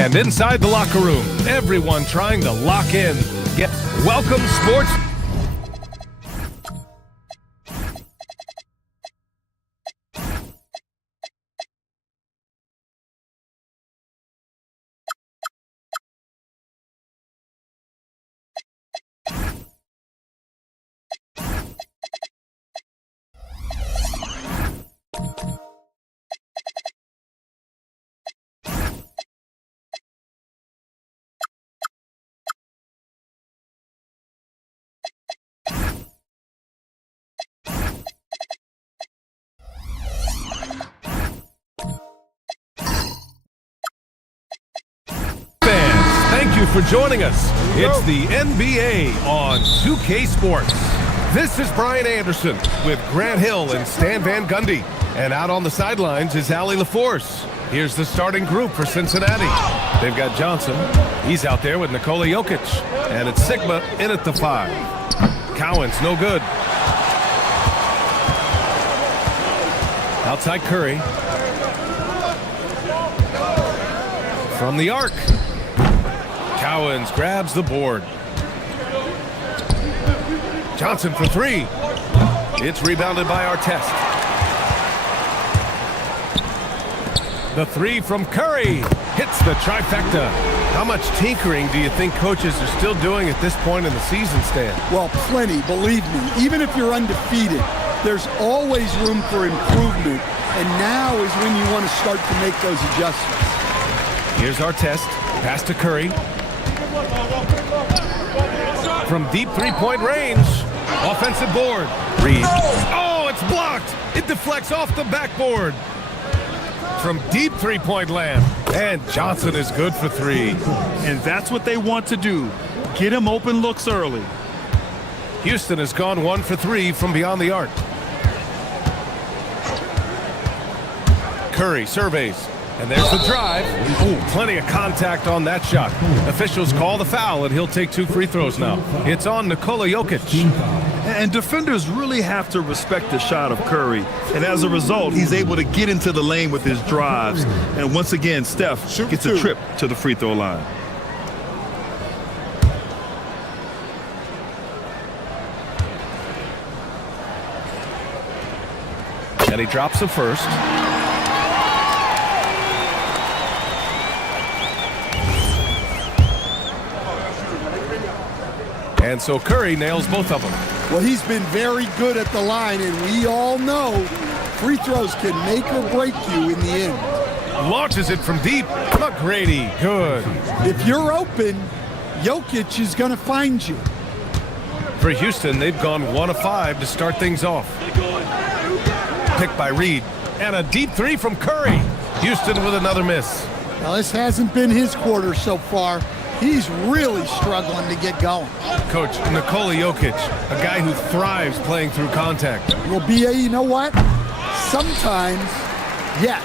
And inside the locker room, everyone trying to lock in. Welcome, sports. Thank you for joining us. It's the NBA on 2K Sports. This is Brian Anderson with Grant Hill and Stan Van Gundy. And out on the sidelines is Allie LaForce. Here's the starting group for Cincinnati. They've got Johnson. He's out there with Nikola Jokic. And it's Sigma in at the 5. Cowan's no good. Outside Curry. From the arc. Cowens grabs the board. Johnson for 3. It's rebounded by Artest. The 3 from Curry hits the trifecta. How much tinkering do you think coaches are still doing at this point in the season, Stan? Well, plenty, believe me. Even if you're undefeated, there's always room for improvement. And now is when you want to start to make those adjustments. Here's Artest. Pass to Curry. From deep three-point range. Offensive board. Reed. Oh, it's blocked. It deflects off the backboard. From deep three-point land. And Johnson is good for 3. And that's what they want to do. Get him open looks early. Houston has gone 1 for 3 from beyond the arc. Curry surveys. And there's the drive. Ooh, plenty of contact on that shot. Officials call the foul, and he'll take 2 free throws now. It's on Nikola Jokic. And defenders really have to respect the shot of Curry. And as a result, he's able to get into the lane with his drives. And once again, Steph gets a trip to the free throw line. And he drops the first. And so Curry nails both of them. Well, he's been very good at the line, and we all know free throws can make or break you in the end. Launches it from deep. McGrady, good. If you're open, Jokic is going to find you. For Houston, they've gone 1 of 5 to start things off. Picked by Reed. And a deep 3 from Curry. Houston with another miss. Now, this hasn't been his quarter so far. He's really struggling to get going. Coach, Nikola Jokic, a guy who thrives playing through contact. Well, B.A., you know what? Sometimes, yes,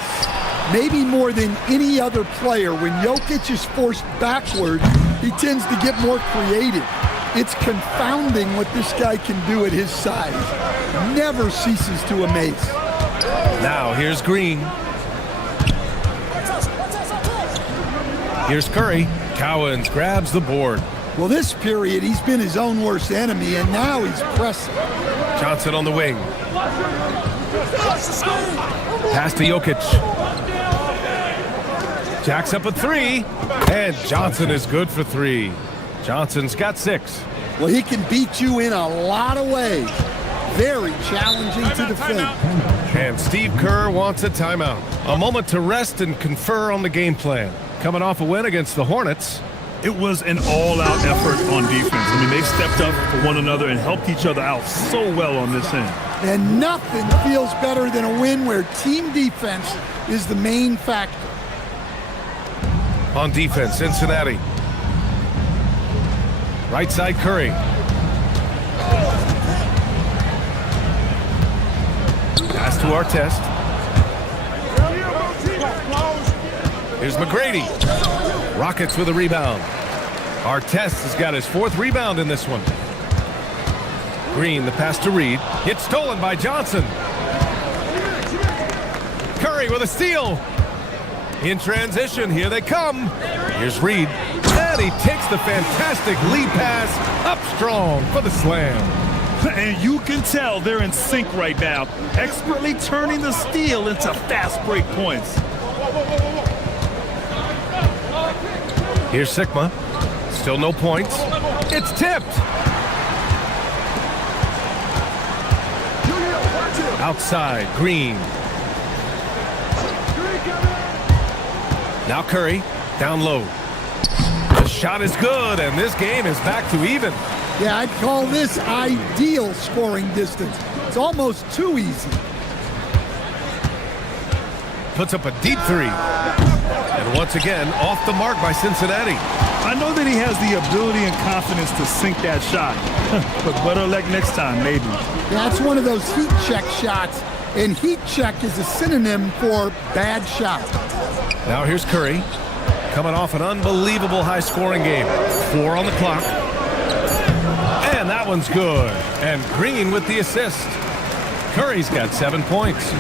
maybe more than any other player, when Jokic is forced backward, he tends to get more creative. It's confounding what this guy can do at his size. Never ceases to amaze. Now, here's Green. Here's Curry. Cowens grabs the board. Well, this period, he's been his own worst enemy, and now he's pressing. Johnson on the wing. Pass to Jokic. Jacks up a 3, and Johnson is good for 3. Johnson's got 6. Well, he can beat you in a lot of ways. Very challenging to defend. And Steve Kerr wants a timeout. A moment to rest and confer on the game plan. Coming off a win against the Hornets. It was an all-out effort on defense. I mean, they've stepped up for one another and helped each other out so well on this end. And nothing feels better than a win where team defense is the main factor. On defense, Cincinnati. Right side, Curry. Pass to Artest. Here's McGrady. Rockets with a rebound. Artest has got his 4th rebound in this one. Green, the pass to Reed. It's stolen by Johnson. Curry with a steal. In transition, here they come. Here's Reed, and he takes the fantastic lead pass up strong for the slam. And you can tell they're in sync right now, expertly turning the steal into fast break points. Here's Sigma. Still no points. It's tipped. Outside, Green. Now Curry, down low. The shot is good, and this game is back to even. Yeah, I'd call this ideal scoring distance. It's almost too easy. Puts up a deep three. And once again, off the mark by Cincinnati. I know that he has the ability and confidence to sink that shot, but better luck next time, maybe. That's one of those heat check shots, and heat check is a synonym for bad shot. Now here's Curry, coming off an unbelievable high-scoring game. 4 on the clock. And that one's good. And Green with the assist. Curry's got 7 points.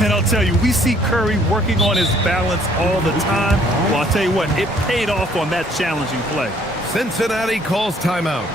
And I'll tell you, we see Curry working on his balance all the time. Well, I'll tell you what, it paid off on that challenging play. Cincinnati calls timeout.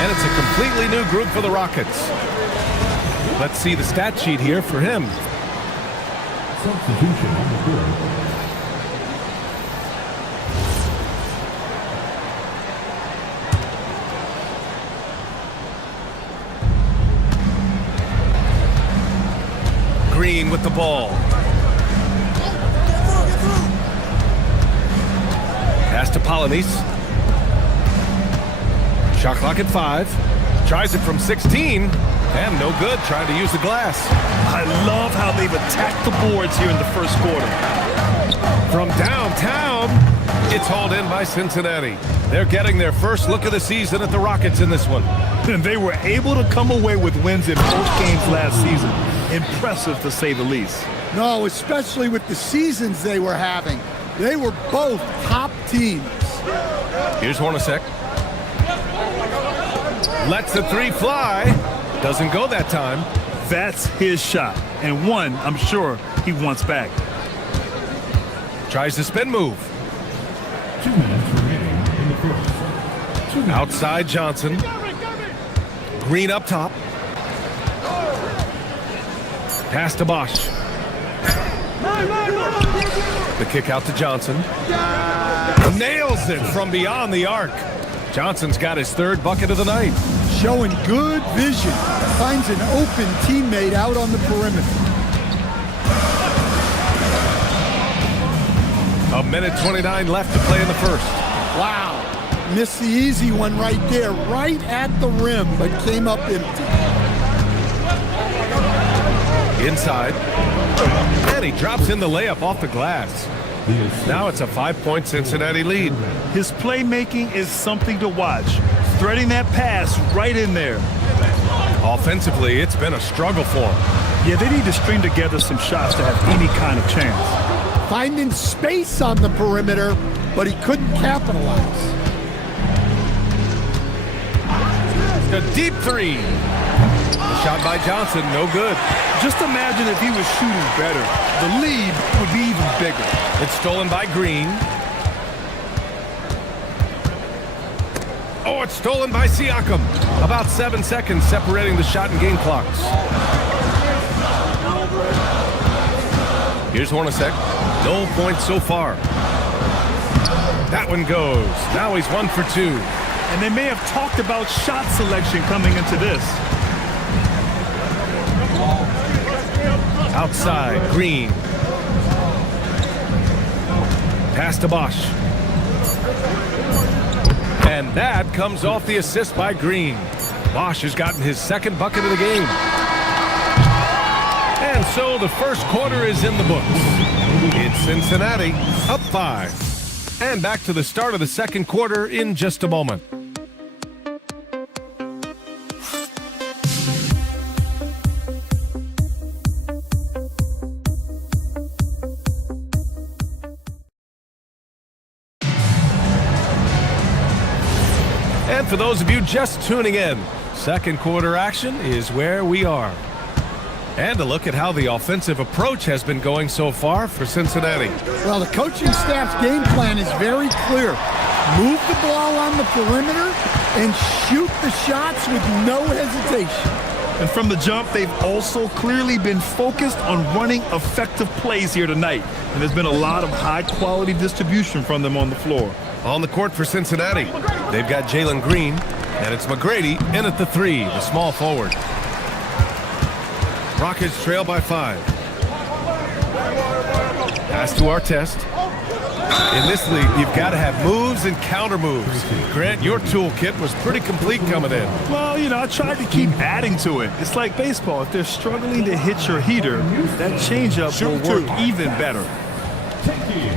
And it's a completely new group for the Rockets. Let's see the stat sheet here for him. Substitution on the court. Green with the ball. Pass to Polynice. Shot clock at 5. Tries it from 16. And no good, trying to use the glass. I love how they've attacked the boards here in the first quarter. From downtown, it's hauled in by Cincinnati. They're getting their first look of the season at the Rockets in this one. And they were able to come away with wins in both games last season. Impressive, to say the least. No, especially with the seasons they were having. They were both top teams. Here's Hornacek. Lets the three fly. Doesn't go that time. That's his shot, and one I'm sure he wants back. Tries the spin move. 2 minutes remaining in the first. Outside Johnson. Green up top. Pass to Bosch. The kick out to Johnson. Nails it from beyond the arc. Johnson's got his 3rd bucket of the night. Showing good vision. Finds an open teammate out on the perimeter. 1:29 left to play in the first. Wow. Missed the easy one right there, right at the rim, but came up empty. Inside. And he drops in the layup off the glass. Now it's a 5-point Cincinnati lead. His playmaking is something to watch. Threading that pass right in there. Offensively, it's been a struggle for him. Yeah, they need to string together some shots to have any kind of chance. Finding space on the perimeter, but he couldn't capitalize. The deep three. The shot by Johnson, no good. Just imagine if he was shooting better. The lead would be even bigger. It's stolen by Green. Oh, it's stolen by Siakam. About 7 seconds separating the shot and game clocks. Here's Hornacek. No points so far. That one goes. Now he's 1 for 2. And they may have talked about shot selection coming into this. Outside, Green. Pass to Bosch. And that comes off the assist by Green. Bosch has gotten his 2nd bucket of the game. And so the first quarter is in the books. It's Cincinnati up 5. And back to the start of the second quarter in just a moment. for those of you just tuning in, second quarter action is where we are. And a look at how the offensive approach has been going so far for Cincinnati. Well, the coaching staff's game plan is very clear. Move the ball on the perimeter and shoot the shots with no hesitation. And from the jump, they've also clearly been focused on running effective plays here tonight. And there's been a lot of high-quality distribution from them on the floor. On the court for Cincinnati, they've got Jalen Green, and it's McGrady in at the 3, the small forward. Rockets trail by 5. Pass to Artest. In this league, you've got to have moves and counter moves. Grant, your toolkit was pretty complete coming in. Well, you know, I tried to keep adding to it. It's like baseball. If they're struggling to hit your heater, that changeup will work even better. Taking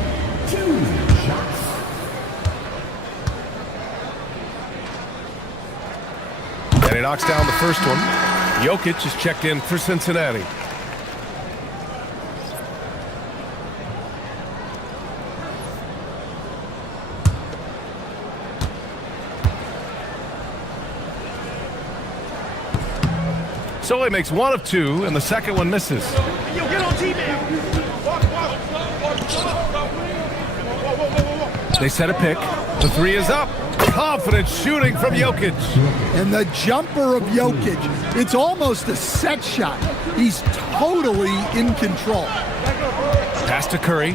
2 shots. And he knocks down the first one. Jokic is checked in for Cincinnati. So he makes 1 of 2, and the second one misses. They set a pick. The 3 is up. Confident shooting from Jokic. And the jumper of Jokic, it's almost a set shot. He's totally in control. Pass to Curry.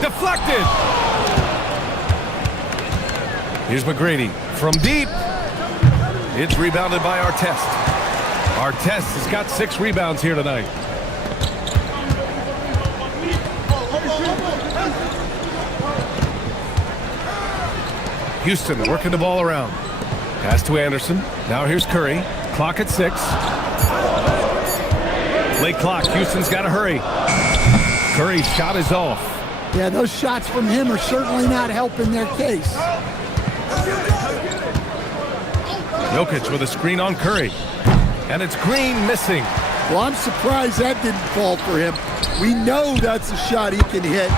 Deflected. Here's McGrady from deep. It's rebounded by Artest. Artest has got 6 rebounds here tonight. Houston working the ball around. Pass to Anderson. Now here's Curry. Clock at 6. Late clock. Houston's got to hurry. Curry's shot is off. Yeah, those shots from him are certainly not helping their case. Jokic with a screen on Curry. And it's Green missing. Well, I'm surprised that didn't fall for him. We know that's a shot he can hit,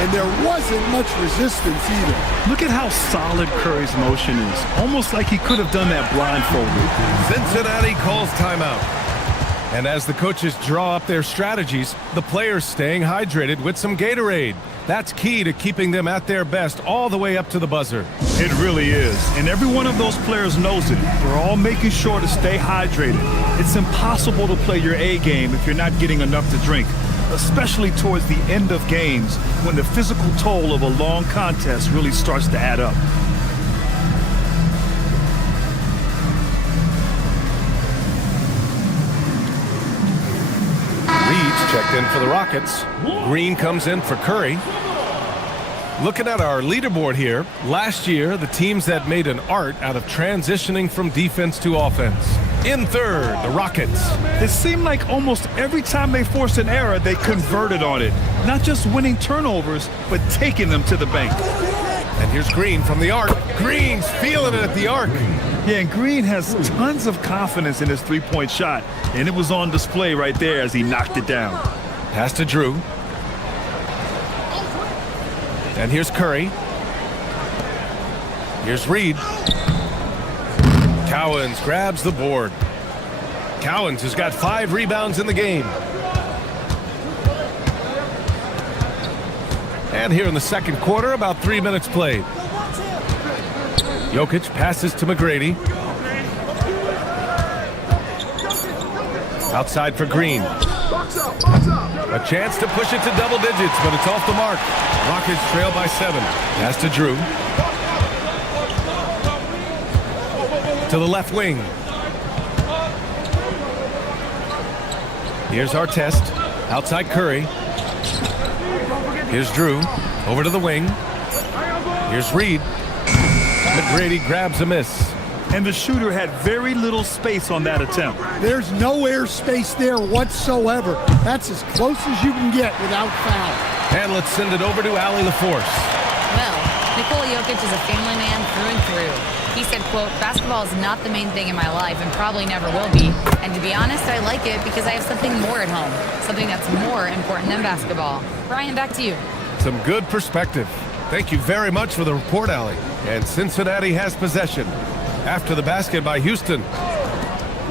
and there wasn't much resistance either. Look at how solid Curry's motion is. Almost like he could have done that blindfolded. Cincinnati calls timeout. And as the coaches draw up their strategies, the players staying hydrated with some Gatorade. That's key to keeping them at their best all the way up to the buzzer. It really is. And every one of those players knows it. We're all making sure to stay hydrated. It's impossible to play your A game if you're not getting enough to drink, especially towards the end of games when the physical toll of a long contest really starts to add up. Reed's checked in for the Rockets. Green comes in for Curry. Looking at our leaderboard here, last year, the teams that made an art out of transitioning from defense to offense. In third, the Rockets. It seemed like almost every time they forced an error, they converted on it. Not just winning turnovers, but taking them to the bank. And here's Green from the arc. Green's feeling it at the arc. Yeah, and Green has tons of confidence in his three-point shot, and it was on display right there as he knocked it down. Pass to Drew. And here's Curry. Here's Reed. Cowens grabs the board. Cowens has got 5 rebounds in the game. And here in the second quarter, about 3 minutes played. Jokic passes to McGrady. Outside for Green. A chance to push it to double digits, but it's off the mark. Rockets trail by 7. Pass to Drew. To the left wing. Here's Artest. Outside Curry. Here's Drew. Over to the wing. Here's Reed. McGrady grabs a miss. And the shooter had very little space on that attempt. There's no air space there whatsoever. That's as close as you can get without foul. And let's send it over to Allie LaForce. Well, Nikola Jokic is a family man through and through. He said, quote, "Basketball is not the main thing in my life and probably never will be. And to be honest, I like it because I have something more at home, something that's more important than basketball." Brian, back to you. Some good perspective. Thank you very much for the report, Allie. And Cincinnati has possession. After the basket by Houston.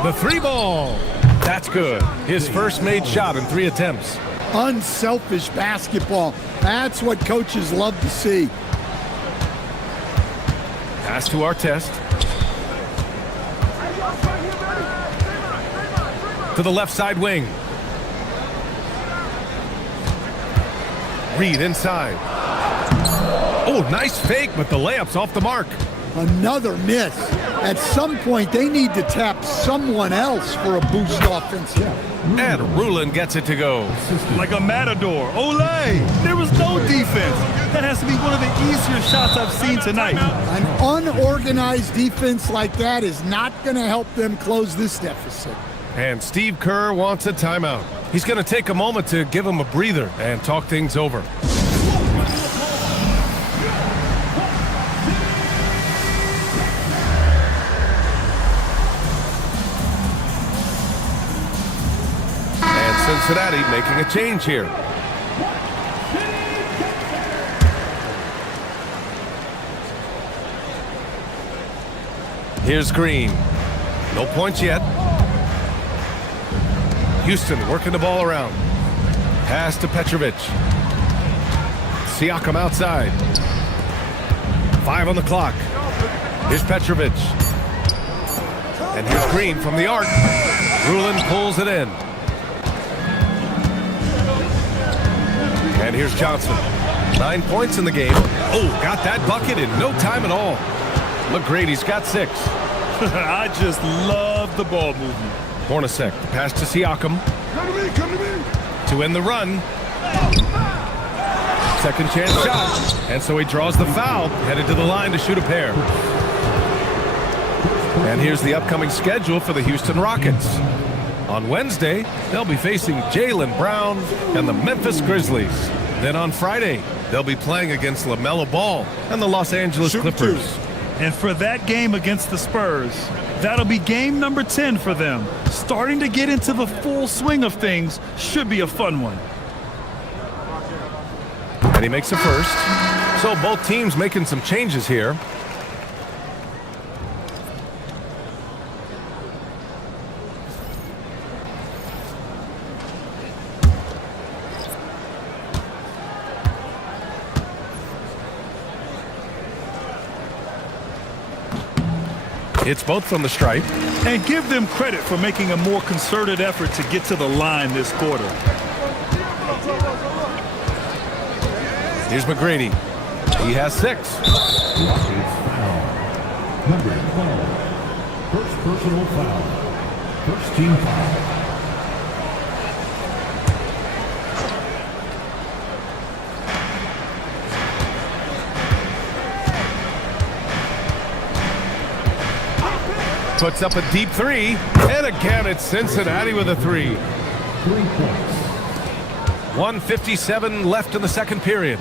The 3 ball. That's good. His first made shot in 3 attempts. Unselfish basketball. That's what coaches love to see. Pass to Artest. To the left side wing. Reed inside. Oh, nice fake, but the layup's off the mark. Another miss. At some point, they need to tap someone else for a boost offensive. And Rulin gets it to go. Like a matador. Olay! There was no defense. That has to be one of the easier shots I've seen tonight. An unorganized defense like that is not going to help them close this deficit. And Steve Kerr wants a timeout. He's going to take a moment to give him a breather and talk things over. Cincinnati making a change here. Here's Green. No points yet. Houston working the ball around. Pass to Petrovic. Siakam outside. 5 on the clock. Here's Petrovic. And here's Green from the arc. Rulin pulls it in. And here's Johnson. 9 points in the game. Oh, got that bucket in no time at all. McGrady's got 6. I just love the ball movement. Hornacek, pass to Siakam. Come to me. To end the run. Second chance shot. And so he draws the foul, headed to the line to shoot a pair. And here's the upcoming schedule for the Houston Rockets. On Wednesday, they'll be facing Jaylen Brown and the Memphis Grizzlies. Then on Friday, they'll be playing against LaMelo Ball and the Los Angeles Clippers. And for that game against the Spurs, that'll be game number 10 for them. Starting to get into the full swing of things should be a fun one. And he makes a first. So both teams making some changes here. It's both from the stripe. And give them credit for making a more concerted effort to get to the line this quarter. Here's McGrady. He has 6. Rockets foul. Number 12. First personal foul. First team foul. Puts up a deep 3. And again, it's Cincinnati with a 3. 3 points. 1:57 left in the second period.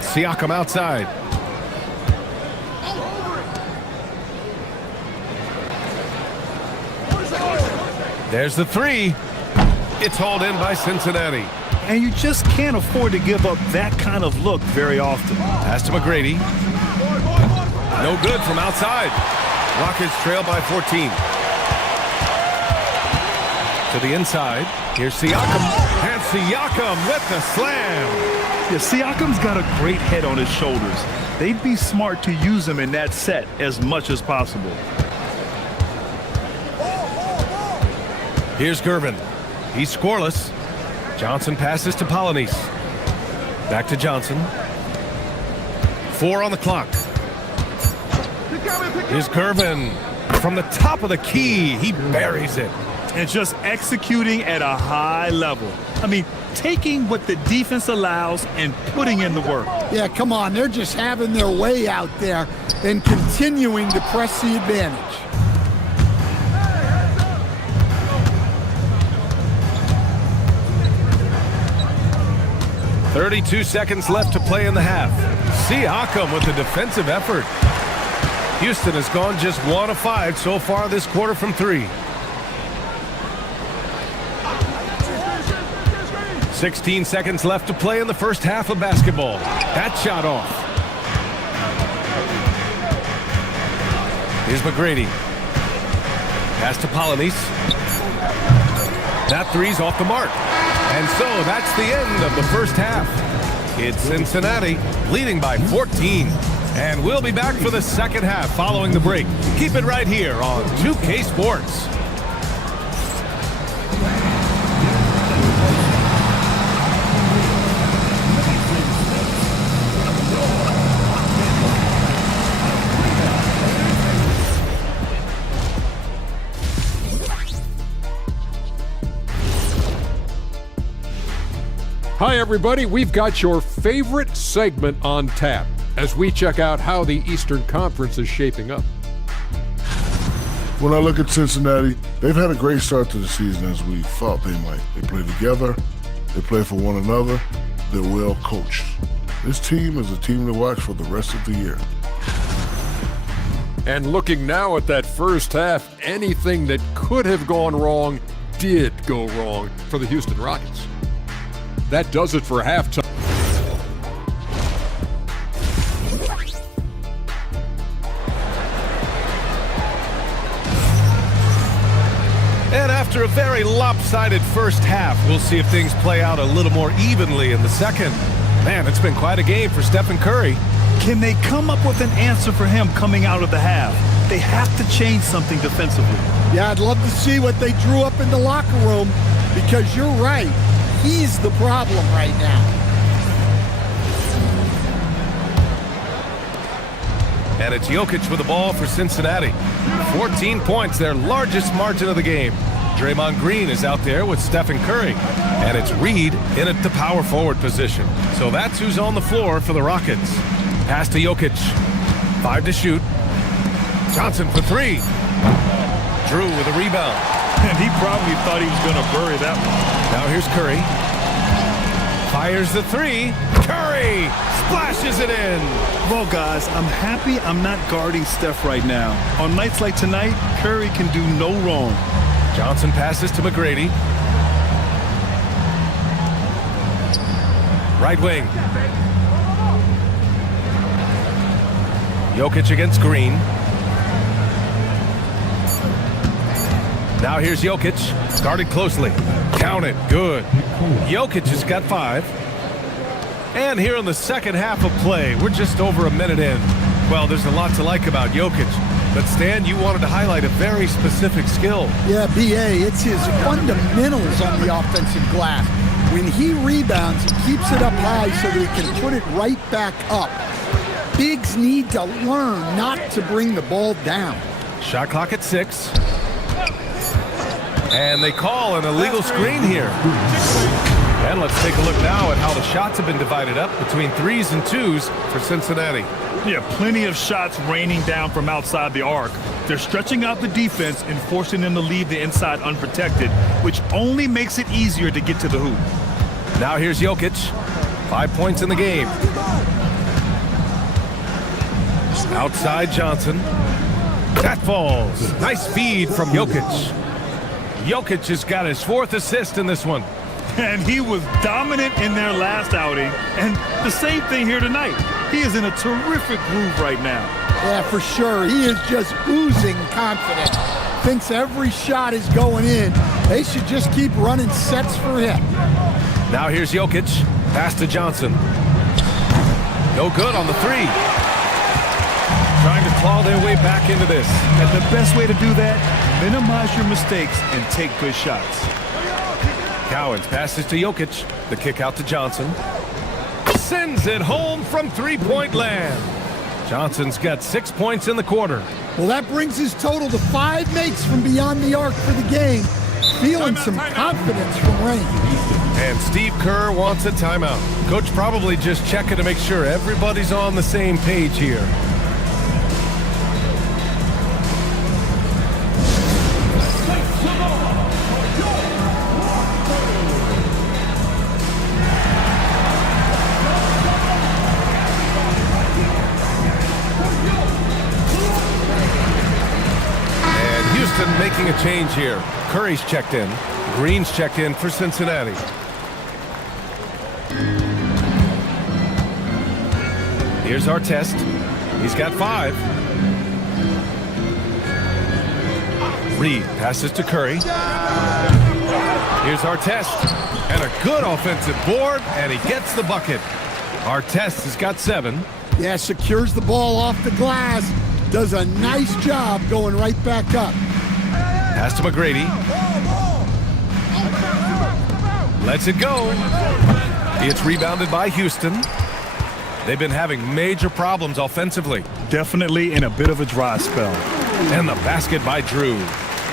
Siakam outside. There's the 3. It's hauled in by Cincinnati. And you just can't afford to give up that kind of look very often. Pass to McGrady. No good from outside. Rockets trail by 14. To the inside. Here's Siakam. And Siakam with the slam. Yeah, Siakam's got a great head on his shoulders. They'd be smart to use him in that set as much as possible. Here's Gervin. He's scoreless. Johnson passes to Polynice. Back to Johnson. 4 on the clock. Here's Gervin. From the top of the key, he buries it. And just executing at a high level. I mean, taking what the defense allows and putting in the work. Yeah, come on. They're just having their way out there and continuing to press the advantage. .32 seconds left to play in the half. Siakam with the defensive effort. Houston has gone just 1 of 5 so far this quarter from 3. 16 seconds left to play in the first half of basketball. That shot off. Here's McGrady. Pass to Polonese. That three's off the mark. And so that's the end of the first half. It's Cincinnati leading by 14. And we'll be back for the second half following the break. Keep it right here on 2K Sports. Hi, everybody. We've got your favorite segment on tap as we check out how the Eastern Conference is shaping up. When I look at Cincinnati, they've had a great start to the season as we thought they might. They play together, they play for one another, they're well coached. This team is a team to watch for the rest of the year. And looking now at that first half, anything that could have gone wrong did go wrong for the Houston Rockets. That does it for halftime. And after a very lopsided first half, we'll see if things play out a little more evenly in the second. Man, it's been quite a game for Stephen Curry. Can they come up with an answer for him coming out of the half? They have to change something defensively. Yeah, I'd love to see what they drew up in the locker room, because you're right. He's the problem right now. And it's Jokic with the ball for Cincinnati. 14 points, their largest margin of the game. Draymond Green is out there with Stephen Curry. And it's Reed in at the power forward position. So that's who's on the floor for the Rockets. Pass to Jokic. 5 to shoot. Johnson for 3. Drew with a rebound. And he probably thought he was going to bury that one. Now here's Curry. Fires the 3. Curry splashes it in. Well, guys, I'm happy I'm not guarding Steph right now. On nights like tonight, Curry can do no wrong. Johnson passes to McGrady. Right wing. Jokic against Green. Now here's Jokic, guarded closely. Count it, good. Jokic has got 5. And here in the second half of play, we're just over a minute in. Well, there's a lot to like about Jokic. But Stan, you wanted to highlight a very specific skill. Yeah, B.A., it's his fundamentals on the offensive glass. When he rebounds, he keeps it up high so that he can put it right back up. Bigs need to learn not to bring the ball down. Shot clock at 6. And they call an illegal screen here. And let's take a look now at how the shots have been divided up between 3s and 2s for Cincinnati. Yeah, plenty of shots raining down from outside the arc. They're stretching out the defense and forcing them to leave the inside unprotected, which only makes it easier to get to the hoop. Now here's Jokic. 5 points in the game. Outside Johnson. That falls. Nice feed from Jokic. Jokic has got his 4th assist in this one. And he was dominant in their last outing. And the same thing here tonight. He is in a terrific groove right now. Yeah, for sure. He is just oozing confidence. Thinks every shot is going in. They should just keep running sets for him. Now here's Jokic. Pass to Johnson. No good on the 3. Trying to claw their way back into this. And the best way to do that, minimize your mistakes and take good shots. Cowens passes to Jokic. The kick out to Johnson. Sends it home from three-point land. Johnson's got 6 points in the quarter. Well, that brings his total to 5 makes from beyond the arc for the game. Feeling some confidence from range. And Steve Kerr wants a timeout. Coach probably just checking to make sure everybody's on the same page here. Making a change here. Curry's checked in. Green's checked in for Cincinnati. Here's our test. He's got 5. Reed passes to Curry. Here's our test. And a good offensive board, and he gets the bucket. Our test has got 7. Yeah, secures the ball off the glass. Does a nice job going right back up. Pass to McGrady. Lets it go. It's rebounded by Houston. They've been having major problems offensively. Definitely in a bit of a dry spell. And the basket by Drew.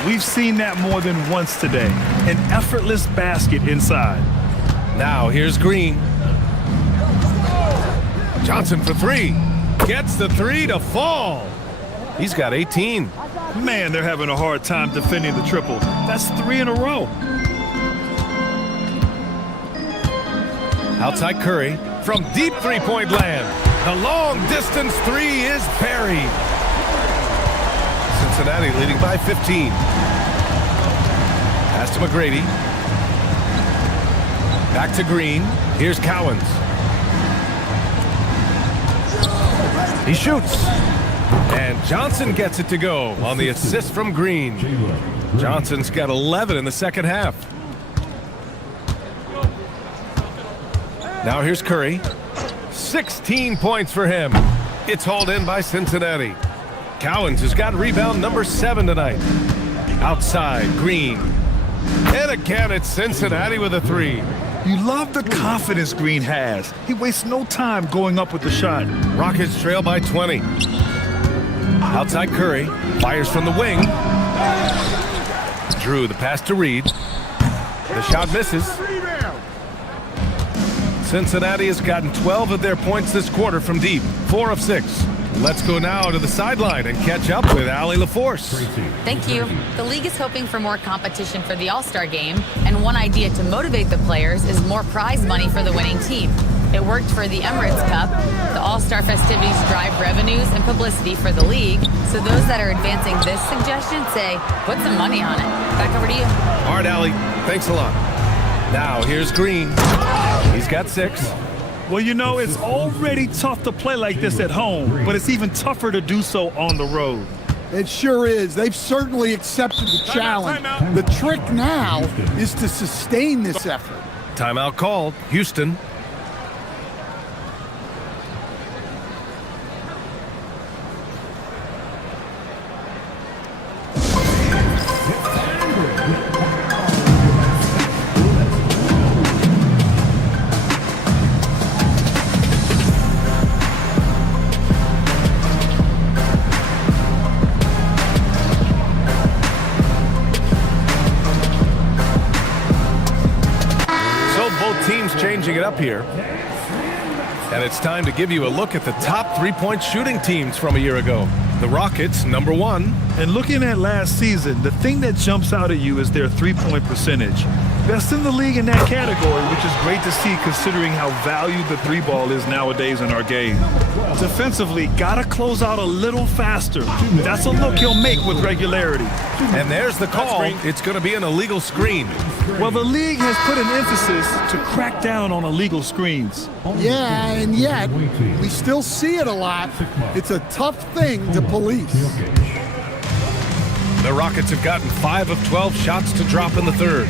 We've seen that more than once today. An effortless basket inside. Now here's Green. Johnson for 3. Gets the 3 to fall. He's got 18. Man, they're having a hard time defending the triple. That's 3 in a row. Outside Curry from deep three-point land. The long-distance 3 is buried. Cincinnati leading by 15. Pass to McGrady. Back to Green. Here's Cowens. He shoots. And Johnson gets it to go on the assist from Green. Johnson's got 11 in the second half. Now here's Curry. 16 points for him. It's hauled in by Cincinnati. Cowens has got rebound number 7 tonight. Outside, Green. And again, it's Cincinnati with a 3. You love the confidence Green has. He wastes no time going up with the shot. Rockets trail by 20. Outside Curry. Fires from the wing. Drew the pass to Reed. The shot misses. Cincinnati has gotten 12 of their points this quarter from deep. 4 of 6. Let's go now to the sideline and catch up with Allie LaForce. Thank you. The league is hoping for more competition for the All-Star game, and one idea to motivate the players is more prize money for the winning team. It worked for the Emirates Cup. The All-Star festivities drive revenues and publicity for the league, so those that are advancing this suggestion say, put some money on it. Back over to you. All right, Allie. Thanks a lot. Now here's Green. He's got 6. Well, you know, it's already tough to play like this at home, but it's even tougher to do so on the road. It sure is. They've certainly accepted the challenge. The trick now is to sustain this effort. Timeout called. Houston. Changing it up here. And it's time to give you a look at the top three-point shooting teams from a year ago. The Rockets, number 1. And looking at last season, the thing that jumps out at you is their three-point percentage. Best in the league in that category, which is great to see considering how valued the 3-ball is nowadays in our game. Defensively, gotta close out a little faster. That's a look he'll make with regularity. And there's the call. It's going to be an illegal screen. Well, the league has put an emphasis to crack down on illegal screens. Yeah, and yet we still see it a lot. It's a tough thing to police. The Rockets have gotten 5 of 12 shots to drop in the third.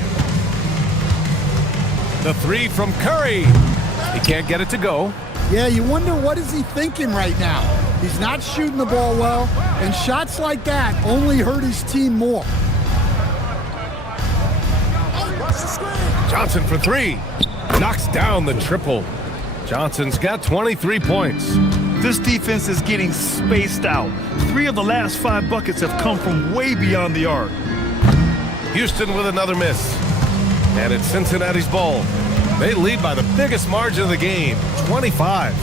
The 3 from Curry. He can't get it to go. Yeah, you wonder what is he thinking right now. He's not shooting the ball well, and shots like that only hurt his team more. Johnson for 3. Knocks down the triple. Johnson's got 23 points. This defense is getting spaced out. 3 of the last 5 buckets have come from way beyond the arc. Houston with another miss. And it's Cincinnati's ball. They lead by the biggest margin of the game, 25.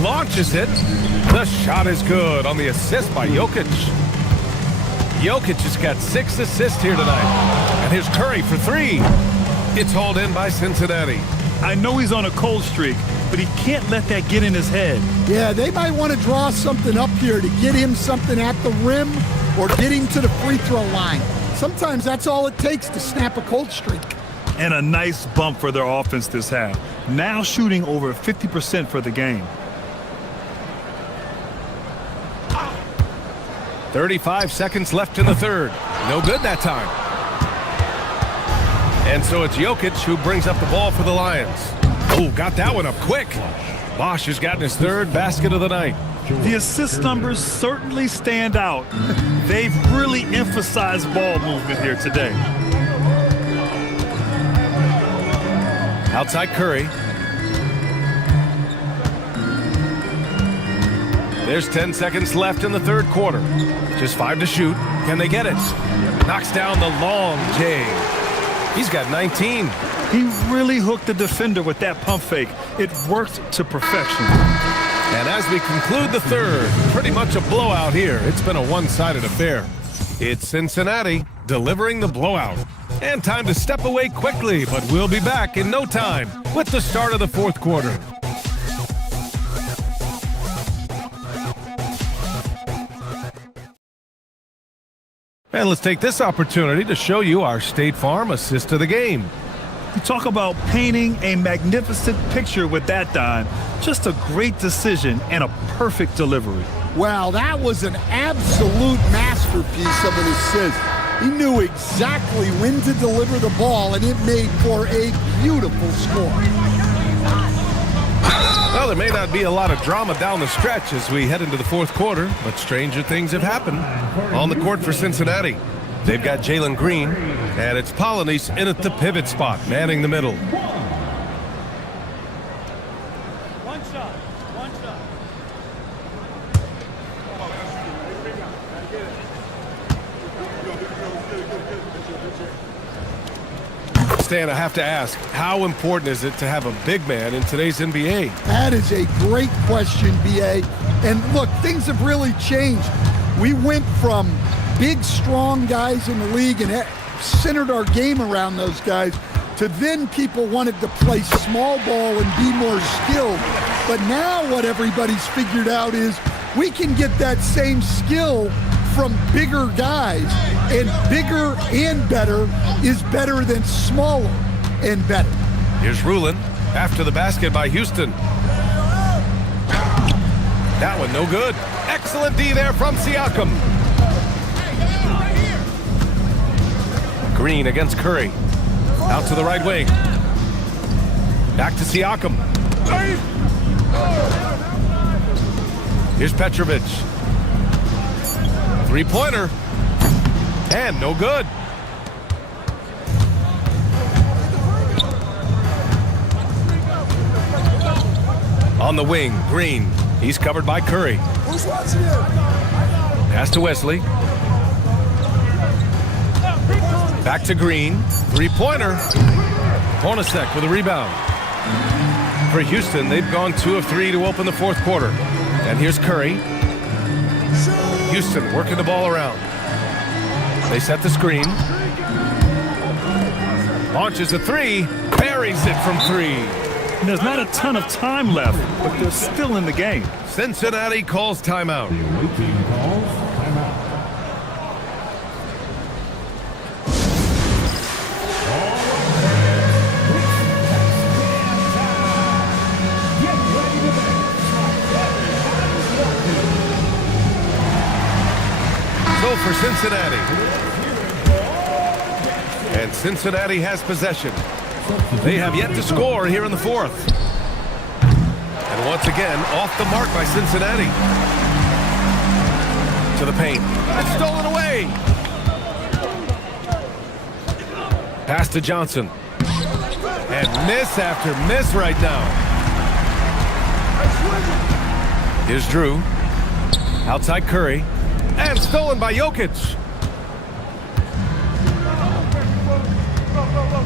Launches it. The shot is good on the assist by Jokic. Jokic has got 6 assists here tonight. And here's Curry for 3. It's hauled in by Cincinnati. I know he's on a cold streak, but he can't let that get in his head. Yeah, they might want to draw something up here to get him something at the rim or get him to the free throw line. Sometimes that's all it takes to snap a cold streak. And a nice bump for their offense this half. now shooting over 50% for the game. 35 seconds left in the third. No good that time. And so it's Jokic who brings up the ball for the Lions. Oh, got that one up quick. Bosch has gotten his third basket of the night. The assist numbers certainly stand out. They've really emphasized ball movement here today. Outside Curry. There's 10 seconds left in the third quarter. Just 5 to shoot. Can they get it? Knocks down the long J. He's got 19. He really hooked the defender with that pump fake. It worked to perfection. And as we conclude the third, pretty much a blowout here. It's been a one-sided affair. It's Cincinnati delivering the blowout. And time to step away quickly, but we'll be back in no time with the start of the fourth quarter. And let's take this opportunity to show you our State Farm assist of the game. You talk about painting a magnificent picture with that dime. Just a great decision and a perfect delivery. Wow, that was an absolute masterpiece of an assist. He knew exactly when to deliver the ball, and it made for a beautiful score. Well, there may not be a lot of drama down the stretch as we head into the fourth quarter, but stranger things have happened on the court for Cincinnati. They've got Jalen Green, and it's Polonese in at the pivot spot, manning the middle. One shot. Stan, I have to ask, how important is it to have a big man in today's NBA? That is a great question, B.A. And look, things have really changed. We went from big, strong guys in the league and centered our game around those guys to then people wanted to play small ball and be more skilled. But now what everybody's figured out is we can get that same skill from bigger guys, and bigger and better is better than smaller and better. Here's Rulin after the basket by Houston. That one no good. Excellent D there from Siakam. Green against Curry. Out to the right wing. Back to Siakam. Here's Petrovic. Three-pointer. And no good. On the wing, Green. He's covered by Curry. Pass to Wesley. Back to Green. Three-pointer. Hornacek with a rebound. For Houston, they've gone 2 of 3 to open the fourth quarter. And here's Curry. Houston working the ball around. They set the screen. Launches a three. Buries it from 3. And there's not a ton of time left, but they're still in the game. Cincinnati calls timeout. The away team calls timeout. So for Cincinnati. And Cincinnati has possession. They have yet to score here in the fourth. And once again, off the mark by Cincinnati. To the paint. It's stolen away. Pass to Johnson. And miss after miss right now. Here's Drew. Outside Curry. And stolen by Jokic.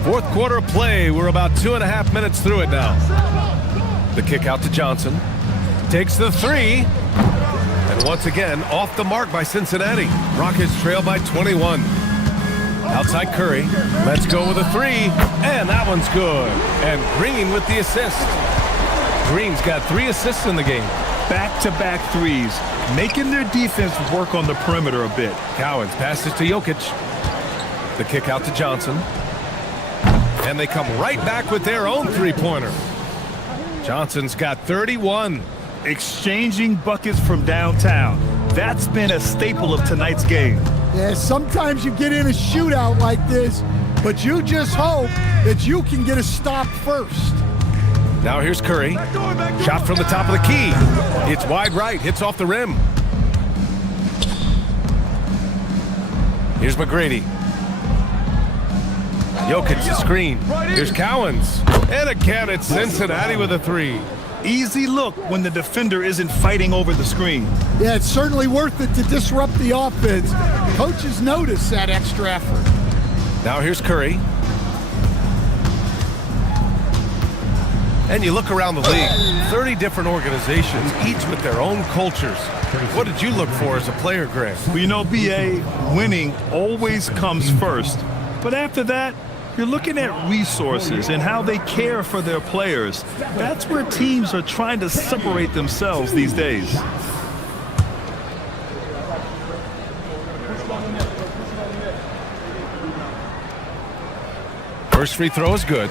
Fourth quarter of play. We're about 2.5 minutes through it now. The kick out to Johnson. Takes the 3. And once again, off the mark by Cincinnati. Rockets trail by 21. Outside Curry. Let's go with a 3. And that one's good. And Green with the assist. Green's got 3 assists in the game. Back-to-back threes, making their defense work on the perimeter a bit. Cowens passes to Jokic. The kick out to Johnson. And they come right back with their own three-pointer. Johnson's got 31. Exchanging buckets from downtown. That's been a staple of tonight's game. Yeah, sometimes you get in a shootout like this, but you just hope that you can get a stop first. Now here's Curry. Shot from the top of the key. It's wide right, hits off the rim. Here's McGrady. Jokic the screen. Here's Cowens. And again, it's Cincinnati with a three. Easy look when the defender isn't fighting over the screen. Yeah, it's certainly worth it to disrupt the offense. Coaches notice that extra effort. Now here's Curry. And you look around the league, 30 different organizations, each with their own cultures. What did you look for as a player, Grant? Well, you know, BA, winning always comes first. But after that, you're looking at resources and how they care for their players. That's where teams are trying to separate themselves these days. First free throw is good.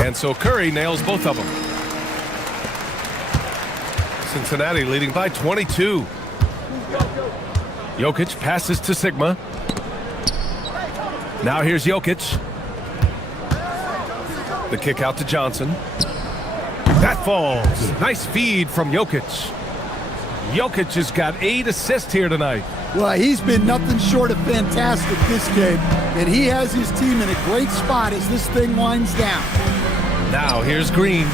And so Curry nails both of them. Cincinnati leading by 22. Jokic passes to Sigma. Now here's Jokic. The kick out to Johnson. That falls. Nice feed from Jokic. Jokic has got 8 assists here tonight. Well, he's been nothing short of fantastic this game, and he has his team in a great spot as this thing winds down. Now here's Green.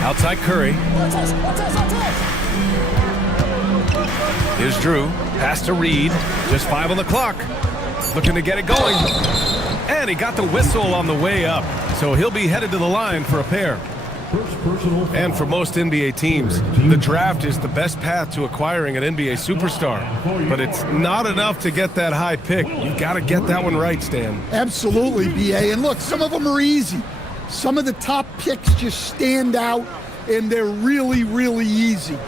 Outside Curry. Here's Drew. Pass to Reed. Just 5 on the clock. Looking to get it going. And he got the whistle on the way up. So he'll be headed to the line for a pair. And for most NBA teams, the draft is the best path to acquiring an NBA superstar. But it's not enough to get that high pick. You've got to get that one right, Stan. Absolutely, BA. And look, some of them are easy. Some of the top picks just stand out, and they're really, really easy.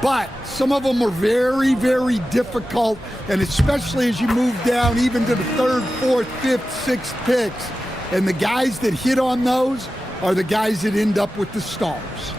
But some of them are very, very difficult, and especially as you move down even to the 3rd, 4th, 5th, 6th picks. And the guys that hit on those are the guys that end up with the stars.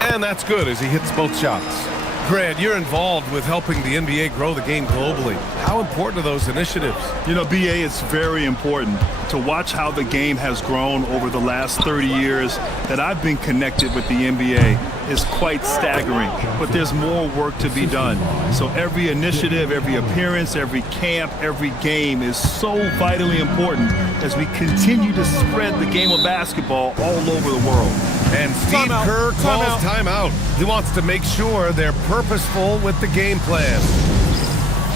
And that's good as he hits both shots. Grant, you're involved with helping the NBA grow the game globally. How important are those initiatives? You know, BA, it's very important to watch how the game has grown over the last 30 years that I've been connected with the NBA. Is quite staggering, but there's more work to be done. So every initiative, every appearance, every camp, every game is so vitally important as we continue to spread the game of basketball all over the world. And Steve Kerr calls timeout. He wants to make sure they're purposeful with the game plan.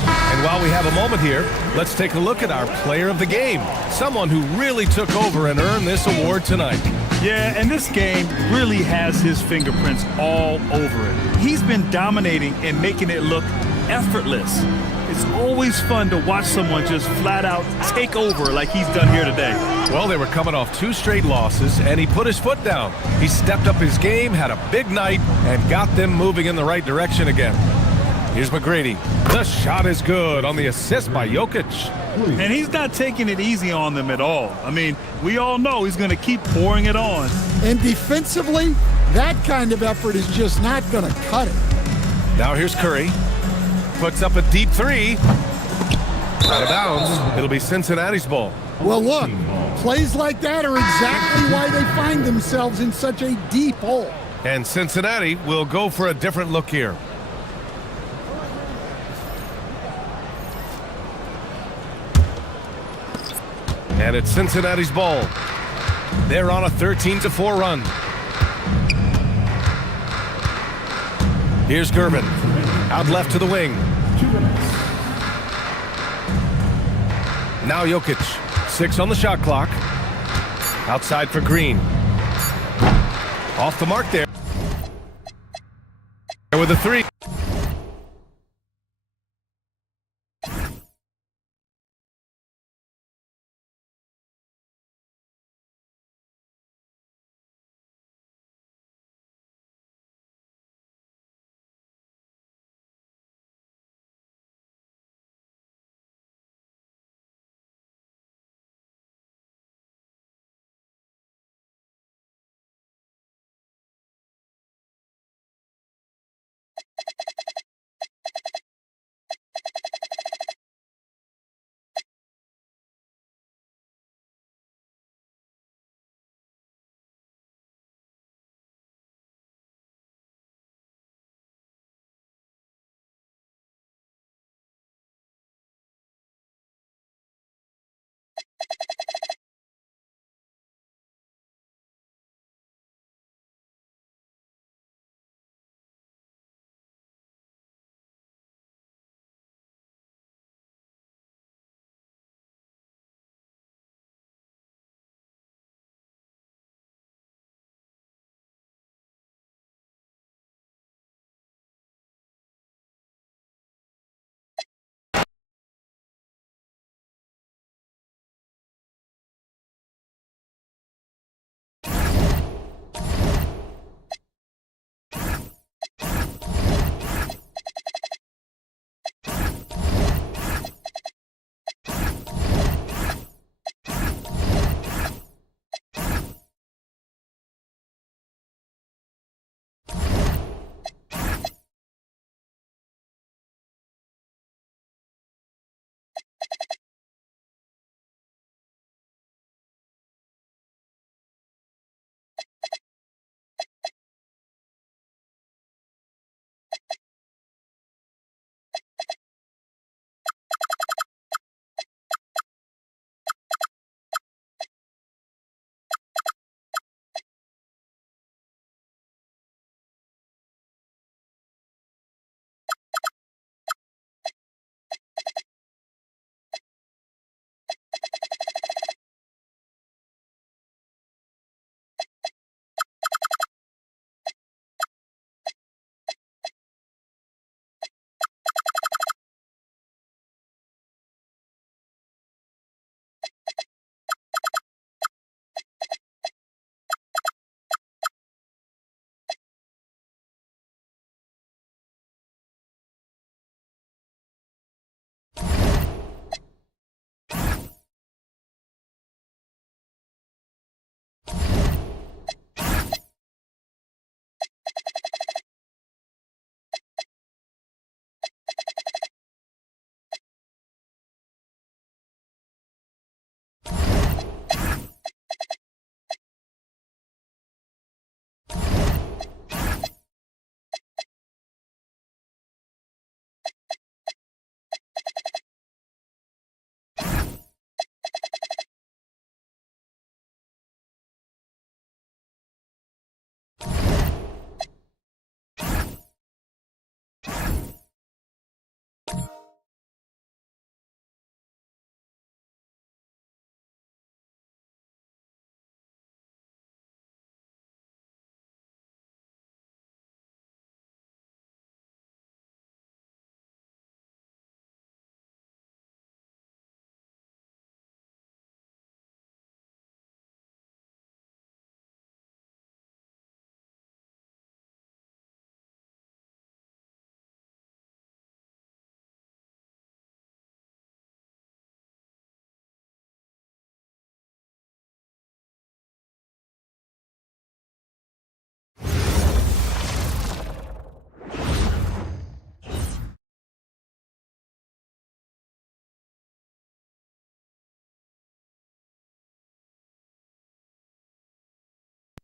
And while we have a moment here, let's take a look at our player of the game, someone who really took over and earned this award tonight. Yeah, and this game really has his fingerprints all over it. He's been dominating and making it look effortless. It's always fun to watch someone just flat out take over like he's done here today. Well, they were coming off 2 straight losses, and he put his foot down. He stepped up his game, had a big night, and got them moving in the right direction again. Here's McGrady. The shot is good on the assist by Jokic. And he's not taking it easy on them at all. I mean, we all know he's going to keep pouring it on. And defensively, that kind of effort is just not going to cut it. Now here's Curry. Puts up a deep 3. Out of bounds. It'll be Cincinnati's ball. Well, look, plays like that are exactly why they find themselves in such a deep hole. And Cincinnati will go for a different look here. And it's Cincinnati's ball. They're on a 13-4 run. Here's Gervin. Out left to the wing. Now Jokic. 6 on the shot clock. Outside for Green. Off the mark there. with a three.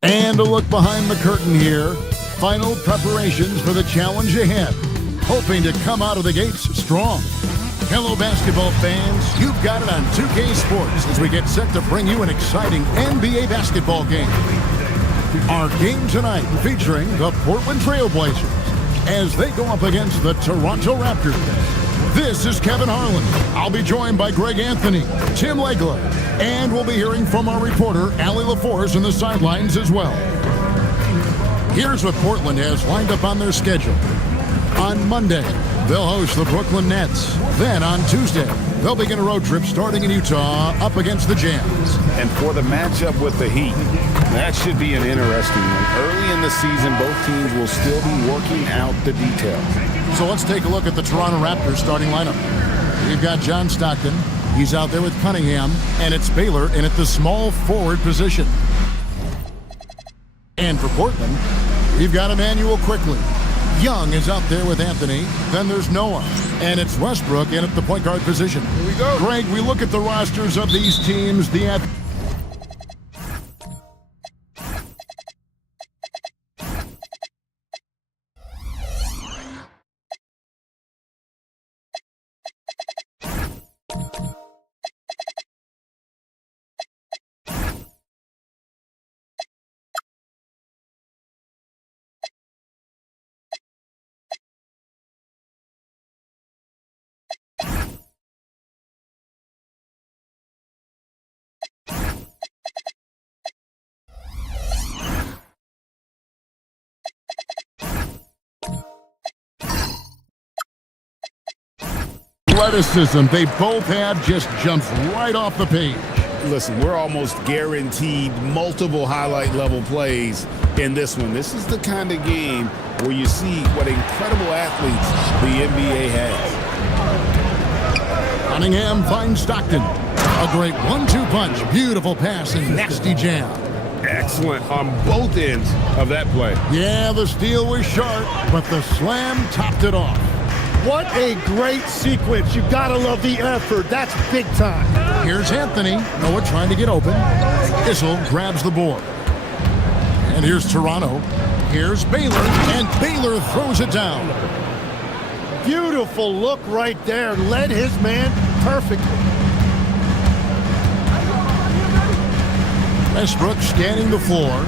And a look behind the curtain here. Final preparations for the challenge ahead. Hoping to come out of the gates strong. Hello, basketball fans. You've got it on 2K Sports as we get set to bring you an exciting NBA basketball game. Our game tonight featuring the Portland Trail Blazers as they go up against the Toronto Raptors. This is Kevin Harlan. I'll be joined by Greg Anthony, Tim Legler, and we'll be hearing from our reporter, Allie LaForce, on the sidelines as well. Here's what Portland has lined up on their schedule. On Monday, they'll host the Brooklyn Nets. Then on Tuesday, they'll begin a road trip starting in Utah up against the Jazz. And for the matchup with the Heat, that should be an interesting one. Early in the season, both teams will still be working out the details. So let's take a look at the Toronto Raptors starting lineup. We've got John Stockton. He's out there with Cunningham, and it's Baylor in at the small forward position. And for Portland, we've got Emmanuel Quickly. Young is out there with Anthony. Then there's Noah. And it's Westbrook in at the point guard position. Here we go. Greg, we look at the rosters of these teams. Athleticism they both have just jumps right off the page. Listen, we're almost guaranteed multiple highlight level plays in this one. This is the kind of game where you see what incredible athletes the NBA has. Cunningham finds Stockton. A great 1-2 punch. Beautiful pass and nasty jam. Excellent on both ends of that play. Yeah, the steal was sharp, but the slam topped it off. What a great sequence. You gotta love the effort. That's big time. Here's Anthony. Noah trying to get open. Issel grabs the board. And here's Toronto. Here's Baylor. And Baylor throws it down. Beautiful look right there. Led his man perfectly. Westbrook scanning the floor.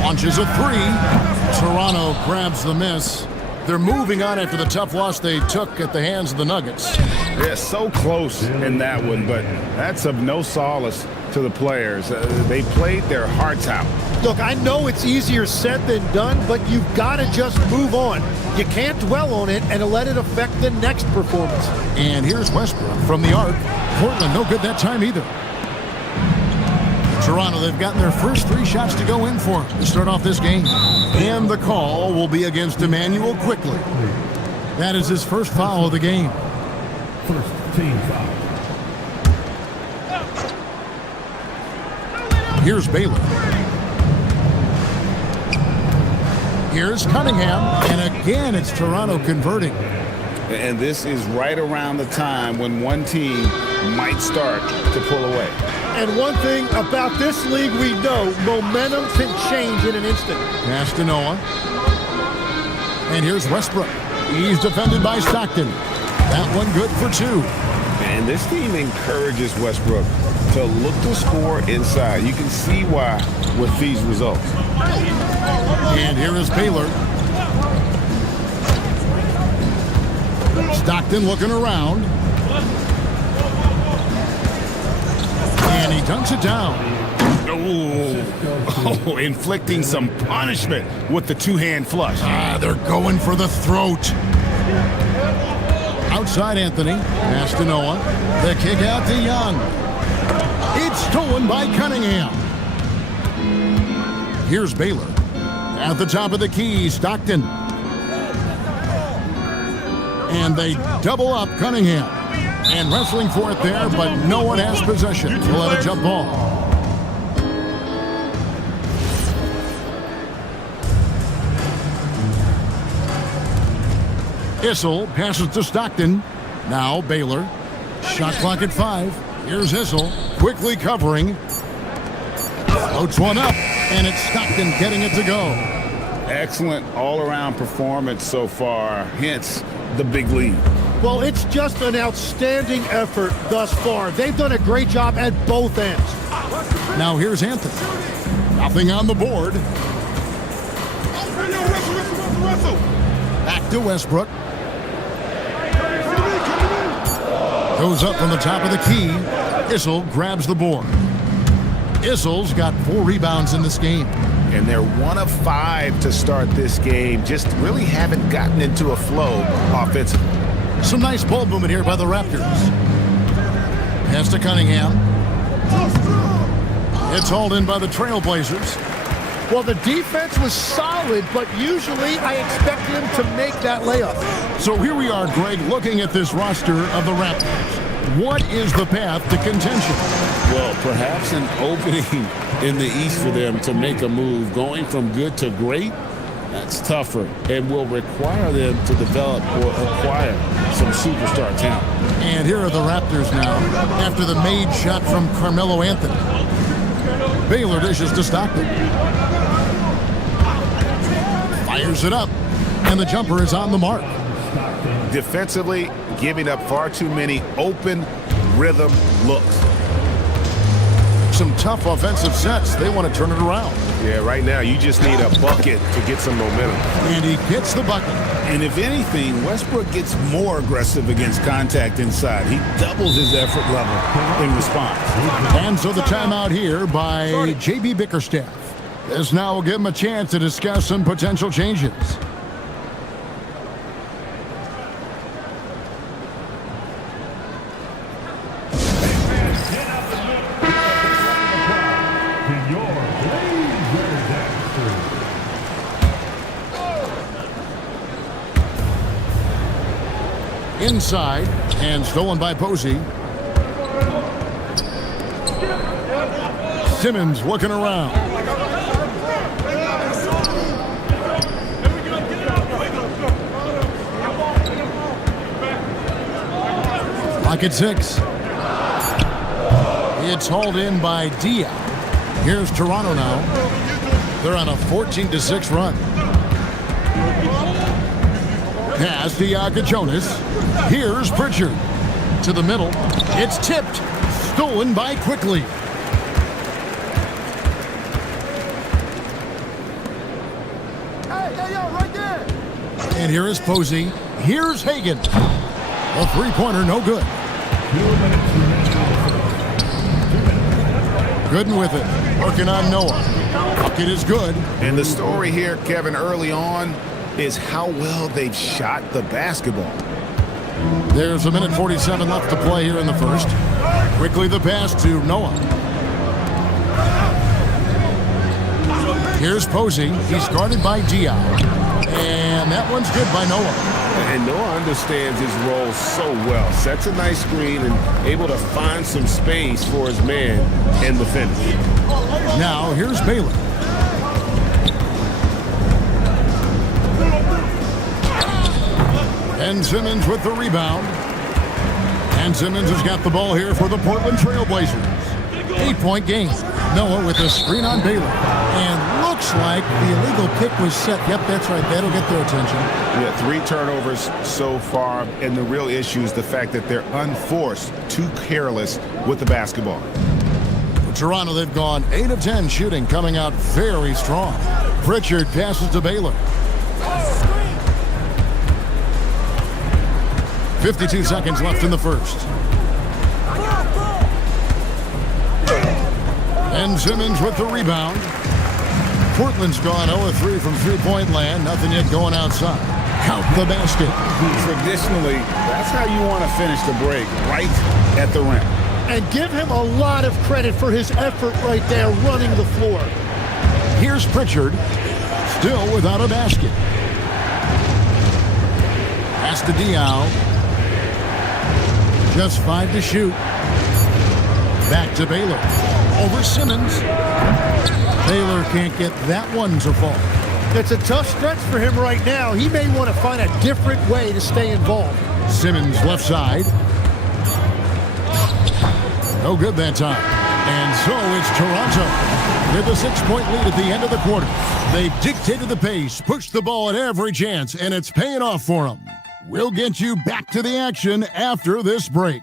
Launches a three. Toronto grabs the miss. They're moving on after the tough loss they took at the hands of the Nuggets. Yeah, so close in that one, but that's of no solace to the players. They played their hearts out. Look, I know it's easier said than done, but you've got to just move on. You can't dwell on it and let it affect the next performance. And here's Westbrook from the arc. Portland no good that time either. Toronto, they've gotten their first 3 shots to go in for them to start off this game. And the call will be against Emmanuel Quickly. That is his first foul of the game. First team foul. Here's Baylor. Here's Cunningham. And again, it's Toronto converting. And this is right around the time when one team might start to pull away. And one thing about this league we know, momentum can change in an instant. Pass to Noah. And here's Westbrook. He's defended by Stockton. That one good for 2. And this team encourages Westbrook to look to score inside. You can see why with these results. And here is Baylor. Stockton looking around. And he dunks it down. Oh, inflicting some punishment with the 2-hand flush. They're going for the throat. Outside Anthony. Pass to Noah. The kick out to Young. It's stolen by Cunningham. Here's Baylor. At the top of the key, Stockton. And they double up Cunningham. And wrestling for it there, but no one has possession. We'll have a jump ball. Issel passes to Stockton. Now Baylor. Shot clock at 5. Here's Issel. Quickly covering. Floats one up. And it's Stockton getting it to go. Excellent all-around performance so far. Hence the big lead. Well, it's just an outstanding effort thus far. They've done a great job at both ends. Now here's Anthony. Nothing on the board. Back to Westbrook. Goes up from the top of the key. Issel grabs the board. Issel's got 4 rebounds in this game. And they're 1 of 5 to start this game. Just really haven't gotten into a flow offensively. Some nice ball movement here by the Raptors. Pass to Cunningham. It's hauled in by the Trailblazers. Well, the defense was solid, but usually I expect them to make that layup. So here we are, Greg, looking at this roster of the Raptors. What is the path to contention? Well, perhaps an opening in the East for them to make a move. Going from good to great, that's tougher and will require them to develop or acquire some superstar talent. And here are the Raptors now after the made shot from Carmelo Anthony. Baylor dishes to Stockton. Fires it up, and the jumper is on the mark. Defensively, giving up far too many open rhythm looks. Some tough offensive sets. They want to turn it around. Yeah, right now you just need a bucket to get some momentum. And he gets the bucket. And if anything, Westbrook gets more aggressive against contact inside. He doubles his effort level in response. And so the timeout here by J.B. Bickerstaff. This now will give him a chance to discuss some potential changes. Inside, and stolen by Posey. Simmons looking around. Pocket 6. It's hauled in by Dia. Here's Toronto now. They're on a 14-6 run. Pass to Jonas. Here's Pritchard. To the middle. It's tipped. Stolen by Quickly. Right there. And here is Posey. Here's Hagan. A three-pointer, no good. Gooden with it. Working on Noah. Bucket is good. And the story here, Kevin, early on is how well they've shot the basketball. There's 1:47 left to play here in the first. Quickly the pass to Noah. Here's Posey. He's guarded by Dion. And that one's good by Noah. And Noah understands his role so well. Sets a nice screen and able to find some space for his man in the finish. Now here's Baylor. And Simmons with the rebound. And Simmons has got the ball here for the Portland Trailblazers. 8-point game. Noah with a screen on Baylor. And looks like the illegal kick was set. Yep, that's right. That'll get their attention. Yeah, 3 turnovers so far. And the real issue is the fact that they're unforced, too careless with the basketball. For Toronto, they've gone 8 of 10 shooting, coming out very strong. Pritchard passes to Baylor. 52 seconds left in the first. And Simmons with the rebound. Portland's gone 0-3 from three-point land. Nothing yet going outside. Count the basket. Traditionally, that's how you want to finish the break, right at the rim. And give him a lot of credit for his effort right there running the floor. Here's Pritchard, still without a basket. Pass to Diaw. Just 5 to shoot. Back to Baylor. Over Simmons. Baylor can't get that one to fall. It's a tough stretch for him right now. He may want to find a different way to stay involved. Simmons left side. No good that time. And so it's Toronto with a 6-point lead at the end of the quarter. They've dictated the pace, pushed the ball at every chance, and it's paying off for them. We'll get you back to the action after this break.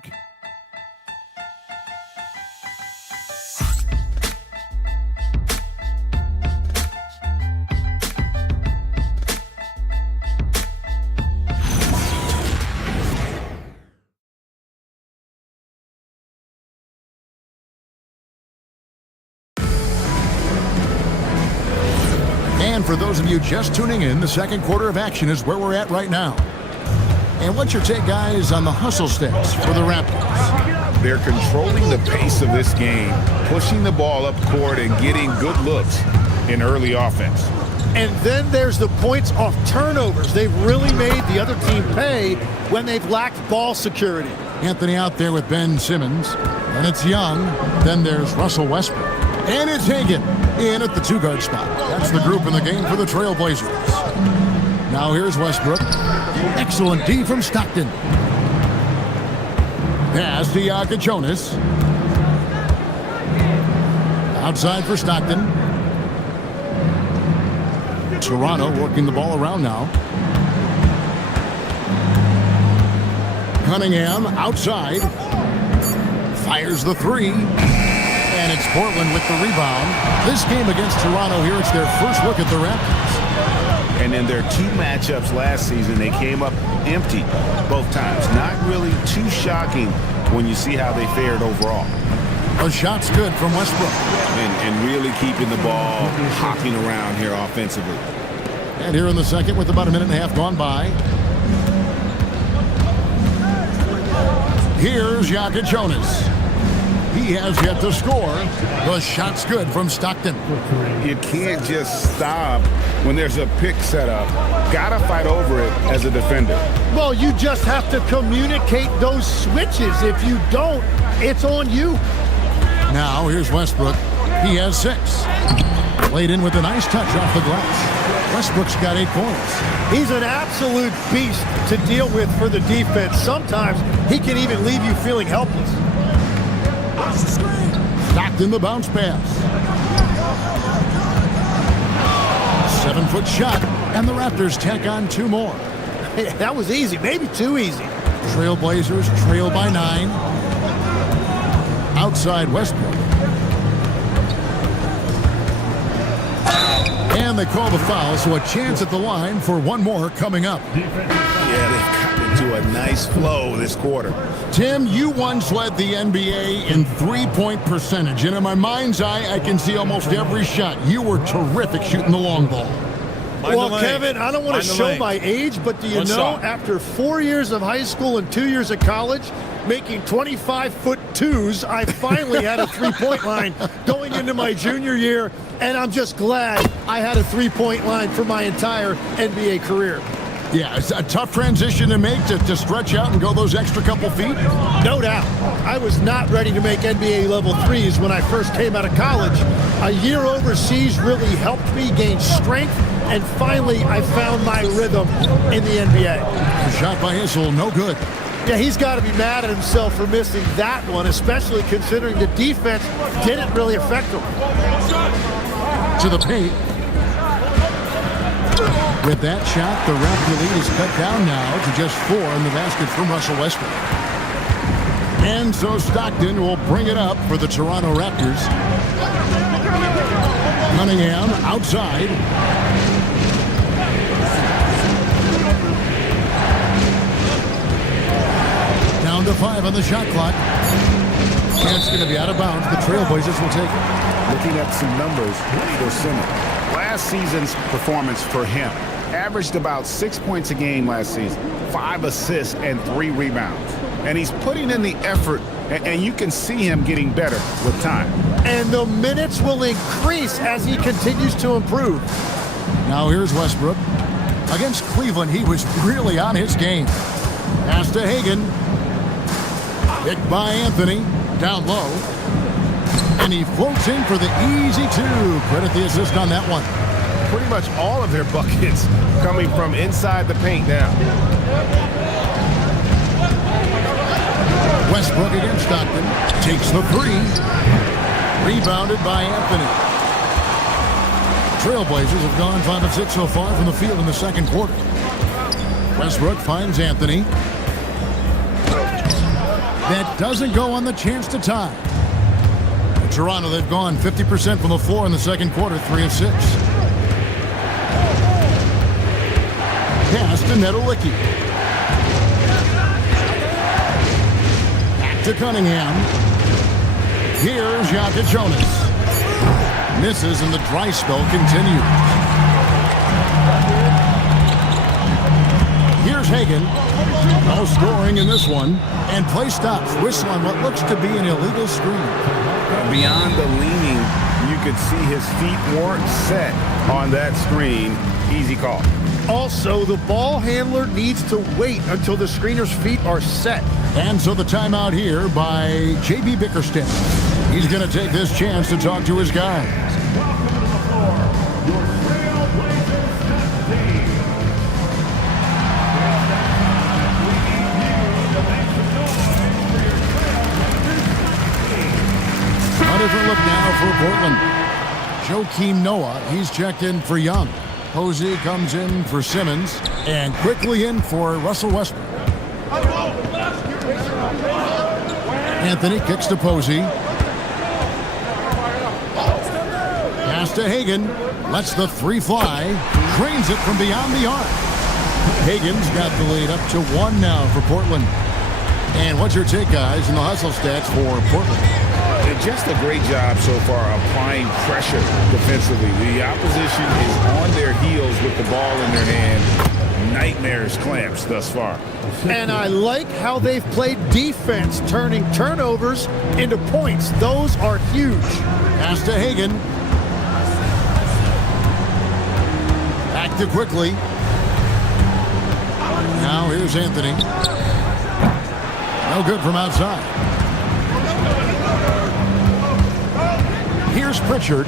And for those of you just tuning in, the second quarter of action is where we're at right now. And what's your take, guys, on the hustle stats for the Raptors? They're controlling the pace of this game, pushing the ball up court and getting good looks in early offense. And then there's the points off turnovers. They've really made the other team pay when they've lacked ball security. Anthony out there with Ben Simmons. And it's Young. Then there's Russell Westbrook. And it's Hagan in at the two-guard spot. That's the group in the game for the Trailblazers. Now here's Westbrook. Excellent D from Stockton. Pass to Jonas. Outside for Stockton. Toronto working the ball around now. Cunningham outside. Fires the three. And it's Portland with the rebound. This game against Toronto here, it's their first look at the Raptors. And in their two matchups last season, they came up empty both times. Not really too shocking when you see how they fared overall. A shot's good from Westbrook. And really keeping the ball hopping around here offensively. And here in the second with about a minute and a half gone by. Here's Jonas. He has yet to score. The shot's good from Stockton. You can't just stop when there's a pick set up. Gotta fight over it as a defender. Well, you just have to communicate those switches. If you don't, it's on you. Now here's Westbrook. He has 6. Played in with a nice touch off the glass. Westbrook's got 8 points. He's an absolute beast to deal with for the defense. Sometimes he can even leave you feeling helpless. Stockton the bounce pass. 7-foot shot. And the Raptors tack on 2 more. That was easy. Maybe too easy. Trailblazers trail by 9. Outside Westbrook. And they call the foul, so a chance at the line for one more coming up. Yeah, they've gotten into a nice flow this quarter. Tim, you once led the NBA in three-point percentage, and in my mind's eye, I can see almost every shot. You were terrific shooting the long ball. Well, Kevin, I don't want to show my age, but do you know, after 4 years of high school and 2 years of college, making 25-foot twos, I finally had a three-point line going into my junior year, and I'm just glad I had a three-point line for my entire NBA career. Yeah, it's a tough transition to make to stretch out and go those extra couple feet. No doubt. I was not ready to make NBA level threes when I first came out of college. A year overseas really helped me gain strength, and finally I found my rhythm in the NBA. A shot by Issel, no good. Yeah, he's got to be mad at himself for missing that one, especially considering the defense didn't really affect him. To the paint. With that shot, the Raptor lead is cut down now to just 4 in the basket from Russell Westbrook. And so Stockton will bring it up for the Toronto Raptors. Cunningham outside. Down to 5 on the shot clock. And it's going to be out of bounds. The Trailblazers will take it. Looking at some numbers for Simmons. Last season's performance for him averaged about 6 points a game last season, 5 assists and 3 rebounds. And he's putting in the effort, and you can see him getting better with time. And the minutes will increase as he continues to improve. Now here's Westbrook. Against Cleveland, he was really on his game. Pass to Hagan. Picked by Anthony. Down low. And he floats in for the easy 2. Credit the assist on that one. Pretty much all of their buckets coming from inside the paint now. Westbrook against Stockton. Takes the 3. Rebounded by Anthony. Trailblazers have gone 5 of 6 so far from the field in the second quarter. Westbrook finds Anthony. That doesn't go on the chance to tie. In Toronto, they've gone 50% from the floor in the second quarter, 3 of 6. Pass to Nedolicki. Back to Cunningham. Here's Jonas. Misses and the dry spell continues. Here's Hagen. No scoring in this one. And play stops. Whistle on what looks to be an illegal screen. Beyond the leaning, you could see his feet weren't set on that screen. Easy call. Also, the ball handler needs to wait until the screener's feet are set. And so the timeout here by J.B. Bickerstaff. He's going to take this chance to talk to his guys. A different look now for Portland. Joakim Noah, he's checked in for Young. Posey comes in for Simmons, and quickly in for Russell Westbrook. Anthony kicks to Posey. Pass to Hagen. Lets the three fly. Drains it from beyond the arc. Hagen's got the lead up to 1 now for Portland. And what's your take, guys, in the hustle stats for Portland? Just a great job so far applying pressure defensively. The opposition is on their heels with the ball in their hand. Nightmares clamps thus far. And I like how they've played defense, turning turnovers into points. Those are huge. Pass to Hagen. Back to quickly. Now here's Anthony. No good from outside. Here's Pritchard.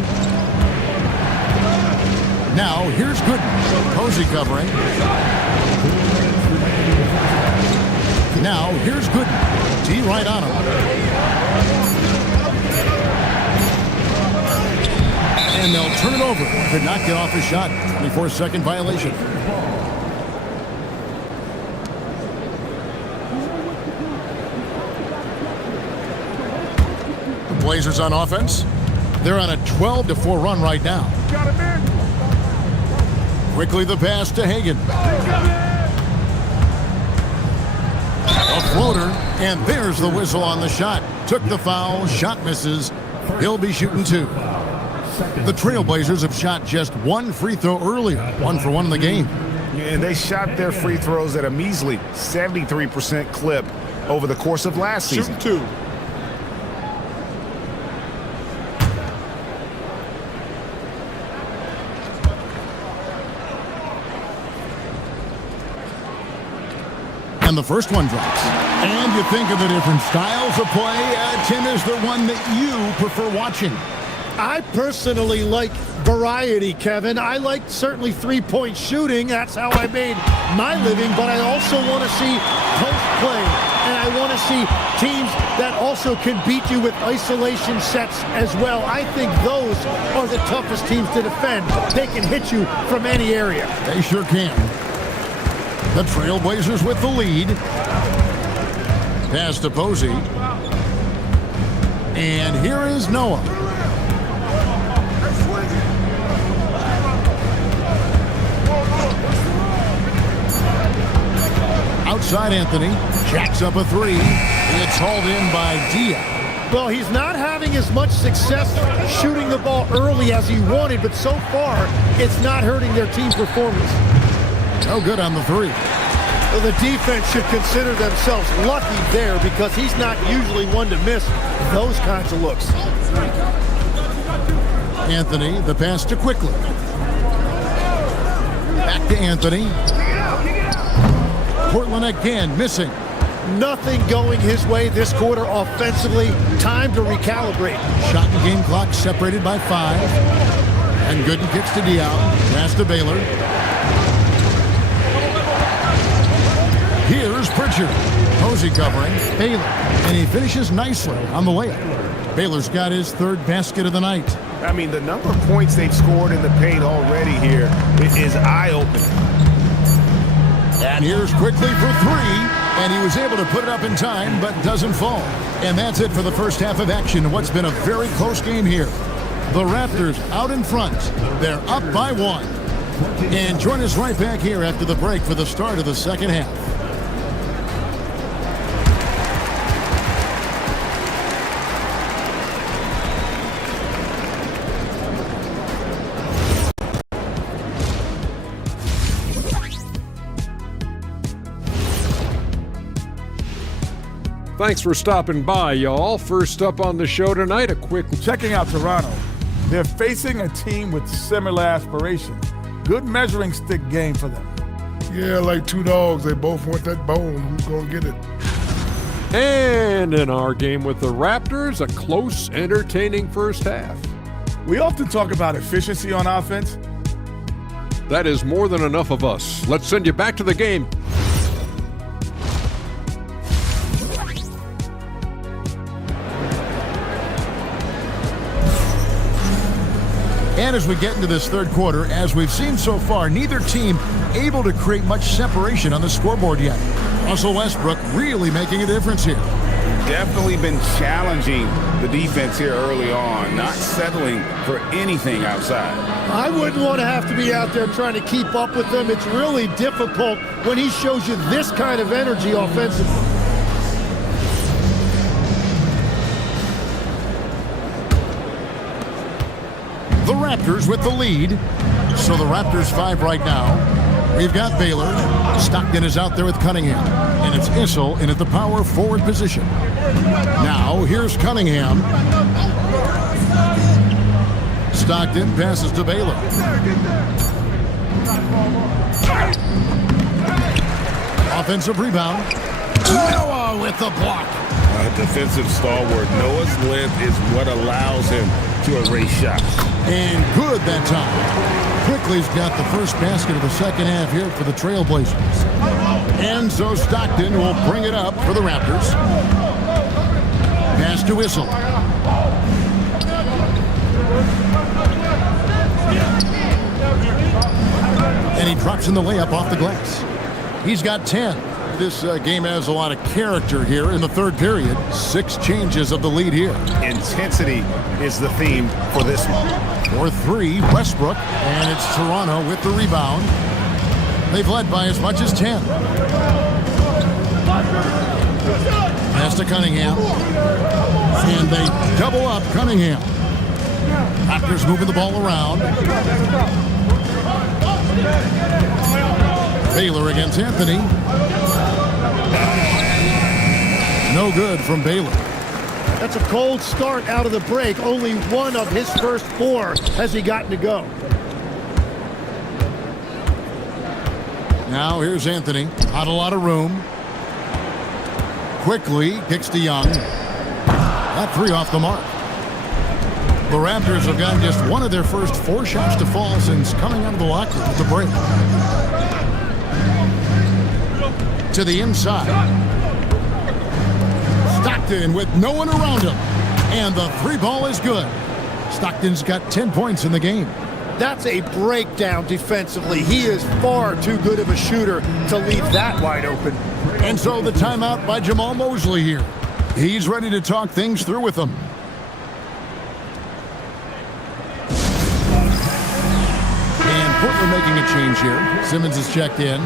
Now here's Gooden. Posey covering. Now here's Gooden. T right on him. And they'll turn it over. Could not get off his shot. 24-second violation. The Blazers on offense. They're on a 12-4 run right now. Quickly the pass to Hagen. A floater, and there's the whistle on the shot. Took the foul, shot misses. He'll be shooting 2. The Trailblazers have shot just 1 free throw earlier, 1 for 1 in the game. And they shot their free throws at a measly 73% clip over the course of last season. Shoot 2. And the first one drops. And you think of the different styles of play. Tim, is there one that you prefer watching? I personally like variety, Kevin. I like certainly three-point shooting. That's how I made my living. But I also want to see post play. And I want to see teams that also can beat you with isolation sets as well. I think those are the toughest teams to defend. They can hit you from any area. They sure can. The Trailblazers with the lead. Pass to Posey. And here is Noah. Outside Anthony. Jacks up a 3. It's hauled in by Dia. Well, he's not having as much success shooting the ball early as he wanted, but so far, it's not hurting their team performance. No good on the 3. Well, the defense should consider themselves lucky there because he's not usually one to miss those kinds of looks. Anthony, the pass to Quickly. Back to Anthony. Portland again missing. Nothing going his way this quarter offensively. Time to recalibrate. Shot and game clock separated by 5. And Gooden kicks to Diallo. Pass to Baylor. Here's Pritchard. Posey covering. Baylor. And he finishes nicely on the layup. Baylor's got his 3rd basket of the night. I mean, the number of points they've scored in the paint already here is eye-opening. And here's Quickly for 3. And he was able to put it up in time, but doesn't fall. And that's it for the first half of action. What's been a very close game here. The Raptors out in front. They're up by 1. And join us right back here after the break for the start of the second half. Thanks for stopping by, y'all. First up on the show tonight, a quick... Checking out Toronto. They're facing a team with similar aspirations. Good measuring stick game for them. Yeah, like two dogs. They both want that bone. Who's going to get it? And in our game with the Raptors, a close, entertaining first half. We often talk about efficiency on offense. That is more than enough of us. Let's send you back to the game. And as we get into this third quarter, as we've seen so far, neither team able to create much separation on the scoreboard yet. Russell Westbrook really making a difference here. Definitely been challenging the defense here early on, not settling for anything outside. I wouldn't want to have to be out there trying to keep up with them. It's really difficult when he shows you this kind of energy offensively. The Raptors with the lead. So the Raptors 5 right now. We've got Baylor. Stockton is out there with Cunningham. And it's Issel in at the power forward position. Now here's Cunningham. Stockton passes to Baylor. Offensive rebound. Noah with the block. Defensive stalwart. Noah's length is what allows him to erase shots. And good that time. Quickly's got the first basket of the second half here for the Trailblazers. And so Stockton will bring it up for the Raptors. Pass to Issel. And he drops in the layup off the glass. He's got 10. This game has a lot of character here in the third period. 6 changes of the lead here. Intensity is the theme for this one. For 3, Westbrook, and it's Toronto with the rebound. They've led by as much as 10. Pass to Cunningham. And they double up Cunningham. Raptors moving the ball around. Baylor against Anthony. No good from Baylor. That's a cold start out of the break. Only one of his first 4 has he gotten to go. Now here's Anthony. Not a lot of room. Quickly kicks to Young. That 3 off the mark. The Raptors have gotten just one of their first 4 shots to fall since coming out of the locker room at the break. To the inside. Stockton with no one around him. And the 3 ball is good. Stockton's got 10 points in the game. That's a breakdown defensively. He is far too good of a shooter to leave that wide open. And so the timeout by Jamal Mosley here. He's ready to talk things through with them. And Portland making a change here. Simmons is checked in.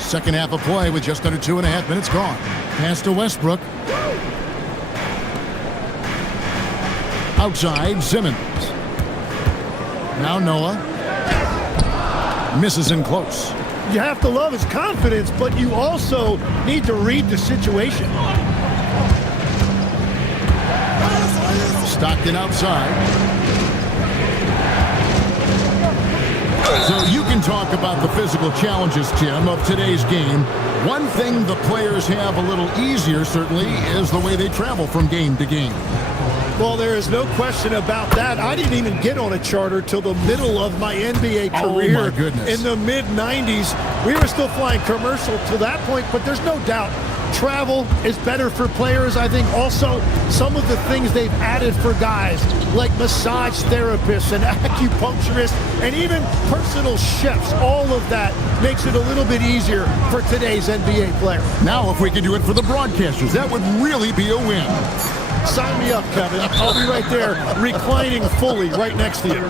Second half of play with just under 2.5 minutes gone. Pass to Westbrook. Outside, Simmons. Now Noah. Misses in close. You have to love his confidence, but you also need to read the situation. Stockton outside. So you can talk about the physical challenges, Tim, of today's game. One thing the players have a little easier, certainly, is the way they travel from game to game. Well, there is no question about that. I didn't even get on a charter till the middle of my NBA career. Oh, my goodness. In the mid-90s. We were still flying commercial to that point, but there's no doubt travel is better for players. I think also some of the things they've added for guys like massage therapists and acupuncturists and even personal chefs, all of that makes it a little bit easier for today's NBA player. Now if we could do it for the broadcasters, that would really be a win. Sign me up, Kevin. I'll be right there reclining fully right next to you.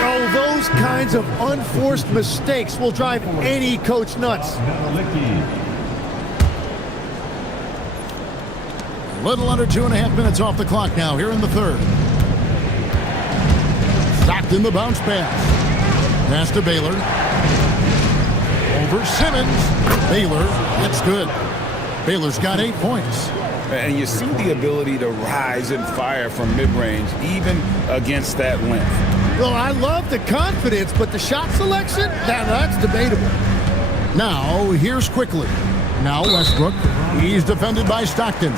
Oh, those kinds of unforced mistakes will drive any coach nuts. A little under 2.5 minutes off the clock now here in the third. Stockton the bounce pass. Pass to Baylor. Over Simmons. Baylor, that's good. Baylor's got 8 points. And you see the ability to rise and fire from mid-range, even against that length. Well, I love the confidence, but the shot selection, that's debatable. Now, here's Quickly. Now Westbrook. He's defended by Stockton.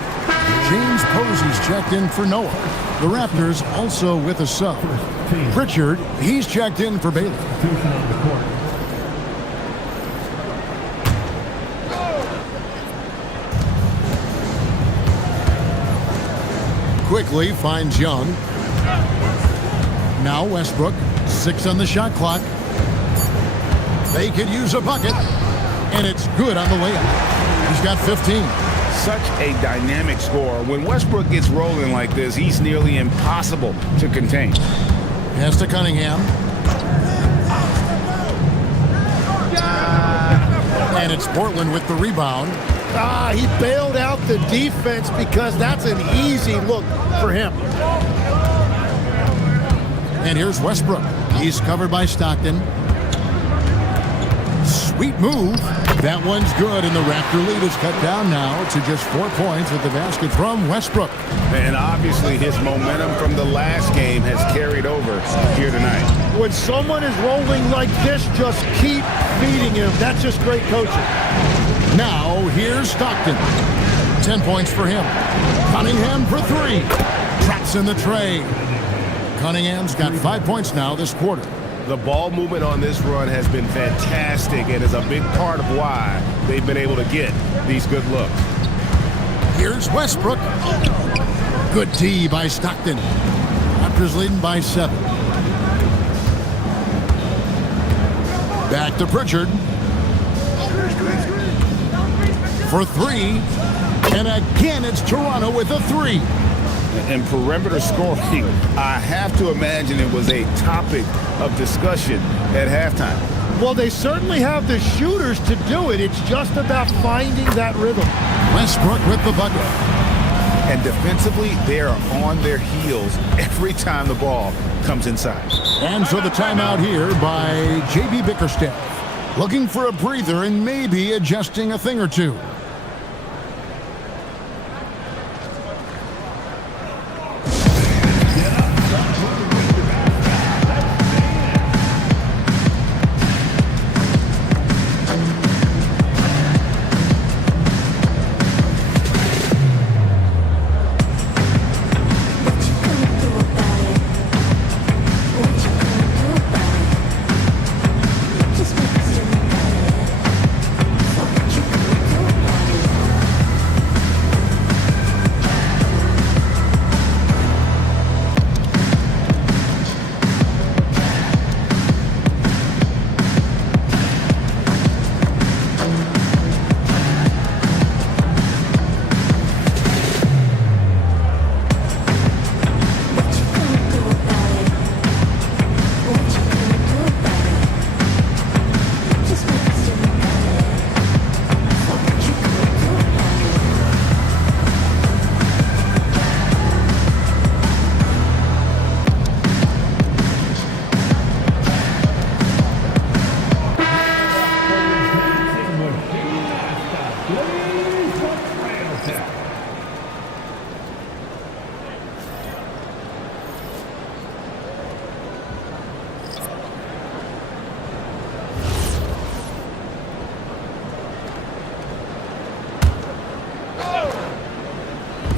James Posey's checked in for Noah. The Raptors also with a sub. Pritchard, he's checked in for Baylor. Quickly finds Young. Now Westbrook, 6 on the shot clock. They could use a bucket, and it's good on the layup. He's got 15. Such a dynamic scorer. When Westbrook gets rolling like this, he's nearly impossible to contain. Pass to Cunningham. And it's Portland with the rebound. He bailed out the defense because that's an easy look for him. And here's Westbrook. He's covered by Stockton. Sweet move. That one's good, and the Raptor lead is cut down now to just 4 points with the basket from Westbrook. And obviously his momentum from the last game has carried over here tonight. When someone is rolling like this, just keep feeding him. That's just great coaching. Now, here's Stockton. 10 points for him. Cunningham for 3. Drops in the tray. Cunningham's got 5 points now this quarter. The ball movement on this run has been fantastic and is a big part of why they've been able to get these good looks. Here's Westbrook. Good D by Stockton. Raptors leading by 7. Back to Pritchard. For 3. And again, it's Toronto with a 3. And perimeter scoring, I have to imagine it was a topic of discussion at halftime. Well, they certainly have the shooters to do it. It's just about finding that rhythm. Westbrook with the bucket. And defensively, they are on their heels every time the ball comes inside. And so the timeout here by J.B. Bickerstaff. Looking for a breather and maybe adjusting a thing or two.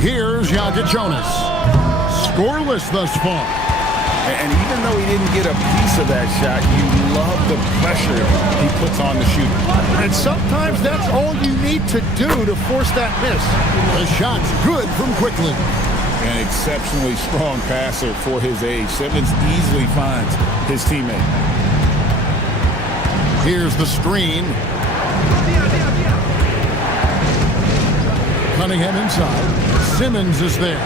Here's Jonas. Scoreless thus far. And even though he didn't get a piece of that shot, you love the pressure he puts on the shooter. And sometimes that's all you need to do to force that miss. The shot's good from Quickly. An exceptionally strong passer for his age. Simmons easily finds his teammate. Here's the screen. Cunningham inside. Simmons is there.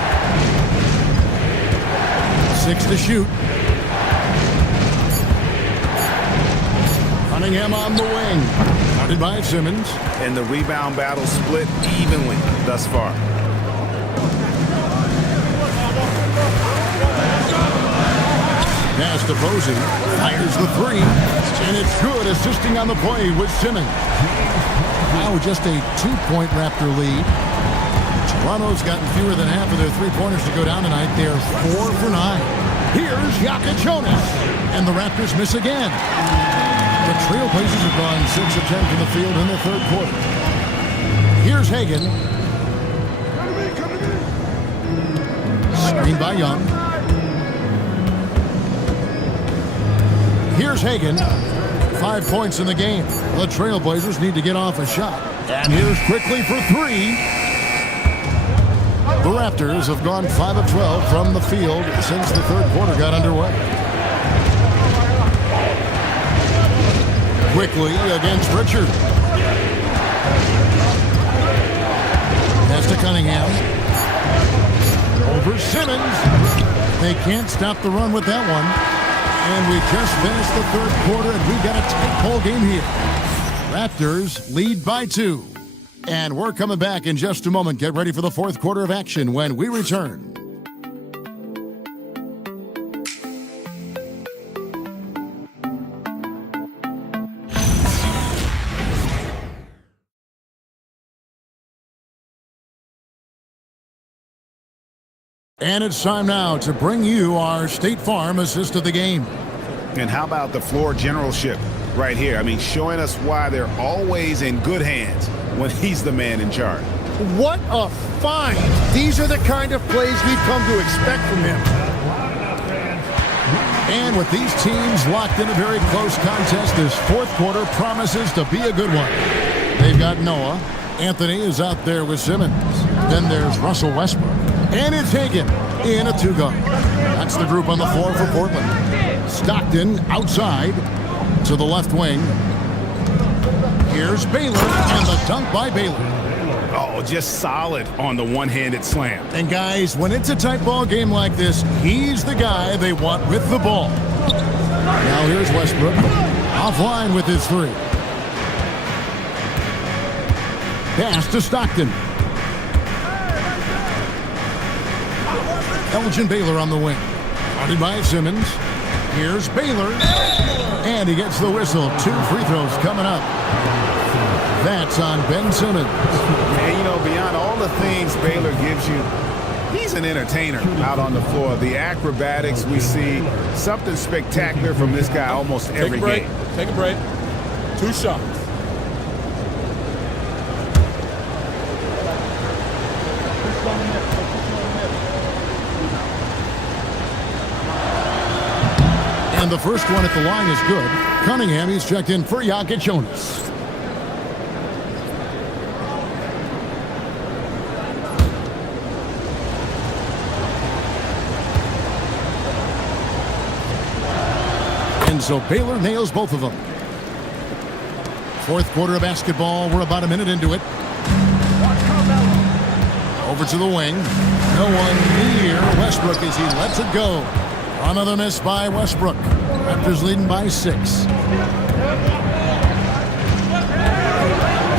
6 to shoot. Cunningham on the wing. Guarded by Simmons. And the rebound battle split evenly thus far. Pass to Posey. Fires the three. And it's good, assisting on the play with Simmons. Now just a 2-point Raptor lead. Toronto's gotten fewer than half of their three-pointers to go down tonight. They're 4 for 9. Here's Jonas. And the Raptors miss again. The Trailblazers have gone 6 of 10 from the field in the third quarter. Here's Hagan. Screen by Young. Here's Hagan. 5 points in the game. The Trailblazers need to get off a shot. And here's quickly for 3. The Raptors have gone 5 of 12 from the field since the third quarter got underway. Quickly against Richard. Pass to Cunningham. Over Simmons. They can't stop the run with that one. And we just finished the third quarter, and we've got a tight ball game here. Raptors lead by 2. And we're coming back in just a moment. Get ready for the fourth quarter of action when we return. And it's time now to bring you our State Farm assist of the game. And how about the floor generalship right here? I mean, showing us why they're always in good hands when he's the man in charge. What a find. These are the kind of plays we've come to expect from him. And with these teams locked in a very close contest, this fourth quarter promises to be a good one. They've got Noah. Anthony is out there with Simmons. Then there's Russell Westbrook. And it's Hagan in a 2-guard. That's the group on the floor for Portland. Stockton outside to the left wing. Here's Baylor, and the dunk by Baylor. Oh, just solid on the one-handed slam. And guys, when it's a tight ball game like this, he's the guy they want with the ball. Now here's Westbrook. Offline with his 3. Pass to Stockton. Elgin Baylor on the wing. Guarded by Simmons. Here's Baylor. And he gets the whistle. 2 free throws coming up. That's on Ben Simmons. And, you know, beyond all the things Baylor gives you, he's an entertainer out on the floor. The acrobatics we see, something spectacular from this guy almost every game. Take a break. 2 shots. And the first one at the line is good. Cunningham, he's checked in for Jonas. And so Baylor nails both of them. Fourth quarter of basketball. We're about a minute into it. Over to the wing. No one near Westbrook as he lets it go. Another miss by Westbrook. Raptors leading by 6.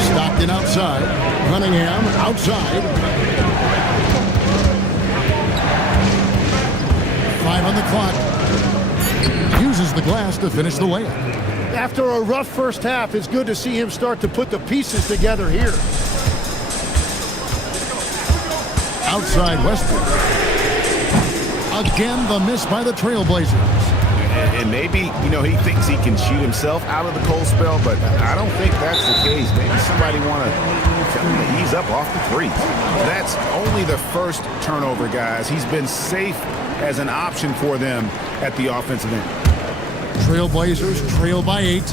Stockton outside. Cunningham outside. 5 on the clock. Uses the glass to finish the layup. After a rough first half, it's good to see him start to put the pieces together here. Outside Westbrook. Again, the miss by the Trailblazers. And maybe, you know, he thinks he can shoot himself out of the cold spell, but I don't think that's the case. Maybe somebody want to tell him to ease up off the threes. That's only the first turnover, guys. He's been safe as an option for them at the offensive end. Trailblazers trail by 8.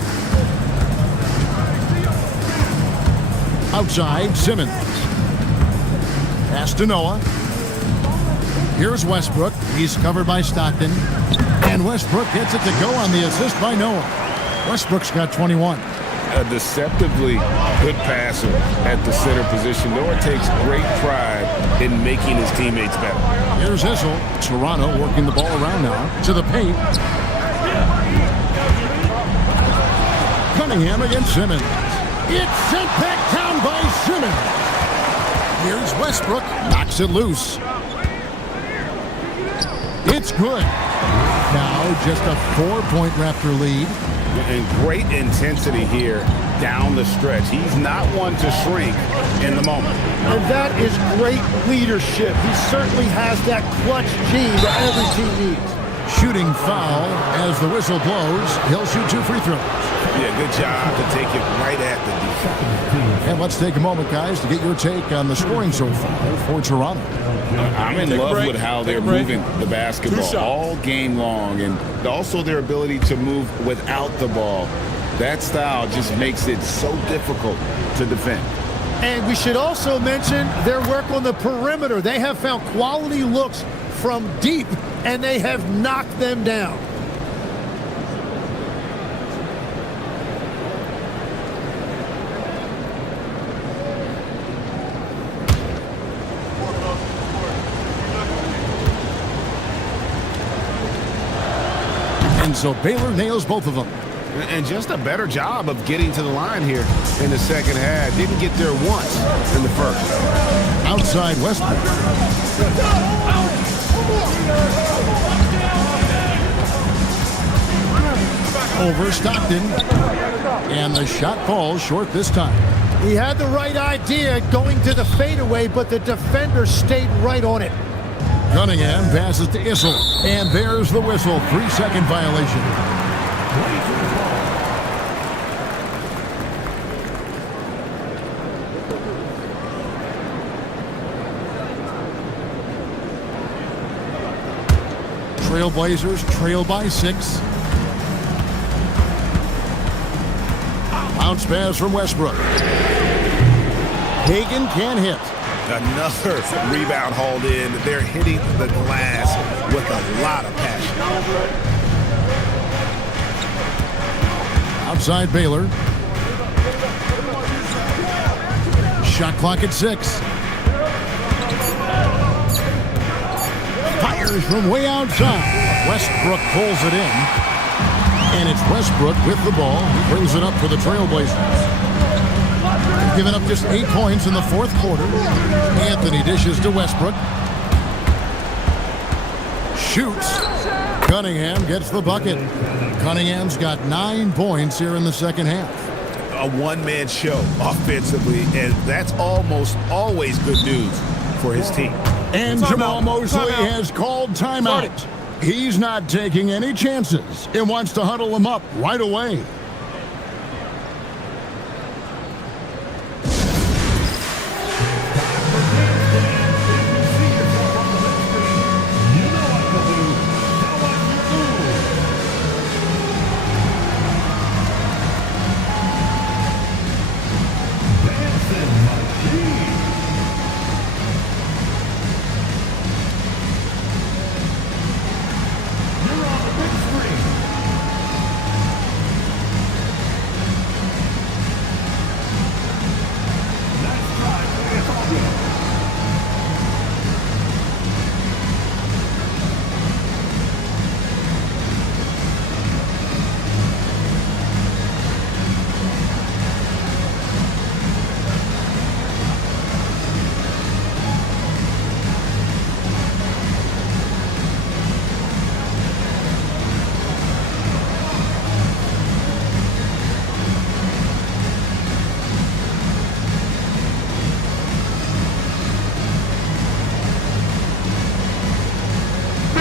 Outside, Simmons. Pass to Noah. Here's Westbrook. He's covered by Stockton. And Westbrook gets it to go on the assist by Noah. Westbrook's got 21. A deceptively good passer at the center position. Noah takes great pride in making his teammates better. Here's Issel. Toronto working the ball around now to the paint. Cunningham against Simmons. It's sent back down by Simmons. Here's Westbrook. Knocks it loose. It's good. Now just a 4-point Raptor lead. And great intensity here down the stretch. He's not one to shrink in the moment. And that is great leadership. He certainly has that clutch gene that every team needs. Shooting foul as the whistle blows. He'll shoot 2 free throws. Yeah, good job to take it right at the defense. And let's take a moment, guys, to get your take on the scoring so far for Toronto. I'm in love with how they're moving the basketball all game long, and also their ability to move without the ball. That style just makes it so difficult to defend. And we should also mention their work on the perimeter. They have found quality looks from deep, and they have knocked them down. And so Baylor nails both of them. And just a better job of getting to the line here in the second half. Didn't get there once in the first. Outside Westbrook. Over Stockton. And the shot falls short this time. He had the right idea going to the fadeaway, but the defender stayed right on it. Cunningham passes to Issel. And there's the whistle. 3-second violation. Trailblazers trail by 6. Bounce pass from Westbrook. Hagan can't hit. Another rebound hauled in. They're hitting the glass with a lot of passion. Outside Baylor. Shot clock at 6. Fires from way outside. Westbrook pulls it in. And it's Westbrook with the ball. He brings it up for the Trailblazers. They've given up just 8 points in the fourth quarter. Anthony dishes to Westbrook. Shoots. Cunningham gets the bucket. Cunningham's got 9 points here in the second half. A one-man show offensively, and that's almost always good news for his team. And Jamal Mosley has called timeout. He's not taking any chances and wants to huddle them up right away.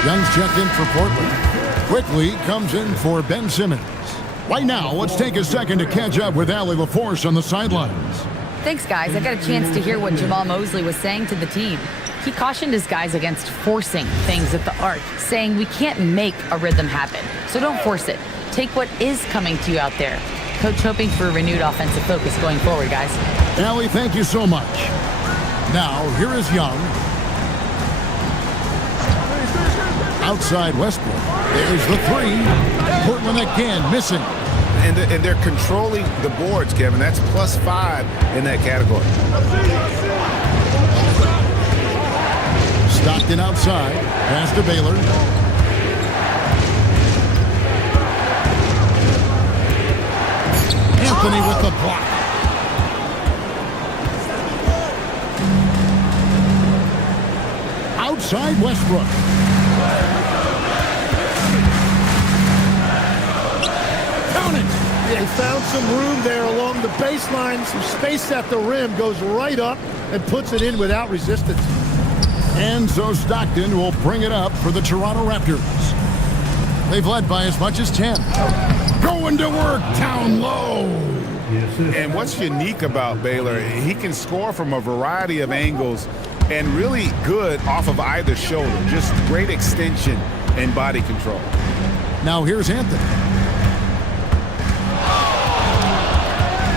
Young's checked in for Portland. Quickly comes in for Ben Simmons. Right now, let's take a second to catch up with Allie LaForce on the sidelines. Thanks, guys. I got a chance to hear what Jamal Mosley was saying to the team. He cautioned his guys against forcing things at the arc, saying we can't make a rhythm happen, so don't force it. Take what is coming to you out there. Coach hoping for a renewed offensive focus going forward, guys. Allie, thank you so much. Now, here is Young. Outside Westbrook. There's the 3. Portland again missing. And they're controlling the boards, Kevin. That's +5 in that category. Stockton outside. Pass to Baylor. Anthony with the block. Outside Westbrook. They found some room there along the baseline, some space at the rim, goes right up and puts it in without resistance. And so Stockton will bring it up for the Toronto Raptors. They've led by as much as 10. Going to work down low. And what's unique about Baylor, he can score from a variety of angles and really good off of either shoulder. Just great extension and body control. Now here's Anthony.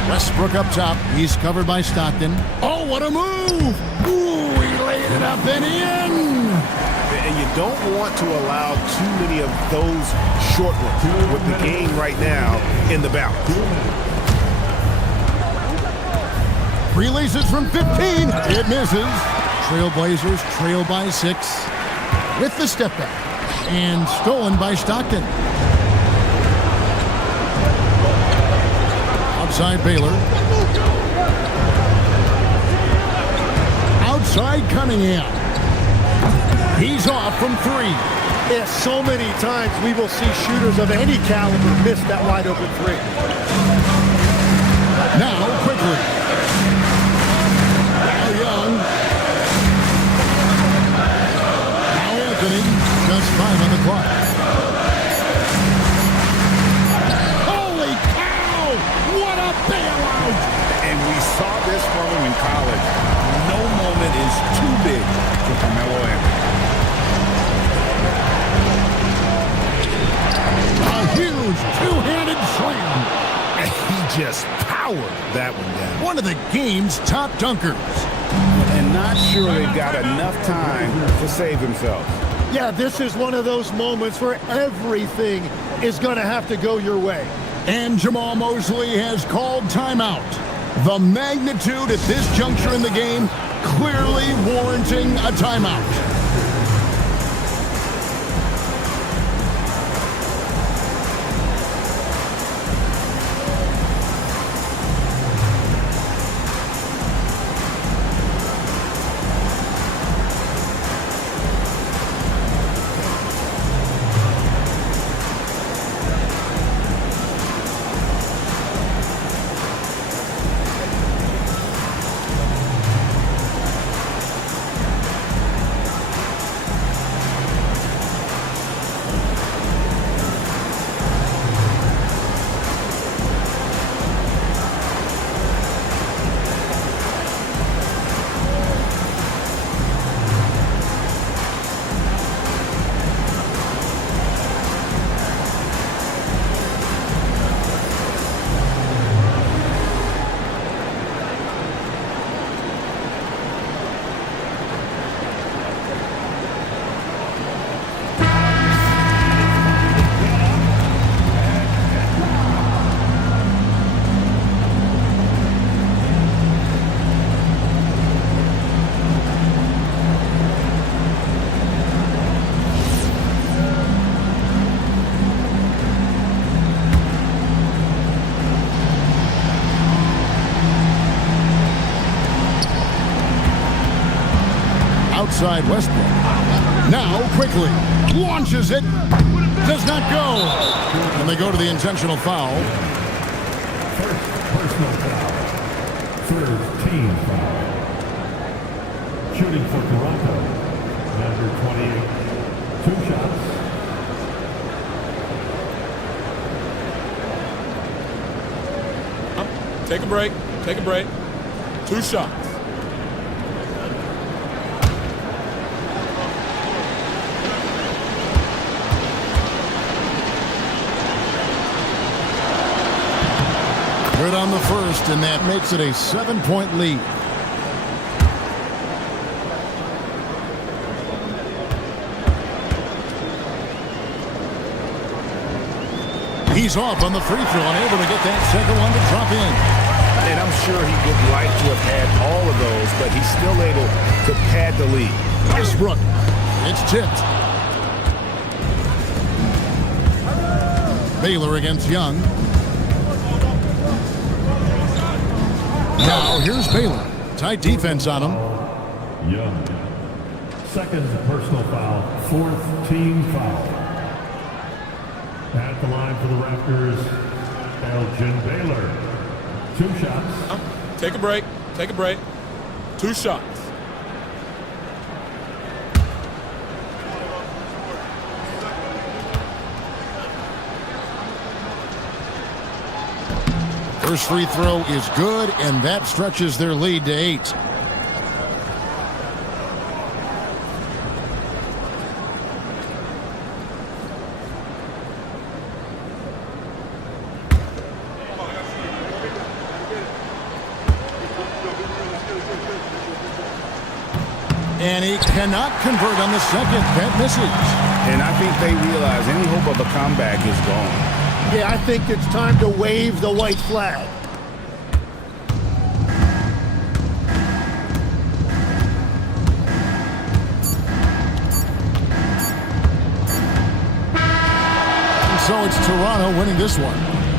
Westbrook up top. He's covered by Stockton. Oh, what a move! Ooh, he laid it up and in! And you don't want to allow too many of those short ones with the game right now in the balance. Releases from 15. It misses. Trailblazers trail by 6 with the step back. And stolen by Stockton. Outside Baylor. Outside Cunningham. He's off from 3. Yeah, so many times we will see shooters of any caliber miss that wide open 3. Now quickly. Now Young. Now Anthony. Just 5 on the clock. Holy cow! What a bailout! And we saw this from him in college. No moment is too big for Carmelo Anthony. A huge two-handed slam. And he just powered that one down. One of the game's top dunkers. And not sure they've got enough time to save themselves. Yeah, this is one of those moments where everything is going to have to go your way. And Jamal Mosley has called timeout. The magnitude at this juncture in the game clearly warranting a timeout. Outside Westbrook. Now quickly launches it. Does not go. And they go to the intentional foul. First personal foul. Third team foul. Shooting for Toronto. Number 28. 2 shots. Take a break. Take a break. 2 shots. Good on the first, and that makes it a 7-point lead. He's off on the free throw, unable to get that second one to drop in. And I'm sure he would like to have had all of those, but he's still able to pad the lead. Westbrook. It's tipped. Baylor against Young. Now here's Baylor. Tight defense on him. Young. Second personal foul. 4th team foul. At the line for the Raptors, Elgin Baylor. 2 shots. Take a break. Take a break. 2 shots. First free throw is good, and that stretches their lead to 8. And he cannot convert on the second. That misses. And I think they realize any hope of a comeback is gone. Yeah, I think it's time to wave the white flag. And so it's Toronto winning this one.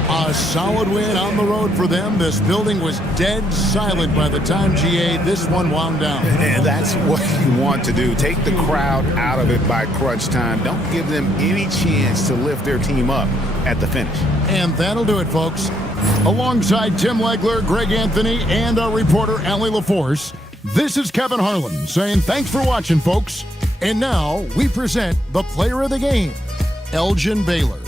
A solid win on the road for them. This building was dead silent by the time, GA, this one wound down. And that's what you want to do. Take the crowd out of it by crunch time. Don't give them any chance to lift their team up at the finish. And that'll do it, folks. Alongside Tim Legler, Greg Anthony, and our reporter, Allie LaForce, this is Kevin Harlan saying thanks for watching, folks. And now we present the player of the game, Elgin Baylor.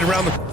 right around the...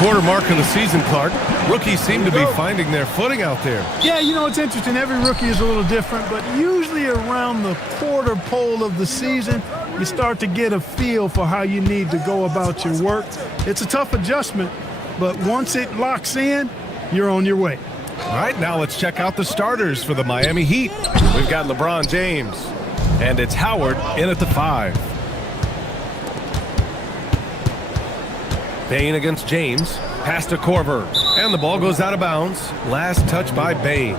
Quarter mark of the season, Clark. Rookies seem to be finding their footing out there. Yeah, you know, it's interesting. Every rookie is a little different, but usually around the quarter pole of the season, you start to get a feel for how you need to go about your work. It's a tough adjustment, but once it locks in, you're on your way. All right, now let's check out the starters for the Miami Heat. We've got LeBron James, and it's Howard in at the 5. Bane against James, pass to Korver, and the ball goes out of bounds. Last touch by Bane.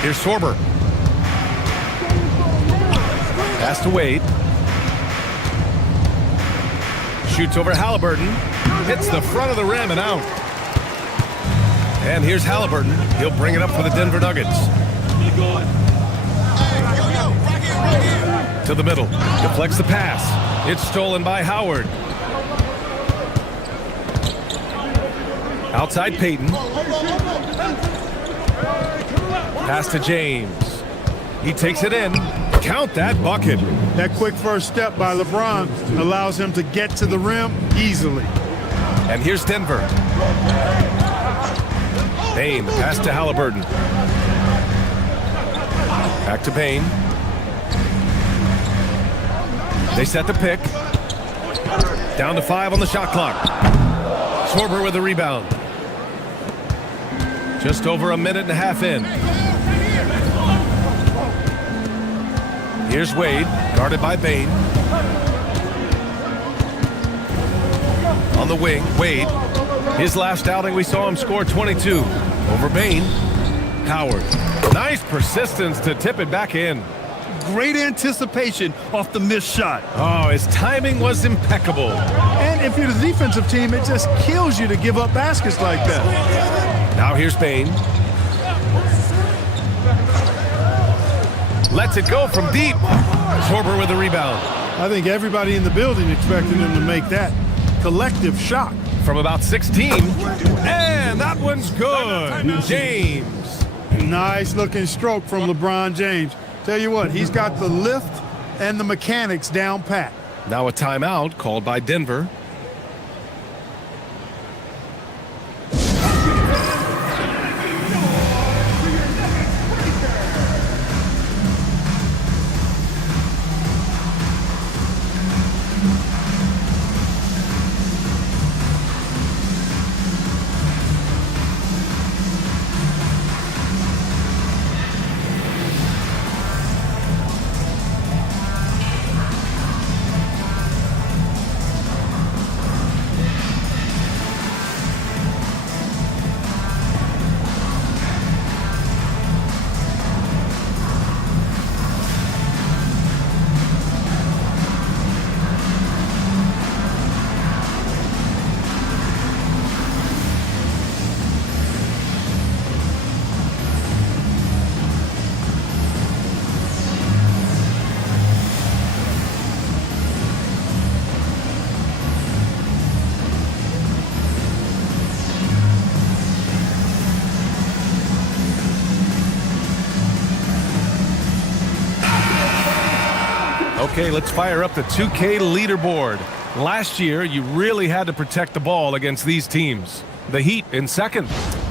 Here's Sorber. Pass to Wade. Shoots over Halliburton. Hits the front of the rim and out. And here's Halliburton. He'll bring it up for the Denver Nuggets. To the middle. Deflects the pass. It's stolen by Howard. Outside Peyton. Pass to James. He takes it in. Count that bucket. That quick first step by LeBron allows him to get to the rim easily. And here's Denver. Bane, pass to Halliburton. Back to Bane. They set the pick. Down to 5 on the shot clock. Sorber with the rebound. Just over a minute and a half in. Here's Wade, guarded by Bane. On the wing, Wade. His last outing, we saw him score 22. Over Bane. Howard. Nice persistence to tip it back in. Great anticipation off the missed shot. Oh, his timing was impeccable. And if you're the defensive team, it just kills you to give up baskets like that. Now here's Bane. Lets it go from deep. Sorber with the rebound. I think everybody in the building expected him to make that collective shot. From about 16. And that one's good. James. Nice looking stroke from LeBron James. Tell you what, he's got the lift and the mechanics down pat. Now a timeout called by Denver. Okay, let's fire up the 2K leaderboard. Last year, you really had to protect the ball against these teams. The Heat in second.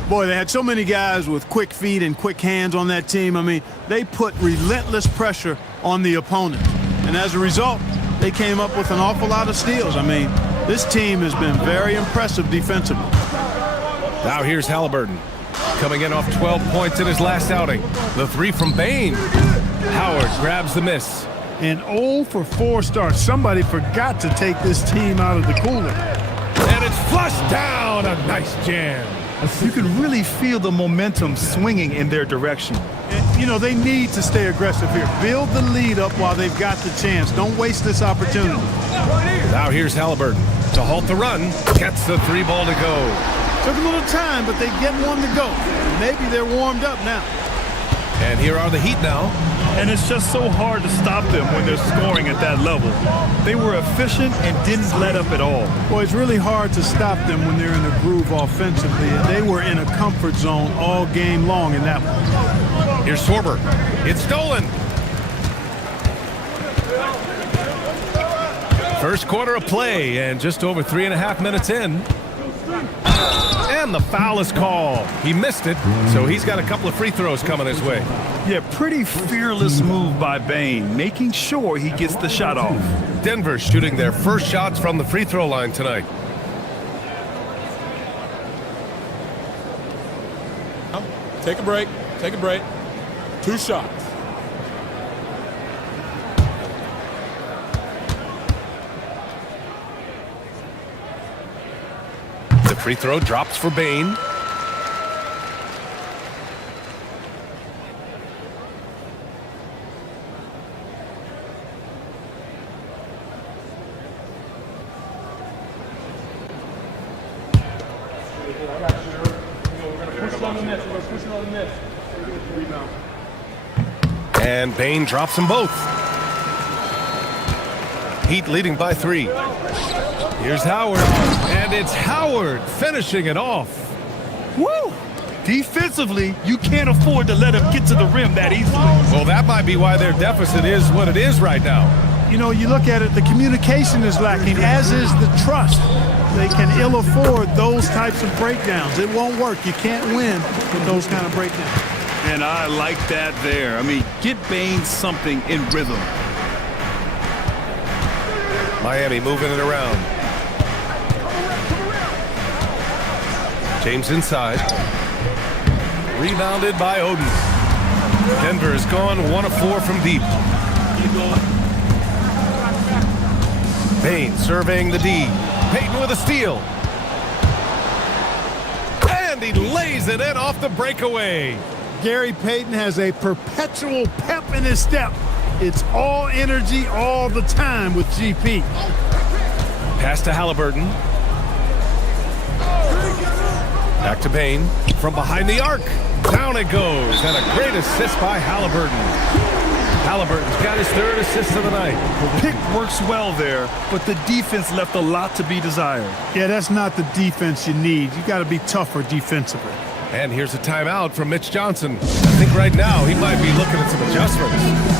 Boy, they had so many guys with quick feet and quick hands on that team. I mean, they put relentless pressure on the opponent. And as a result, they came up with an awful lot of steals. I mean, this team has been very impressive defensively. Now here's Halliburton. coming in off 12 points in his last outing. The three from Bane. Howard grabs the miss. An 0 for 4 start. Somebody forgot to take this team out of the cooler. And it's flushed down. A nice jam. You can really feel the momentum swinging in their direction. And, you know, they need to stay aggressive here. Build the lead up while they've got the chance. Don't waste this opportunity. Now here's Halliburton to halt the run. Gets the 3 ball to go. Took a little time, but they get one to go. Maybe they're warmed up now. And here are the Heat now. And it's just so hard to stop them when they're scoring at that level. They were efficient and didn't let up at all. Boy, it's really hard to stop them when they're in a groove offensively. And they were in a comfort zone all game long in that one. Here's Sorber. It's stolen. First quarter of play and just over 3.5 minutes in. And the foul is called. He missed it, so he's got a couple of free throws coming his way. Yeah, pretty fearless move by Bane, making sure he gets the shot off. Denver shooting their first shots from the free throw line tonight. Take a break. Take a break. 2 shots. The free throw drops for Bane. And Bane drops them both. Heat leading by 3. Here's Howard, and it's Howard finishing it off. Woo! Defensively, you can't afford to let him get to the rim that easily. Well, that might be why their deficit is what it is right now. You know, you look at it, the communication is lacking, as is the trust. They can ill afford those types of breakdowns. It won't work. You can't win with those kind of breakdowns. And I like that there. I mean, get Bane something in rhythm. Miami moving it around. James inside. Rebounded by Oden. Denver has gone 1 of 4 from deep. Bane surveying the D. Payton with a steal. And he lays it in off the breakaway. Gary Payton has a perpetual pep in his step. It's all energy all the time with GP. Pass to Halliburton. Back to Bane. From behind the arc. Down it goes. And a great assist by Halliburton. Halliburton's got his 3rd assist of the night. Pick works well there, but the defense left a lot to be desired. Yeah, that's not the defense you need. You got to be tougher defensively. And here's a timeout from Mitch Johnson. I think right now he might be looking at some adjustments.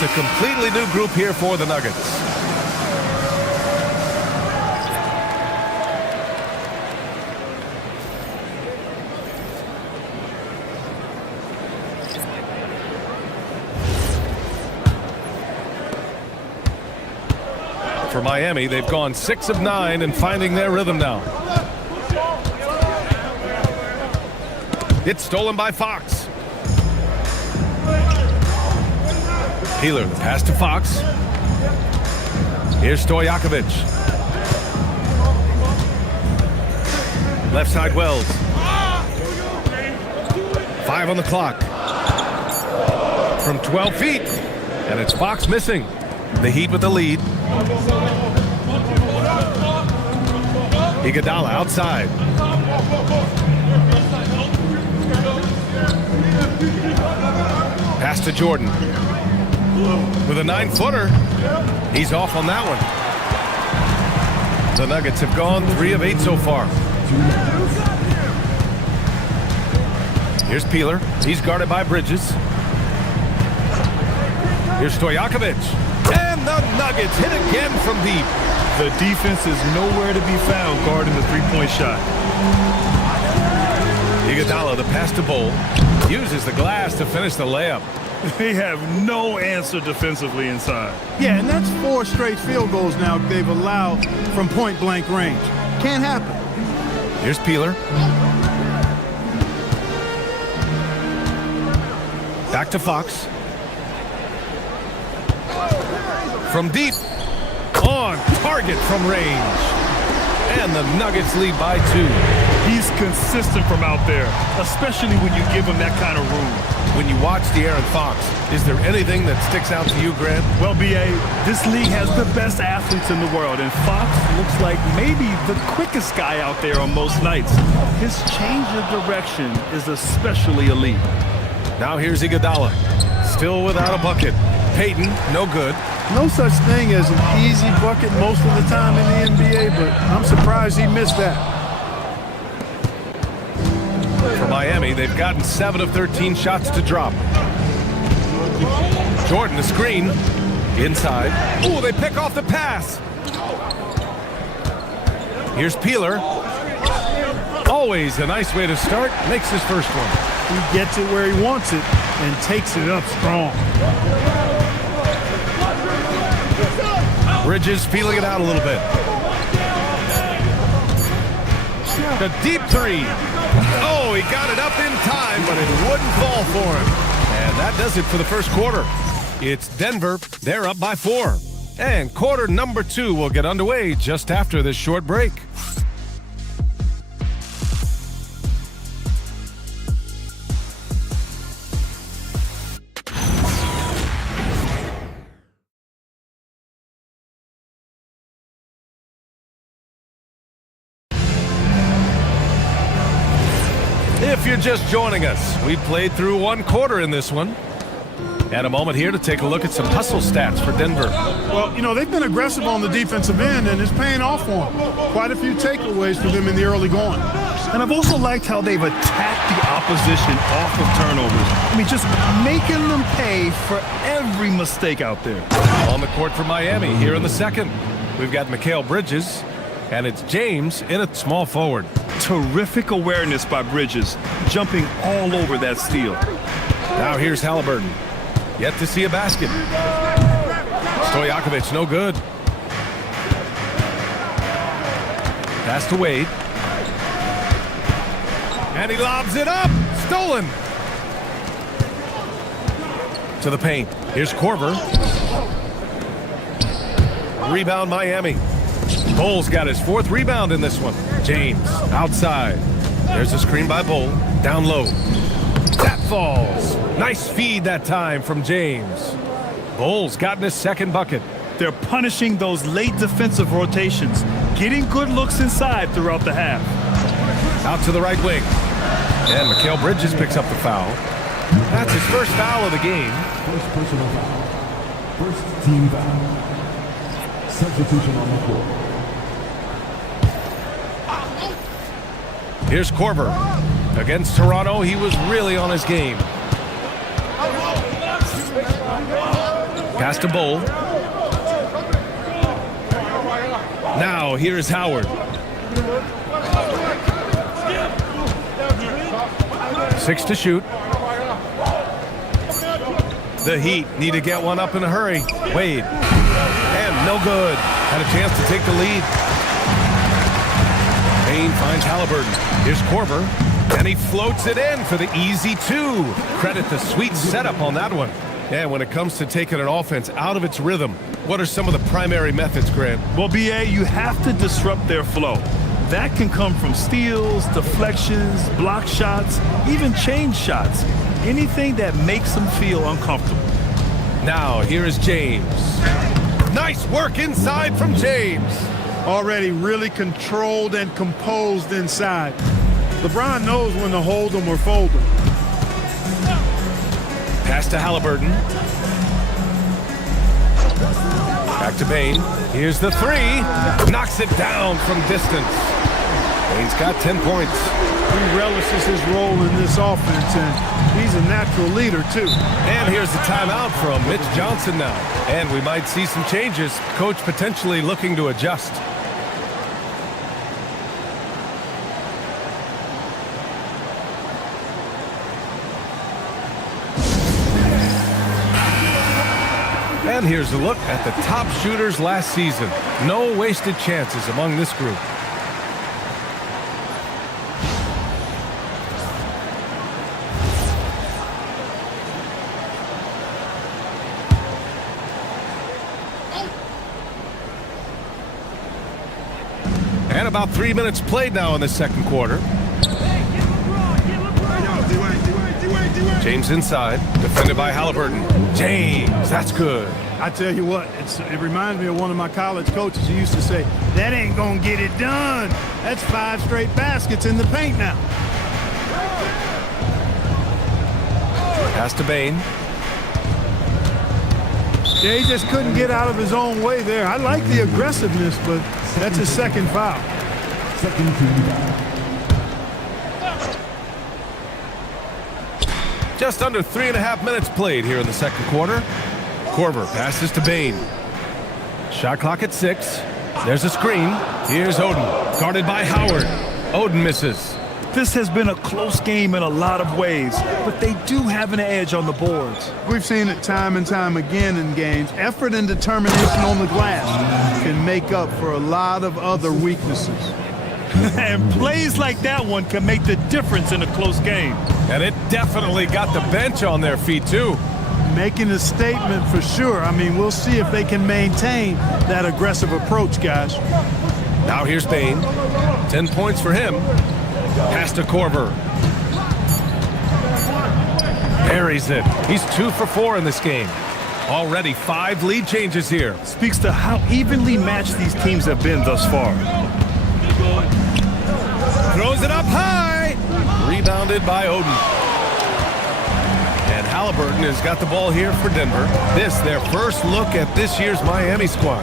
It's a completely new group here for the Nuggets. For Miami, they've gone 6 of 9 and finding their rhythm now. It's stolen by Fox. Peeler, the pass to Fox. Here's Stojakovic. Left side Wells. 5 on the clock. From 12 feet. And it's Fox missing. The Heat with the lead. Iguodala outside. Pass to Jordan. With a 9-footer. He's off on that one. The Nuggets have gone 3 of 8 so far. Here's Peeler. He's guarded by Bridges. Here's Stojakovic. And the Nuggets hit again from deep. The defense is nowhere to be found guarding the three-point shot. Iguodala, the pass to Bol. Uses the glass to finish the layup. They have no answer defensively inside. Yeah, and that's 4 straight field goals now they've allowed from point-blank range. Can't happen. Here's Peeler. Back to Fox. From deep. On target from range. And the Nuggets lead by 2. He's consistent from out there, especially when you give him that kind of room. When you watch De'Aaron Fox, is there anything that sticks out to you, Grant? Well, B.A., this league has the best athletes in the world, and Fox looks like maybe the quickest guy out there on most nights. His change of direction is especially elite. Now here's Iguodala. Still without a bucket. Payton, no good. No such thing as an easy bucket most of the time in the NBA, but I'm surprised he missed that. For Miami, they've gotten 7 of 13 shots to drop. Jordan, the screen. Inside. Ooh, they pick off the pass. Here's Peeler. Always a nice way to start. Makes his first one. He gets it where he wants it and takes it up strong. Bridges feeling it out a little bit. The deep 3. Oh, he got it up in time, but it wouldn't fall for him. And that does it for the first quarter. It's Denver. They're up by 4. And quarter number 2 will get underway just after this short break. If you're just joining us, we played through 1 quarter in this one. And a moment here to take a look at some hustle stats for Denver. Well, you know, they've been aggressive on the defensive end, and it's paying off for them. Quite a few takeaways for them in the early going. And I've also liked how they've attacked the opposition off of turnovers. I mean, just making them pay for every mistake out there. On the court for Miami here in the second. We've got Mikal Bridges, and it's James in a small forward. Terrific awareness by Bridges, jumping all over that steal. Now here's Halliburton. Yet to see a basket. Stojakovic, no good. Pass to Wade. And he lobs it up. Stolen. To the paint. Here's Korver. Rebound Miami. Bol's got his 4th rebound in this one. James outside. There's a screen by Bol. Down low. That falls. Nice feed that time from James. Bol's gotten his 2nd bucket. They're punishing those late defensive rotations, getting good looks inside throughout the half. Out to the right wing. And Mikal Bridges picks up the foul. That's his first foul of the game. First personal foul. First team foul. Substitution on the court. Here's Korver. Against Toronto, he was really on his game. Pass to Bol. Now here's Howard. 6 to shoot. The Heat need to get one up in a hurry. Wade. And no good. Had a chance to take the lead. Payne finds Halliburton. Here's Korver. And he floats it in for the easy 2. Credit the sweet setup on that one. And when it comes to taking an offense out of its rhythm, what are some of the primary methods, Grant? Well, B.A., you have to disrupt their flow. That can come from steals, deflections, block shots, even change shots. Anything that makes them feel uncomfortable. Now, here is James. Nice work inside from James. Already really controlled and composed inside. LeBron knows when to hold them or fold them. Pass to Halliburton. Back to Bane. Here's the three. Knocks it down from distance. Bane's got 10 points. He relishes his role in this offense, and he's a natural leader, too. And here's the timeout from Mitch Johnson now. And we might see some changes. Coach potentially looking to adjust. And here's a look at the top shooters last season. No wasted chances among this group. And about 3 minutes played now in the second quarter. James inside, defended by Halliburton. James, that's good. I tell you what, it reminds me of one of my college coaches who used to say, that ain't gonna get it done. That's 5 straight baskets in the paint now. Pass to Bane. Yeah, he just couldn't get out of his own way there. I like the aggressiveness, but that's his second foul. Second team foul. Just under 3.5 minutes played here in the second quarter. Korver passes to Bane. Shot clock at 6. There's a screen. Here's Oden, guarded by Howard. Oden misses. This has been a close game in a lot of ways, but they do have an edge on the boards. We've seen it time and time again in games. Effort and determination on the glass can make up for a lot of other weaknesses. And plays like that one can make the difference in a close game. And it definitely got the bench on their feet, too. Making a statement for sure. I mean, we'll see if they can maintain that aggressive approach, guys. Now here's Bane. 10 points for him. Pass to Korver. Buries it. He's 2 for 4 in this game. Already 5 lead changes here. Speaks to how evenly matched these teams have been thus far. Throws it up high. Rebounded by Oden. And Halliburton has got the ball here for Denver. This, their first look at this year's Miami squad.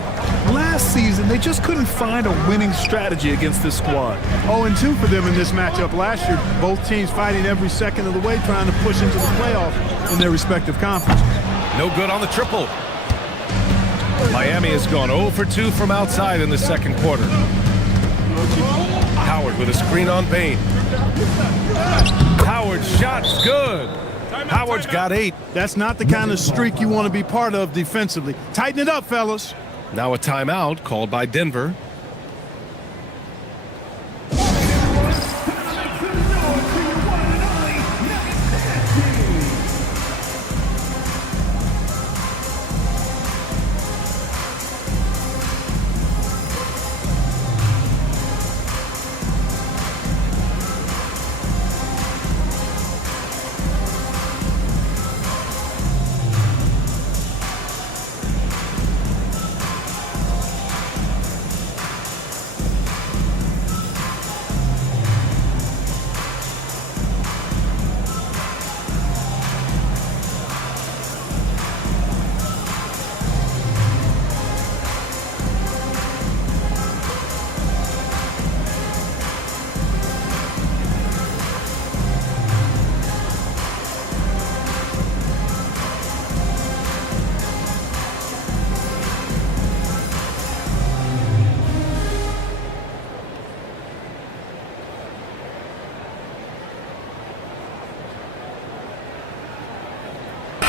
Last season, they just couldn't find a winning strategy against this squad. 0-2 for them in this matchup last year. Both teams fighting every second of the way, trying to push into the playoffs in their respective conferences. No good on the triple. Miami has gone 0 for 2 from outside in the second quarter. Howard with a screen on Bane. Howard's shot's good. Howard's got 8. That's not the kind of streak you want to be part of defensively. Tighten it up, fellas. Now a timeout called by Denver.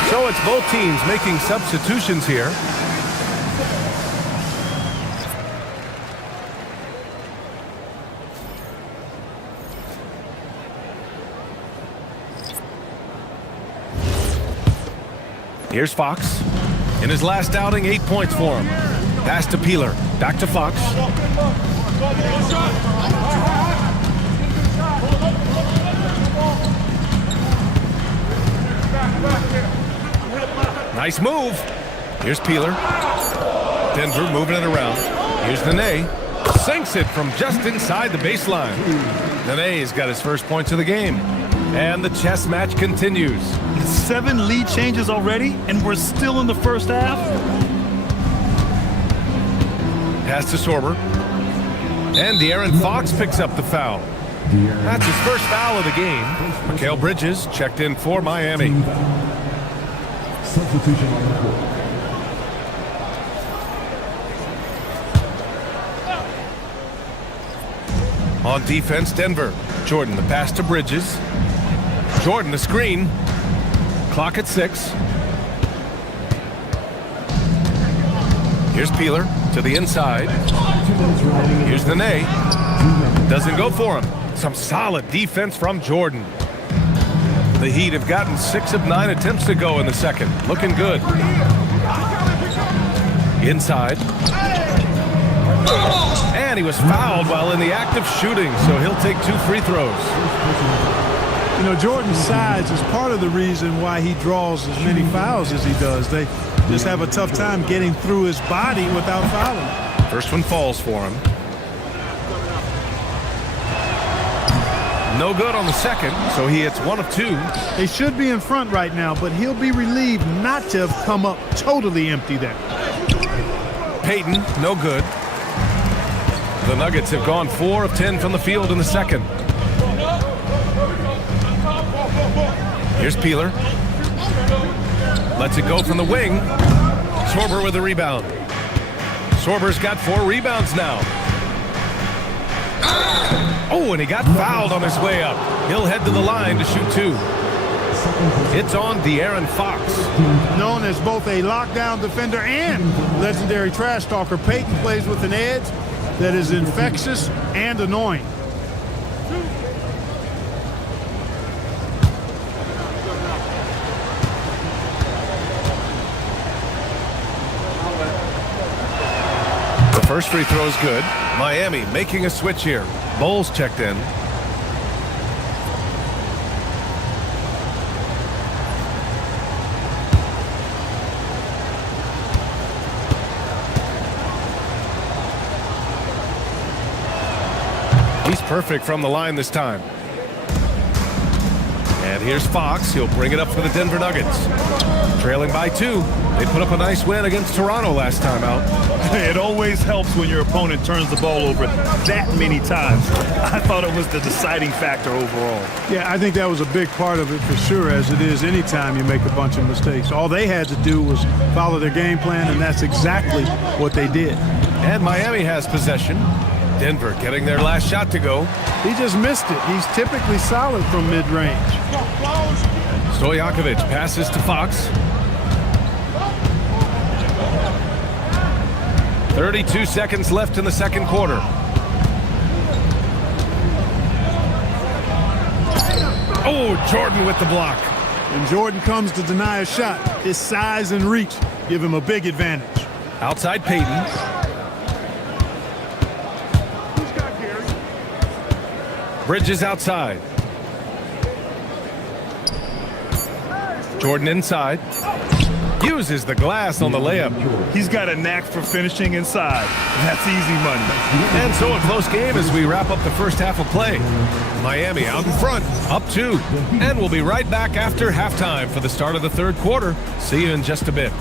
So it's both teams making substitutions here. Here's Fox. In his last outing, 8 points for him. Pass to Peeler. Back to Fox. Nice move. Here's Peeler. Denver moving it around. Here's Nene. Sinks it from just inside the baseline. Nene's got his first points of the game. And the chess match continues. 7 lead changes already, and we're still in the first half. Pass to Sorber. And De'Aaron Fox picks up the foul. That's his first foul of the game. Mikal Bridges checked in for Miami. Substitution on the court. On defense, Denver. Jordan, the pass to Bridges. Jordan, the screen. Clock at 6. Here's Peeler to the inside. Here's Nene. Doesn't go for him. Some solid defense from Jordan. The Heat have gotten 6 of 9 attempts to go in the second. Looking good. Inside. And he was fouled while in the act of shooting, so he'll take 2 free throws. You know, Jordan's size is part of the reason why he draws as many fouls as he does. They just have a tough time getting through his body without fouling. First one falls for him. No good on the second, so he hits 1 of 2. They should be in front right now, but he'll be relieved not to have come up totally empty there. Payton, no good. The Nuggets have gone 4 of 10 from the field in the second. Here's Peeler. Lets it go from the wing. Sorber with the rebound. Sorber's got 4 rebounds now. Oh, and he got fouled on his way up. He'll head to the line to shoot 2. It's on De'Aaron Fox. Known as both a lockdown defender and legendary trash talker, Payton plays with an edge that is infectious and annoying. The first free throw is good. Miami making a switch here. Bowles checked in. He's perfect from the line this time. And here's Fox. He'll bring it up for the Denver Nuggets. Trailing by 2. They put up a nice win against Toronto last time out. It always helps when your opponent turns the ball over that many times. I thought it was the deciding factor overall. Yeah, I think that was a big part of it for sure, as it is anytime you make a bunch of mistakes. All they had to do was follow their game plan, and that's exactly what they did. And Miami has possession. Denver getting their last shot to go. He just missed it. He's typically solid from mid-range. Stojakovic passes to Fox. 32 seconds left in the second quarter. Oh, Jordan with the block. And Jordan comes to deny a shot. His size and reach give him a big advantage. Outside Payton. Bridges outside. Jordan inside. Uses the glass on the layup. He's got a knack for finishing inside. That's easy money. And so a close game as we wrap up the first half of play. Miami out in front, up 2. And we'll be right back after halftime for the start of the third quarter. See you in just a bit.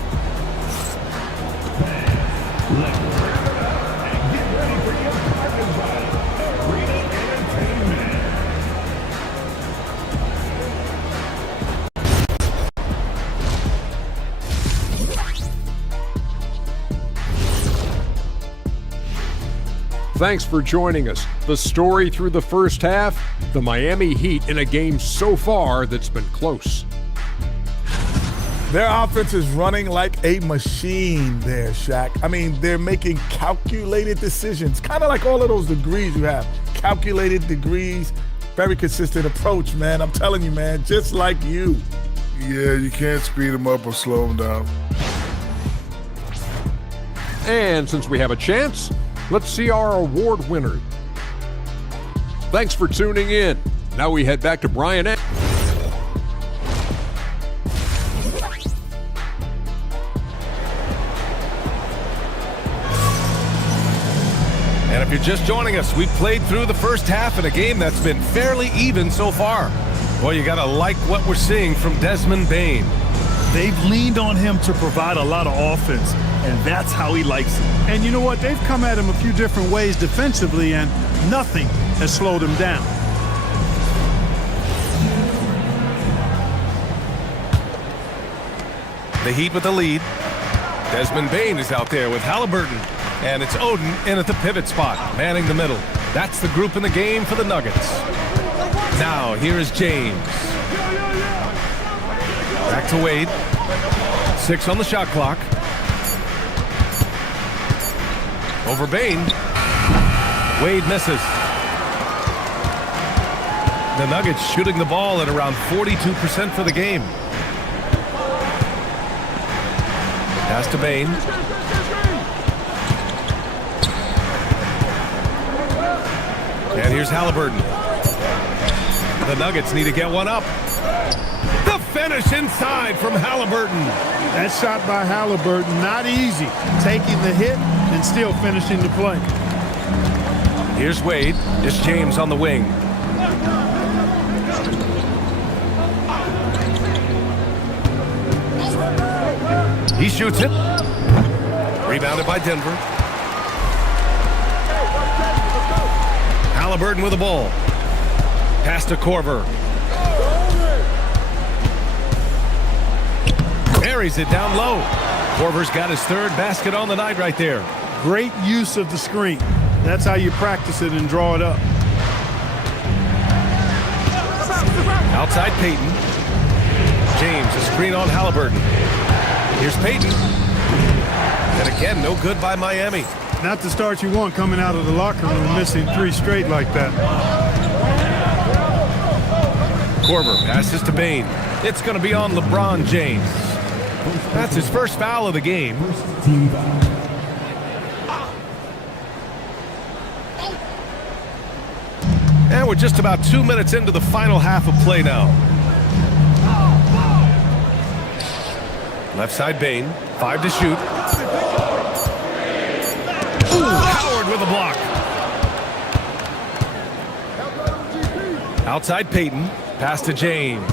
Thanks for joining us. The story through the first half, the Miami Heat in a game so far that's been close. Their offense is running like a machine there, Shaq. I mean, they're making calculated decisions, kind of like all of those degrees you have. Calculated degrees, very consistent approach, man. I'm telling you, man, just like you. Yeah, you can't speed them up or slow them down. And since we have a chance, Let's see our award winner. Thanks for tuning in. Now we head back to Brian. And if you're just joining us, we've played through the first half in a game that's been fairly even so far. Boy, you gotta like what we're seeing from Desmond Bane. They've leaned on him to provide a lot of offense, and that's how he likes it. And you know what? They've come at him a few different ways defensively, and nothing has slowed him down. The Heat with the lead. Desmond Bane is out there with Halliburton. And it's Oden in at the pivot spot, manning the middle. That's the group in the game for the Nuggets. Now, here is James. Back to Wade. 6 on the shot clock. Over Bane. Wade misses. The Nuggets shooting the ball at around 42% for the game. Pass to Bane. And here's Halliburton. The Nuggets need to get one up. The finish inside from Halliburton. That shot by Halliburton, not easy. Taking the hit and still finishing the play. Here's Wade. It's James on the wing. He shoots it. Rebounded by Denver. Halliburton with the ball. Pass to Korver. Buries it down low. Korver's got his third basket on the night right there. Great use of the screen. That's how you practice it and draw it up. Outside Payton. James, a screen on Halliburton. Here's Payton. And again, no good by Miami. Not the start you want coming out of the locker room, missing 3 straight like that. Korver passes to Bane. It's going to be on LeBron James. That's his first foul of the game. And we're just about 2 minutes into the final half of play now. Left side Bane, 5 to shoot. Ooh, Howard with a block. Outside Payton, pass to James.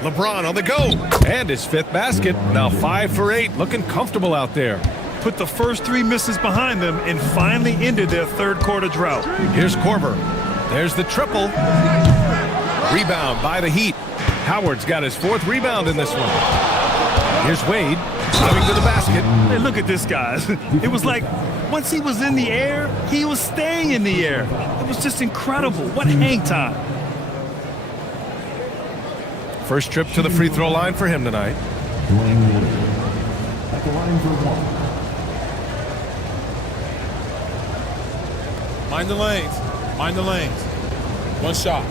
LeBron on the go. And his 5th basket. Now 5 for 8, looking comfortable out there. Put the first 3 misses behind them and finally ended their 3rd quarter drought. Here's Korver. There's the triple. Rebound by the Heat. Howard's got his 4th rebound in this one. Here's Wade coming to the basket. Hey, look at this, guys. It was like once he was in the air, he was staying in the air. It was just incredible. What hang time. First trip to the free throw line for him tonight. At the line for 1. Mind the lanes. Mind the lanes. 1 shot.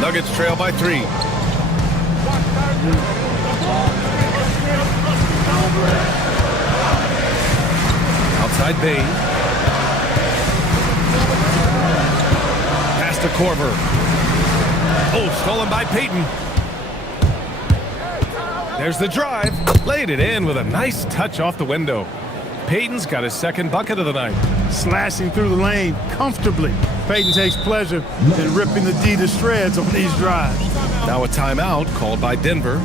Nuggets trail by 3. Outside Bane. Pass to Korver. Oh, stolen by Payton. There's the drive. Laid it in with a nice touch off the window. Payton's got his 2nd bucket of the night. Slashing through the lane comfortably. Payton takes pleasure in ripping the D to shreds on these drives. Now a timeout called by Denver.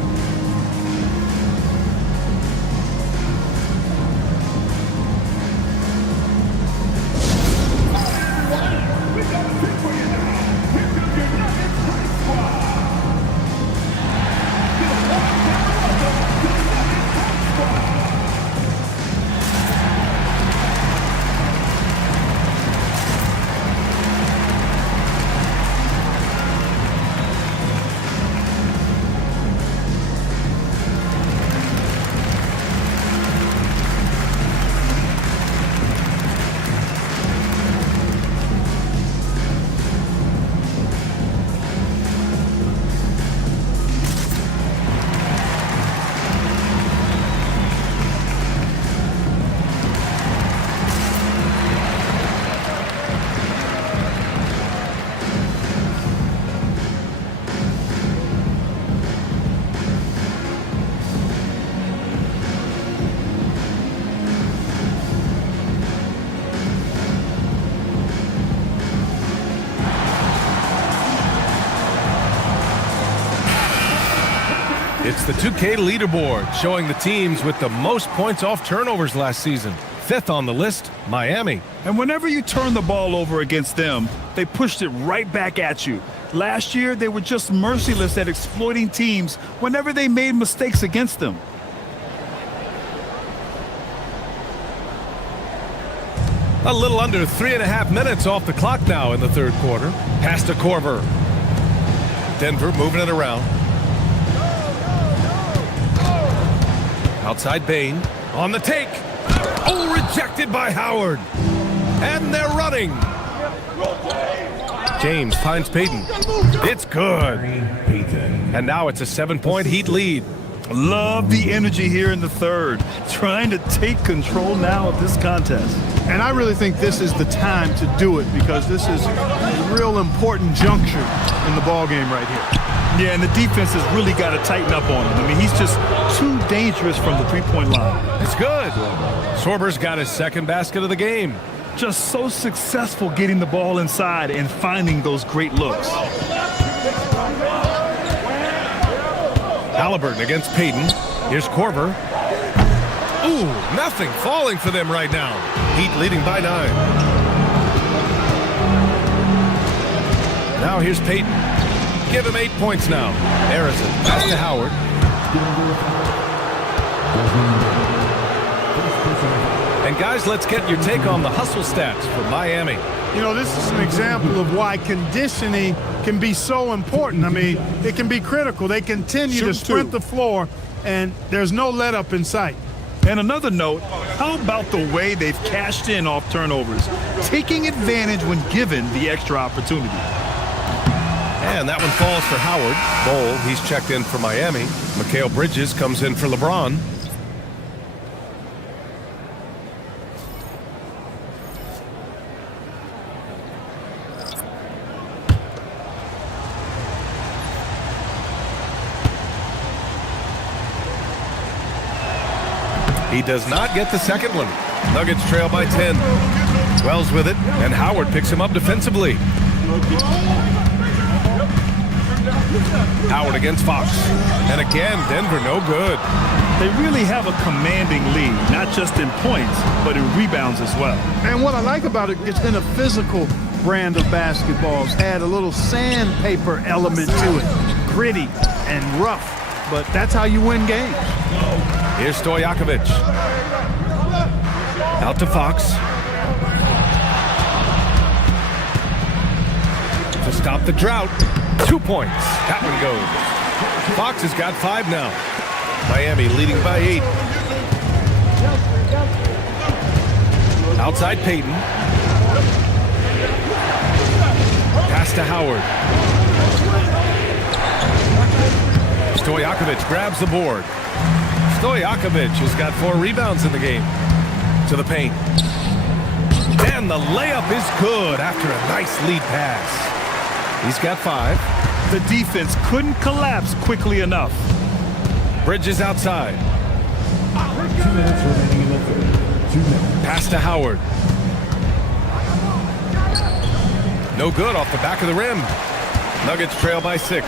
It's the 2K leaderboard showing the teams with the most points off turnovers last season. 5th on the list, Miami. And whenever you turn the ball over against them, they pushed it right back at you. Last year, they were just merciless at exploiting teams whenever they made mistakes against them. A little under 3.5 minutes off the clock now in the third quarter. Pass to Korver. Denver moving it around. Outside Bain. On the take. Oh, rejected by Howard. And they're running. James finds Payton. It's good. And now it's a 7-point Heat lead. Love the energy here in the third. Trying to take control now of this contest. And I really think this is the time to do it because this is a real important juncture in the ball game right here. Yeah, and the defense has really got to tighten up on him. I mean, he's just too dangerous from the three-point line. It's good. Sorber's got his second basket of the game. Just so successful getting the ball inside and finding those great looks. Halliburton against Payton. Here's Korver. Ooh, nothing falling for them right now. Heat leading by 9. Now here's Payton. Give him 8 points now. Harrison pass to Howard. And guys, let's get your take on the hustle stats for Miami. You know, this is an example of why conditioning can be so important. I mean, it can be critical. They continue to sprint the floor, and there's no let up in sight. And another note, how about the way they've cashed in off turnovers, taking advantage when given the extra opportunity. And that one falls for Howard. Bol, he's checked in for Miami. Mikal Bridges comes in for LeBron. He does not get the second one. Nuggets trail by 10. Wells with it, and Howard picks him up defensively. Howard against Fox. And again, Denver no good. They really have a commanding lead, not just in points, but in rebounds as well. And what I like about it, it's been a physical brand of basketballs. Add a little sandpaper element to it. Gritty and rough. But that's how you win games. Here's Stojakovic. Out to Fox. To stop the drought. 2 points. That one goes. Fox has got 5 now. Miami leading by 8. Outside Payton. Pass to Howard. Stojakovic grabs the board. Stojakovic has got 4 rebounds in the game. To the paint. And the layup is good after a nice lead pass. He's got 5. The defense couldn't collapse quickly enough. Bridges outside. 2 minutes remaining in the third. 2 minutes. Pass to Howard. No good off the back of the rim. Nuggets trail by 6.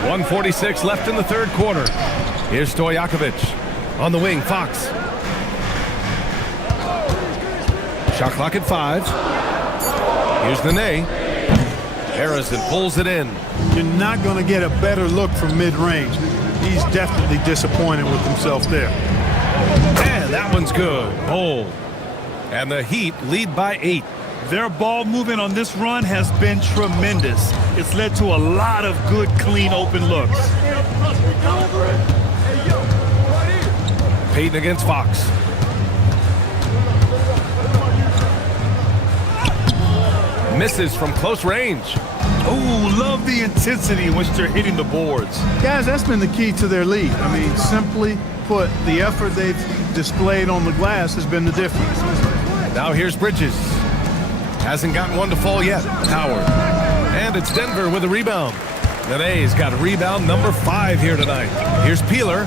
1:46 left in the third quarter. Here's Stojakovic. On the wing, Fox. Shot clock at 5. Here's the Nene. Harrison pulls it in. You're not going to get a better look from mid-range. He's definitely disappointed with himself there. And that one's good. Bol. And the Heat lead by 8. Their ball movement on this run has been tremendous. It's led to a lot of good, clean, open looks. Payton against Fox. Misses from close range. Oh, love the intensity in which they're hitting the boards. Guys, that's been the key to their lead. I mean, simply put, the effort they've displayed on the glass has been the difference. Now here's Bridges. Hasn't gotten one to fall yet. Howard. And it's Denver with a rebound. Nene's got rebound number 5 here tonight. Here's Peeler.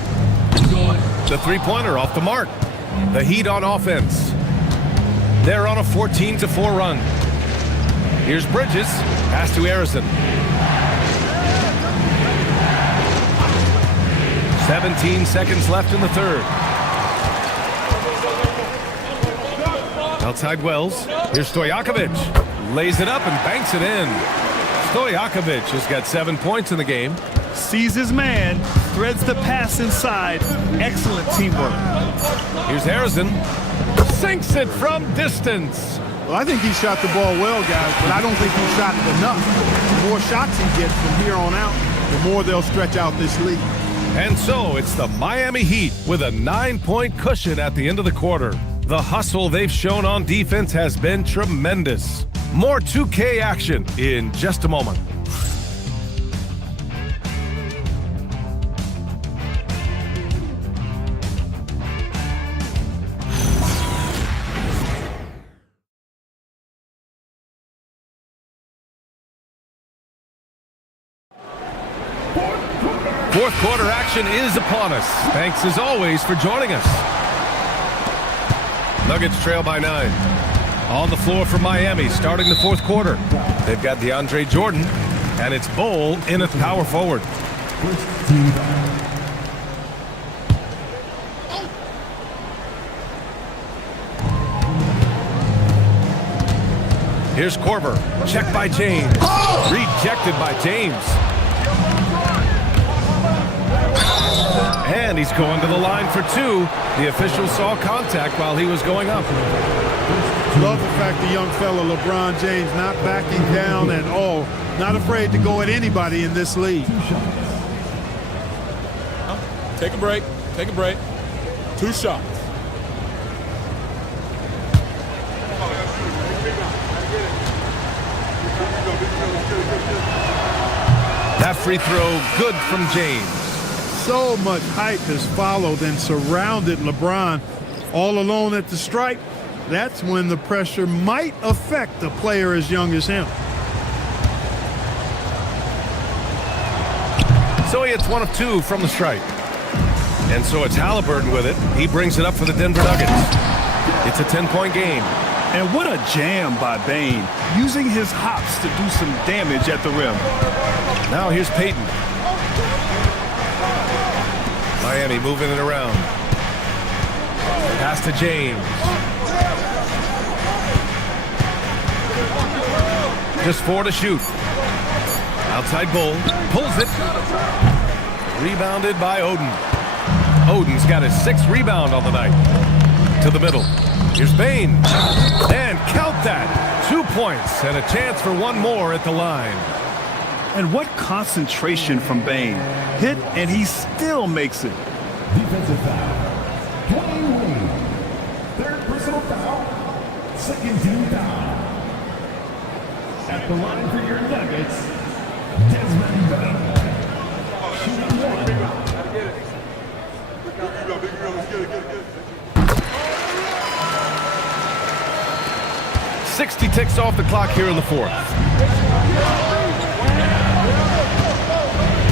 The three-pointer off the mark. The Heat on offense. They're on a 14-4 run. Here's Bridges. Pass to Harrison. 17 seconds left in the third. Outside Wells. Here's Stojakovic. Lays it up and banks it in. Stojakovic has got 7 points in the game. Sees his man, threads the pass inside. Excellent teamwork. Here's Harrison. Sinks it from distance. Well, I think he shot the ball well, guys, but I don't think he shot it enough. The more shots he gets from here on out, the more they'll stretch out this lead. And so it's the Miami Heat with a 9-point cushion at the end of the quarter. The hustle they've shown on defense has been tremendous. More 2K action in just a moment. Fourth quarter action is upon us. Thanks as always for joining us. Nuggets trail by 9. On the floor for Miami starting the fourth quarter. They've got DeAndre Jordan, and it's Bol in at power forward. Here's Korver. Checked by James. Rejected by James. And he's going to the line for 2. The official saw contact while he was going up. Love the fact the young fella LeBron James not backing down at all. Not afraid to go at anybody in this league. Take a break. Take a break. 2 shots. That free throw good from James. So much hype has followed and surrounded LeBron all alone at the stripe. That's when the pressure might affect a player as young as him. So he hits 1 of 2 from the stripe. And so it's Halliburton with it. He brings it up for the Denver Nuggets. It's a 10-point game. And what a jam by Bane, using his hops to do some damage at the rim. Now here's Payton. Miami moving it around. Pass to James. Just 4 to shoot. Outside Bol. Pulls it. Rebounded by Oden. Oden's got his 6th rebound on the night. To the middle. Here's Bane. And count that. 2 points and a chance for 1 more at the line. And what concentration from Bane. Hit, and he still makes it. Defensive foul. Dwayne Wade. 3rd personal foul. 2nd team foul. At the line for your Nuggets, Desmond Bane. Shooting 1. 60 ticks off the clock here in the 4th.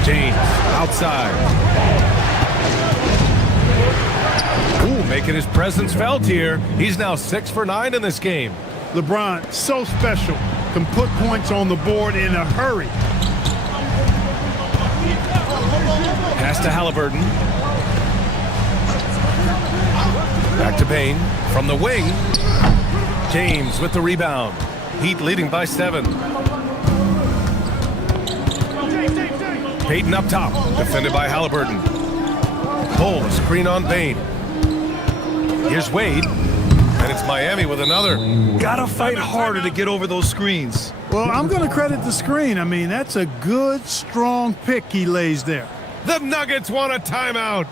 James outside. Ooh, making his presence felt here. He's now 6 for 9 in this game. LeBron, so special. Can put points on the board in a hurry. Pass to Halliburton. Back to Bane. From the wing. James with the rebound. Heat leading by 7. Payton up top. Defended by Halliburton. Bol, screen on Bane. Here's Wade. And it's Miami with another. Gotta fight harder to get over those screens. Well, I'm going to credit the screen. I mean, that's a good, strong pick he lays there. The Nuggets want a timeout.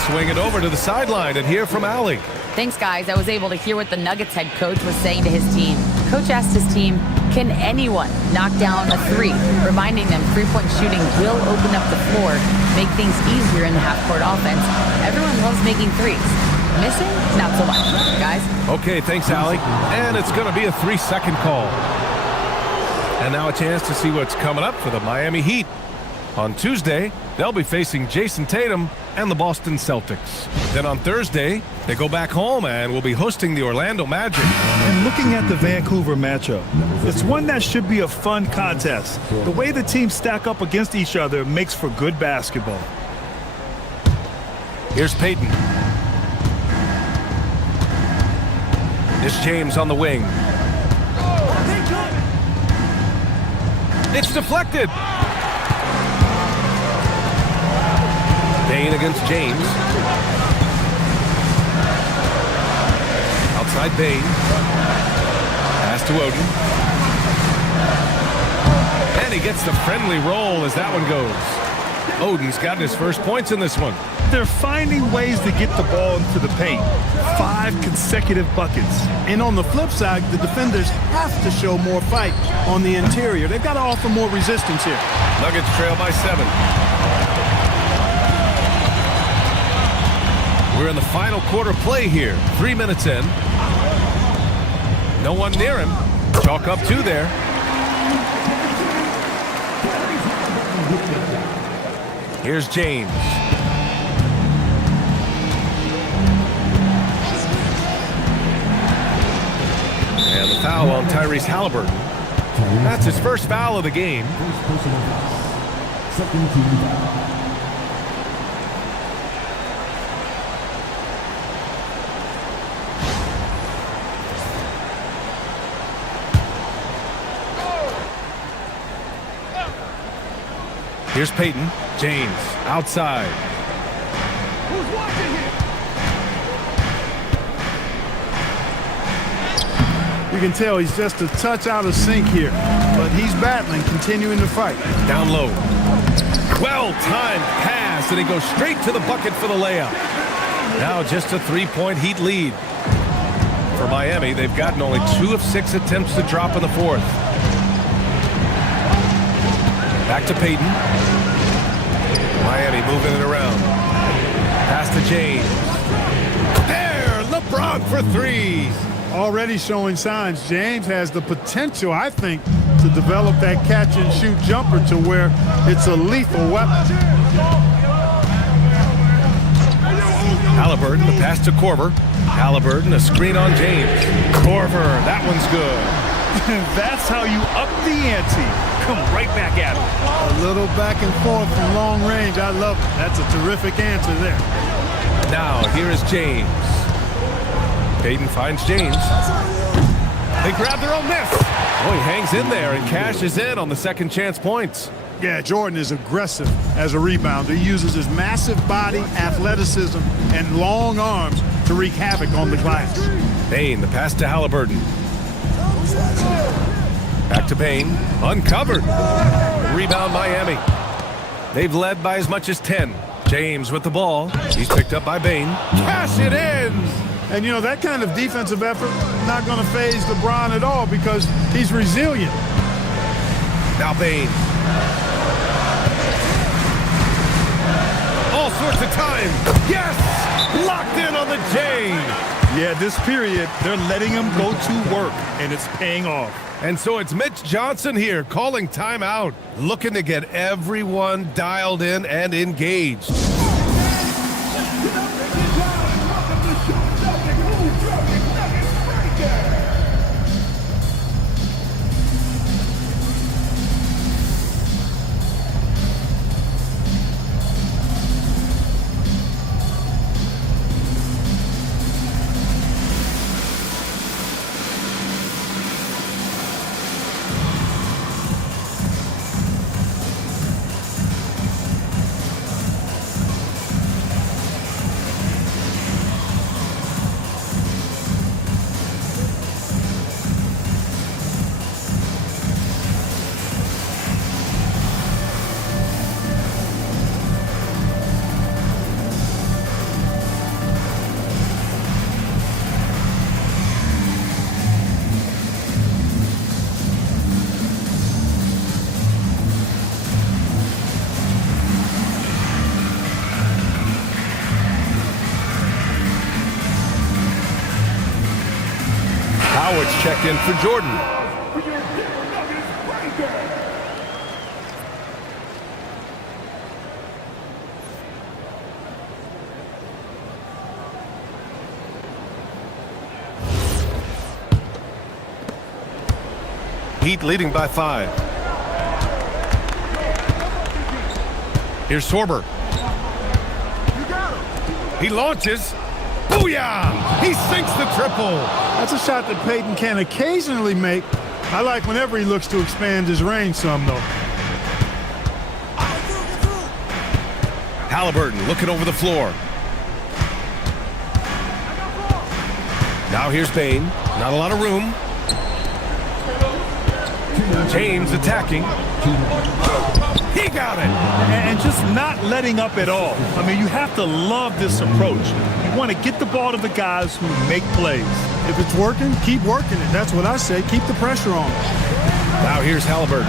Let's swing it over to the sideline and hear from Allie. Thanks, guys. I was able to hear what the Nuggets head coach was saying to his team. Coach asked his team, can anyone knock down a three? Reminding them three-point shooting will open up the floor, make things easier in the half-court offense. Everyone loves making threes. Missing? Not so much, guys. Okay, thanks, Allie. And it's going to be a 3-second call. And now a chance to see what's coming up for the Miami Heat. On Tuesday, they'll be facing Jason Tatum and the Boston Celtics. Then on Thursday, they go back home and will be hosting the Orlando Magic. And looking at the Vancouver matchup, it's one that should be a fun contest. The way the teams stack up against each other makes for good basketball. Here's Peyton. It's James on the wing. It's deflected. Bane against James. Outside Bane. Pass to Oden. And he gets the friendly roll as that one goes. Oden's gotten his first points in this one. They're finding ways to get the ball into the paint. 5 consecutive buckets. And on the flip side, the defenders have to show more fight on the interior. They've got to offer more resistance here. Nuggets trail by 7. We're in the final quarter play here. 3 minutes in. No one near him. Chalk up 2 there. Here's James. And the foul on Tyrese Halliburton. That's his first foul of the game. Second team foul. Here's Peyton. James outside. Who's watching here? You can tell he's just a touch out of sync here, but he's battling, continuing to fight. Down low. Well-timed pass, and he goes straight to the bucket for the layup. Now just a 3-point Heat lead. For Miami, they've gotten only 2 of 6 attempts to drop in the fourth. Back to Peyton. Miami moving it around. Pass to James. There, LeBron for 3. Already showing signs. James has the potential, I think, to develop that catch-and-shoot jumper to where it's a lethal weapon. Halliburton, the pass to Korver. Halliburton, a screen on James. Korver, that one's good. That's how you up the ante. Come right back at him. A little back and forth from long range. I love it. That's a terrific answer there. Now, here is James. Peyton finds James. They grab their own miss. Oh, he hangs in there and cashes in on the second chance points. Yeah, Jordan is aggressive as a rebounder. He uses his massive body, athleticism, and long arms to wreak havoc on the glass. Bane, the pass to Halliburton. Back to Bane. Uncovered. Rebound Miami. They've led by as much as 10. James with the ball. He's picked up by Bane. Cash it in! And, you know, that kind of defensive effort not going to faze LeBron at all because he's resilient. Now Bane. All sorts of time. Yes! Locked in on the J. Yeah, this period, they're letting him go to work, and it's paying off. And so it's Mitch Johnson here calling timeout, looking to get everyone dialed in and engaged. Howard's checked in for Jordan. Heat leading by 5. Here's Sorber. He launches. Booyah! He sinks the triple. That's a shot that Payton can occasionally make. I like whenever he looks to expand his range some, though. Halliburton looking over the floor. Now here's Bane. Not a lot of room. James attacking. He got it. And just not letting up at all. I mean, you have to love this approach. You want to get the ball to the guys who make plays. If it's working, keep working it. That's what I say. Keep the pressure on. Now here's Halliburton.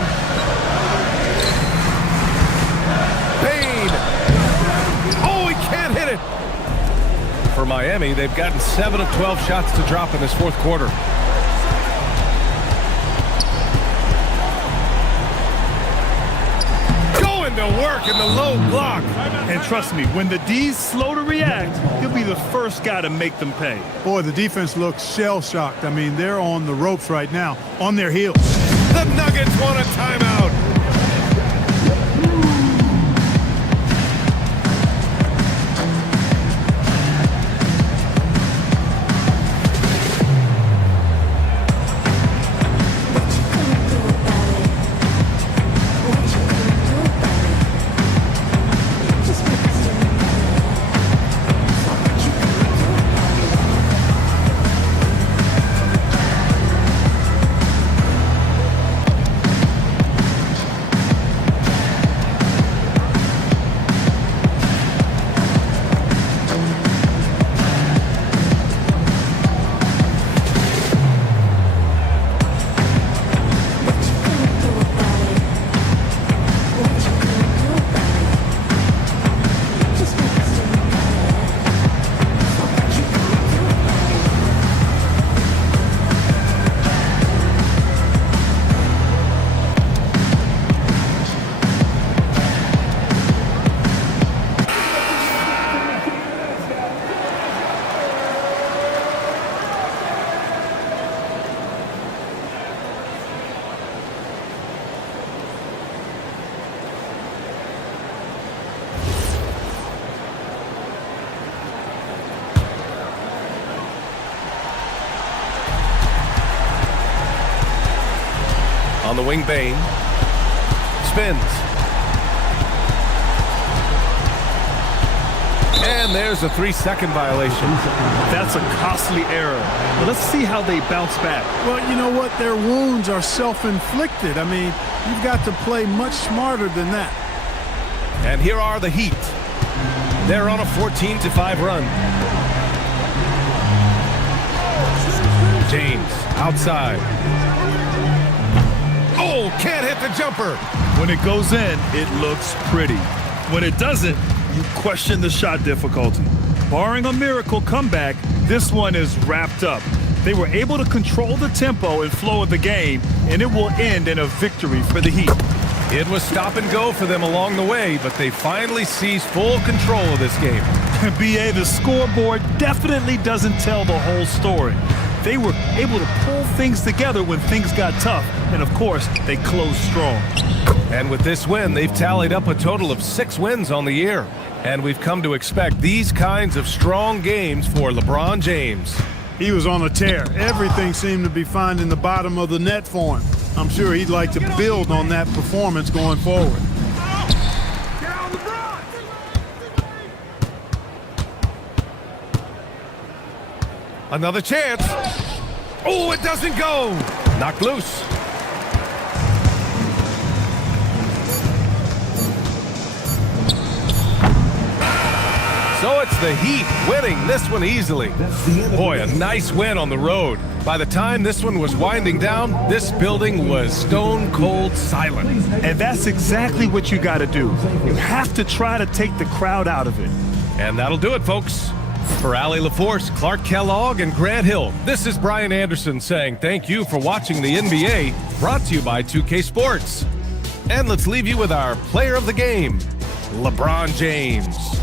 Bane. Oh, he can't hit it. For Miami, they've gotten 7 of 12 shots to drop in this fourth quarter. To work in the low block. And trust me, when the D's slow to react, he'll be the first guy to make them pay. Boy, the defense looks shell-shocked. I mean, they're on the ropes right now, on their heels. The Nuggets want a timeout. On the wing, Bane. Spins. And there's a 3-second violation. That's a costly error. But let's see how they bounce back. Well, you know what? Their wounds are self-inflicted. I mean, you've got to play much smarter than that. And here are the Heat. They're on a 14-5 run. James outside. Oh, can't hit the jumper. When it goes in, it looks pretty. When it doesn't, you question the shot difficulty. Barring a miracle comeback, this one is wrapped up. They were able to control the tempo and flow of the game, and it will end in a victory for the Heat. It was stop and go for them along the way, but they finally seized full control of this game. BA, the scoreboard definitely doesn't tell the whole story. They were able to pull things together when things got tough, and of course, they closed strong. And with this win, they've tallied up a total of 6 wins on the year. And we've come to expect these kinds of strong games for LeBron James. He was on a tear. Everything seemed to be finding the bottom of the net for him. I'm sure he'd like to build on that performance going forward. Another chance. Oh, it doesn't go. Knocked loose. So it's the Heat winning this one easily. Boy, a nice win on the road. By the time this one was winding down, this building was stone cold silent. And that's exactly what you got to do. You have to try to take the crowd out of it. And that'll do it, folks. For Allie LaForce, Clark Kellogg, and Grant Hill, this is Brian Anderson saying thank you for watching the NBA, brought to you by 2K Sports. And let's leave you with our player of the game, LeBron James.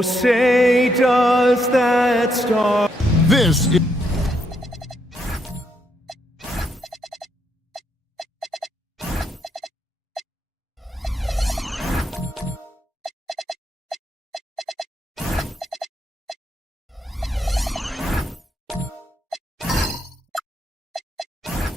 Oh, say does that star... This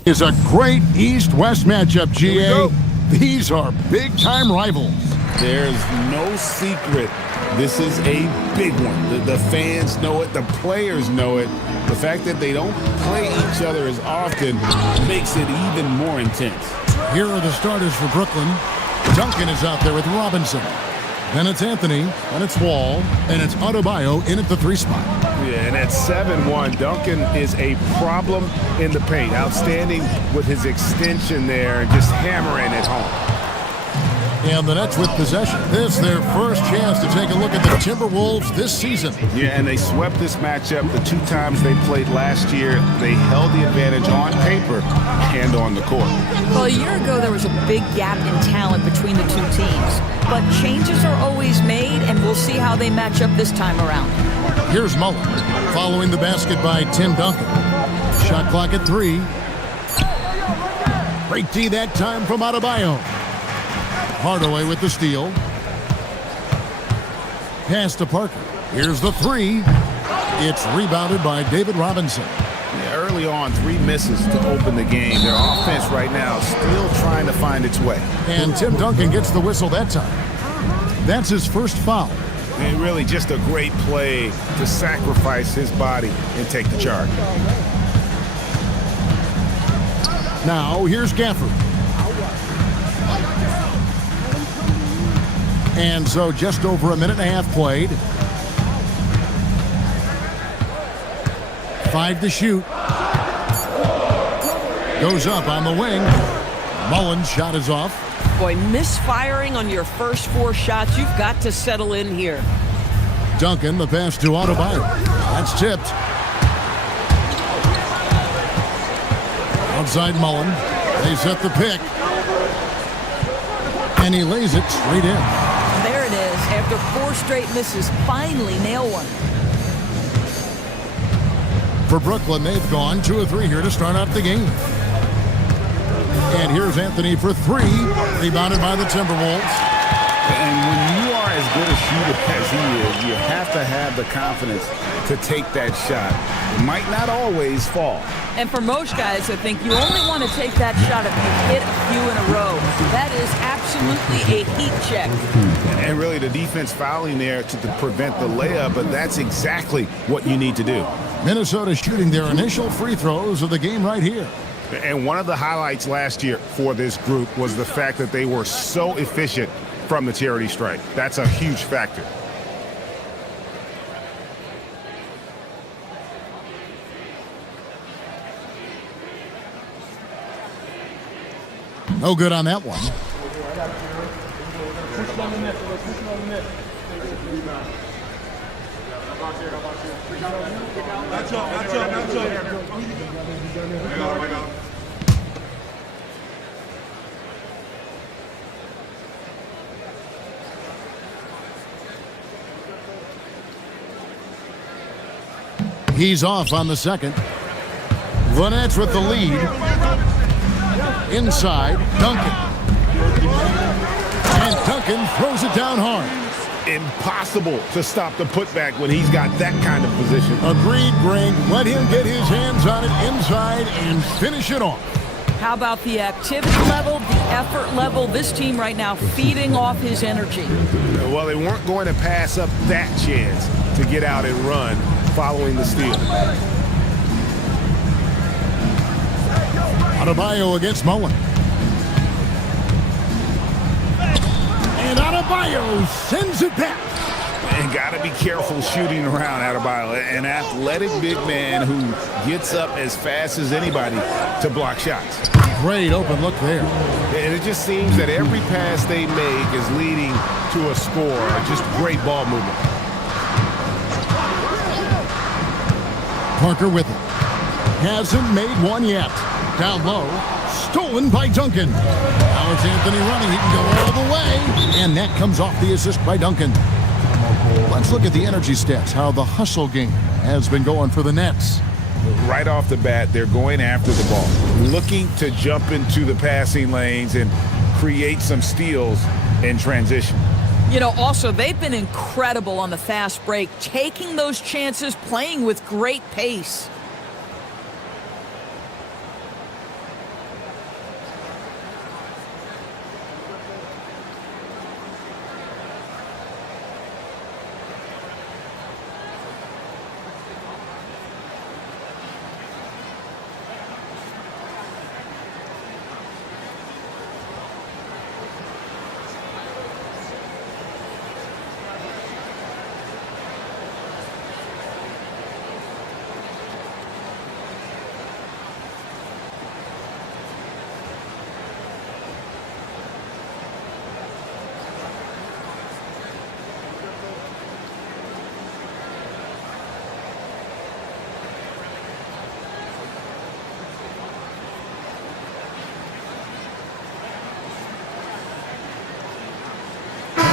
is a great East-West matchup, GA. These are big-time rivals. There's no secret. This is a big one. The fans know it. The players know it. The fact that they don't play each other as often makes it even more intense. Here are the starters for Brooklyn. Duncan is out there with Robinson. Then it's Anthony, and it's Wall, and it's Adebayo in at the 3 spot. Yeah, and at 7-1, Duncan is a problem in the paint. Outstanding with his extension there and just hammering it home. And the Nets with possession. This is their first chance to take a look at the Timberwolves this season. Yeah, and they swept this matchup the 2 times they played last year. They held the advantage on paper and on the court. Well, a year ago, there was a big gap in talent between the 2 teams. But changes are always made, and we'll see how they match up this time around. Here's Mullen, following the basket by Tim Duncan. Shot clock at 3. Break D that time from Adebayo. Hardaway with the steal. Pass to Parker. Here's the 3. It's rebounded by David Robinson. Yeah, early on, 3 misses to open the game. Their offense right now still trying to find its way. And Tim Duncan gets the whistle that time. That's his first foul. And really just a great play to sacrifice his body and take the charge. Now here's Gafford. And so just over a minute and a half played. 5 to shoot. Goes up on the wing. Mullen's shot is off. Boy, misfiring on your first 4 shots. You've got to settle in here. Duncan, the pass to Adebayo. That's tipped. Outside Mullen. They set the pick. And he lays it straight in. There it is. After 4 straight misses, finally nail one. For Brooklyn, they've gone 2 of 3 here to start out the game. And here's Anthony for 3, rebounded by the Timberwolves. And when you are as good a shooter as he is, you have to have the confidence to take that shot. It might not always fall. And for most guys, I think you only want to take that shot if you hit a few in a row. That is absolutely a heat check. And really the defense fouling there to prevent the layup, but that's exactly what you need to do. Minnesota shooting their initial free throws of the game right here. And one of the highlights last year for this group was the fact that they were so efficient from the charity stripe. That's a huge factor. No good on that one. He's off on the second. The Nets with the lead. Inside, Duncan. And Duncan throws it down hard. Impossible to stop the putback when he's got that kind of position. Agreed, Greg. Let him get his hands on it inside and finish it off. How about the activity level, the effort level? This team right now feeding off his energy. Well, they weren't going to pass up that chance to get out and run following the steal. Adebayo against Mullen. And Adebayo sends it back. And got to be careful shooting around Adebayo. An athletic big man who gets up as fast as anybody to block shots. Great open look there. And it just seems that every pass they make is leading to a score. Just great ball movement. Parker with it. Hasn't made one yet. Down low. Stolen by Duncan. Now it's Anthony running. He can go all the way. And that comes off the assist by Duncan. Let's look at the energy stats, how the hustle game has been going for the Nets. Right off the bat, they're going after the ball, looking to jump into the passing lanes and create some steals in transition. You know, also, they've been incredible on the fast break, taking those chances, playing with great pace.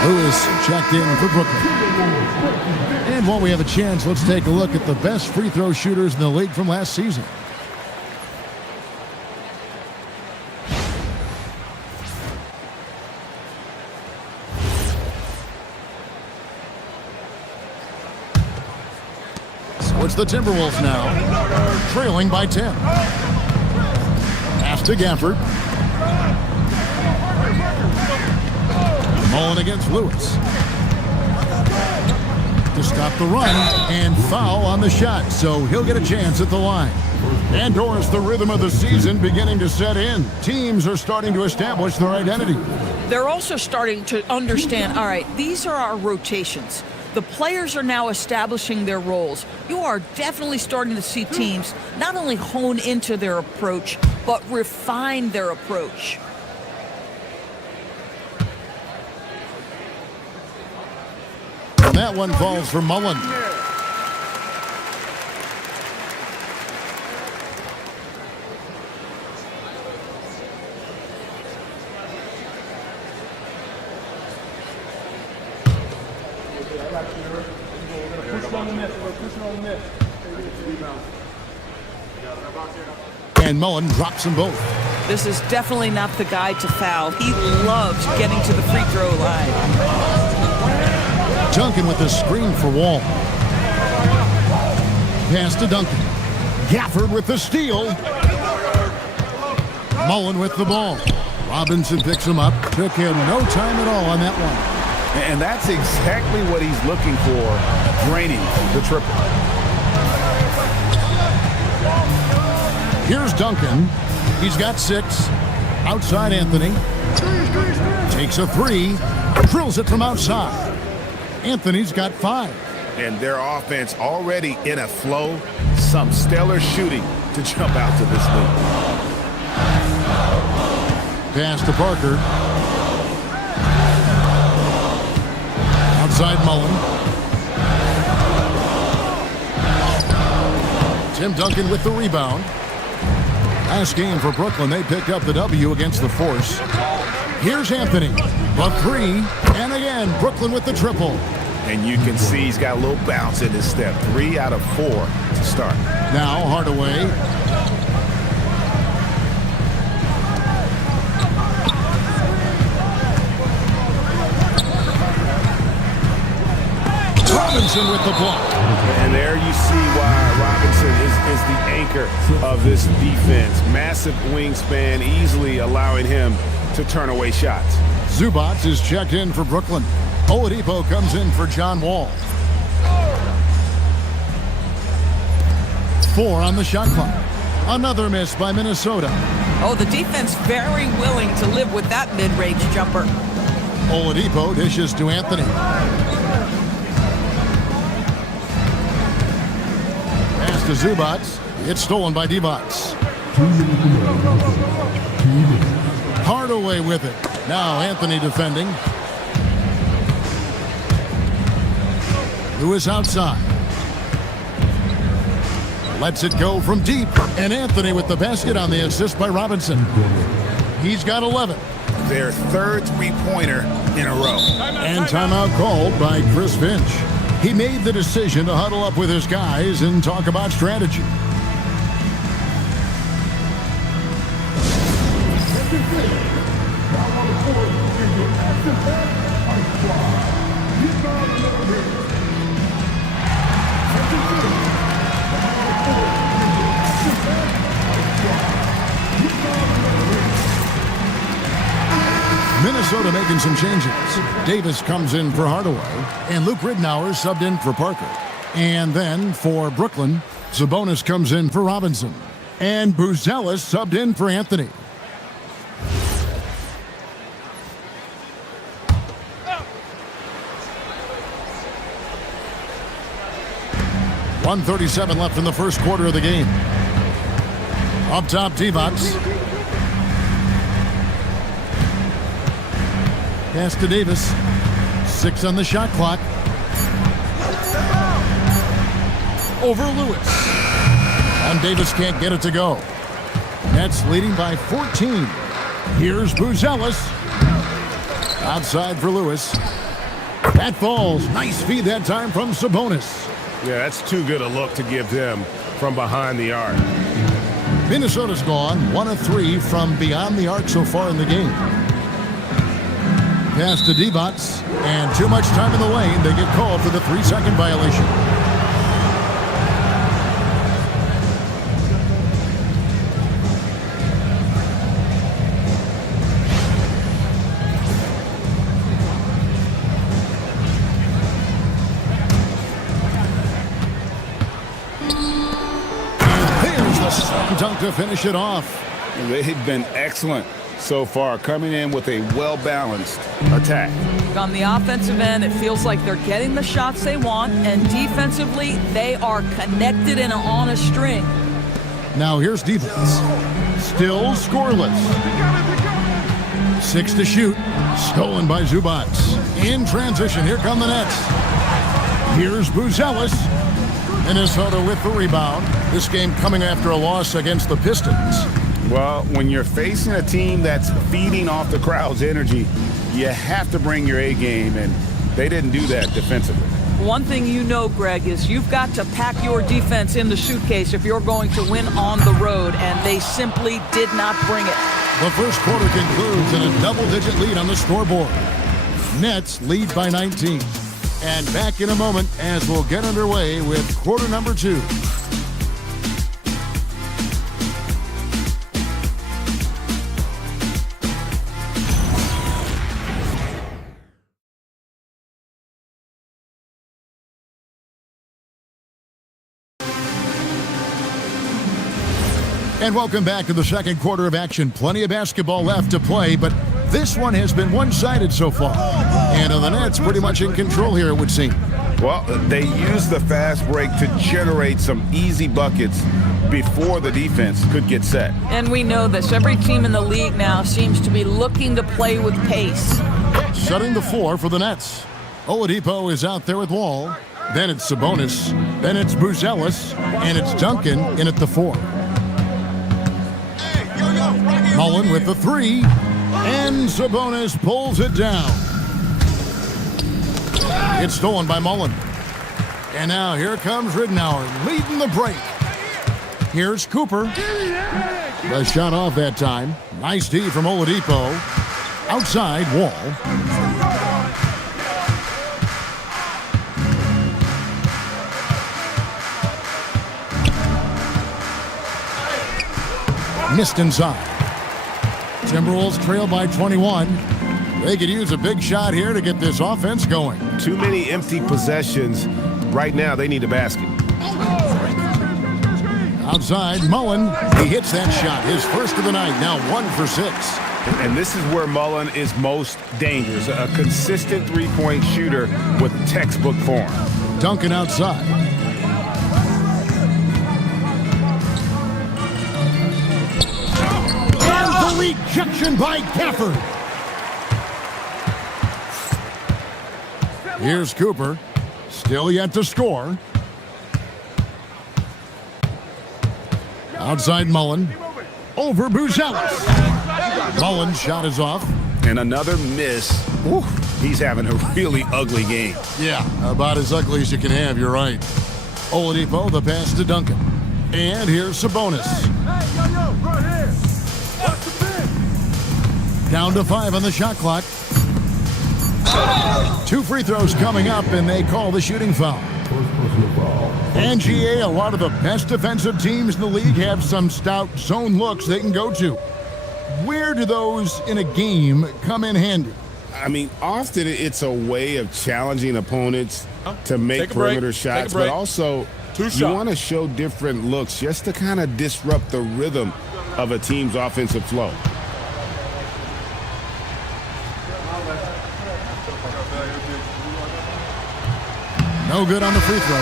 Lewis checked in for Brooklyn. And while we have a chance, let's take a look at the best free throw shooters in the league from last season. So it's the Timberwolves now, trailing by 10. Pass to Gafford. Mullen against Lewis. To stop the run, and foul on the shot, so he'll get a chance at the line. And Doris, the rhythm of the season beginning to set in. Teams are starting to establish their identity. They're also starting to understand, all right, these are our rotations. The players are now establishing their roles. You are definitely starting to see teams not only hone into their approach, but refine their approach. And that one falls for Mullen. And Mullen drops them both. This is definitely not the guy to foul. He loves getting to the free throw line. Duncan with the screen for Wall. Pass to Duncan. Gafford with the steal. Mullen with the ball. Robinson picks him up. Took him no time at all on that one. And that's exactly what he's looking for, draining the triple. Here's Duncan. He's got 6. Outside Anthony. Takes a 3. Drills it from outside. Anthony's got 5. And their offense already in a flow. Some stellar shooting to jump out to this lead. Pass to Parker. Outside Mullen. Tim Duncan with the rebound. Last game for Brooklyn, they picked up the W against the Force. Here's Anthony. The 3, and again, Brooklyn with the triple. And you can see he's got a little bounce in his step. 3 out of 4 to start. Now Hardaway. Robinson with the block. And there you see why Robinson is the anchor of this defense. Massive wingspan, easily allowing him to turn away shots. Zubac is checked in for Brooklyn. Oladipo comes in for John Wall. 4 on the shot clock. Another miss by Minnesota. Oh, the defense very willing to live with that mid-range jumper. Oladipo dishes to Anthony. Pass to Zubac. It's stolen by Divac. Hardaway with it. Now Anthony defending. Lewis outside. Lets it go from deep. And Anthony with the basket on the assist by Robinson. He's got 11. Their third three-pointer in a row. And timeout called by Chris Finch. He made the decision to huddle up with his guys and talk about strategy. Minnesota making some changes. Davis comes in for Hardaway, and Luke Ridnour subbed in for Parker. And then for Brooklyn, Sabonis comes in for Robinson, and Buzelis subbed in for Anthony. .137 left in the first quarter of the game. Up top, Divac. Pass to Davis. 6 on the shot clock. Over Lewis. And Davis can't get it to go. Nets leading by 14. Here's Buzelis. Outside for Lewis. That falls. Nice feed that time from Sabonis. Yeah, that's too good a look to give them from behind the arc. Minnesota's gone 1 of 3 from beyond the arc so far in the game. Pass to Divac, and too much time in the lane. They get called for the 3-second violation. Dunk to finish it off. They've been excellent so far, coming in with a well-balanced attack. On the offensive end, it feels like they're getting the shots they want, and defensively, they are connected and on a string. Now here's defense. Still scoreless. 6 to shoot. Stolen by Zubac. In transition, here come the Nets. Here's Buzelis. Minnesota with the rebound. This game coming after a loss against the Pistons. Well, when you're facing a team that's feeding off the crowd's energy, you have to bring your A game, and they didn't do that defensively. One thing you know, Greg, is you've got to pack your defense in the suitcase if you're going to win on the road, and they simply did not bring it. The first quarter concludes in a double-digit lead on the scoreboard. Nets lead by 19. And back in a moment as we'll get underway with quarter number 2. And welcome back to the second quarter of action. Plenty of basketball left to play, but this one has been one-sided so far. And the Nets pretty much in control here, it would seem. Well, they used the fast break to generate some easy buckets before the defense could get set. And we know this. Every team in the league now seems to be looking to play with pace. Setting the floor for the Nets. Oladipo is out there with Wall. Then it's Sabonis. Then it's Buzelis. And it's Duncan in at the 4. Mullen with the 3. And Sabonis pulls it down. It's stolen by Mullen. And now here comes Ridnour leading the break. Here's Cooper. The shot off that time. Nice D from Oladipo. Outside, Wall. Missed inside. Timberwolves trail by 21. They could use a big shot here to get this offense going. Too many empty possessions. Right now, they need a basket. Outside, Mullen. He hits that shot. His first of the night. Now 1 for 6. And this is where Mullen is most dangerous. A consistent three-point shooter with textbook form. Duncan outside. And the rejection by Gafford. Here's Cooper. Still yet to score. Outside Mullen. Over Buzelis. Mullen's shot is off. And another miss. Whew, he's having a really ugly game. Yeah, about as ugly as you can have, you're right. Oladipo, the pass to Duncan. And here's Sabonis. Hey, yo, right here. Watch the pin. Down to 5 on the shot clock. 2 free throws coming up, and they call the shooting foul. And GA, a lot of the best defensive teams in the league have some stout zone looks they can go to. Where do those in a game come in handy? I mean, often it's a way of challenging opponents to make perimeter shots, but also you want to show different looks just to kind of disrupt the rhythm of a team's offensive flow. No good on the free throw.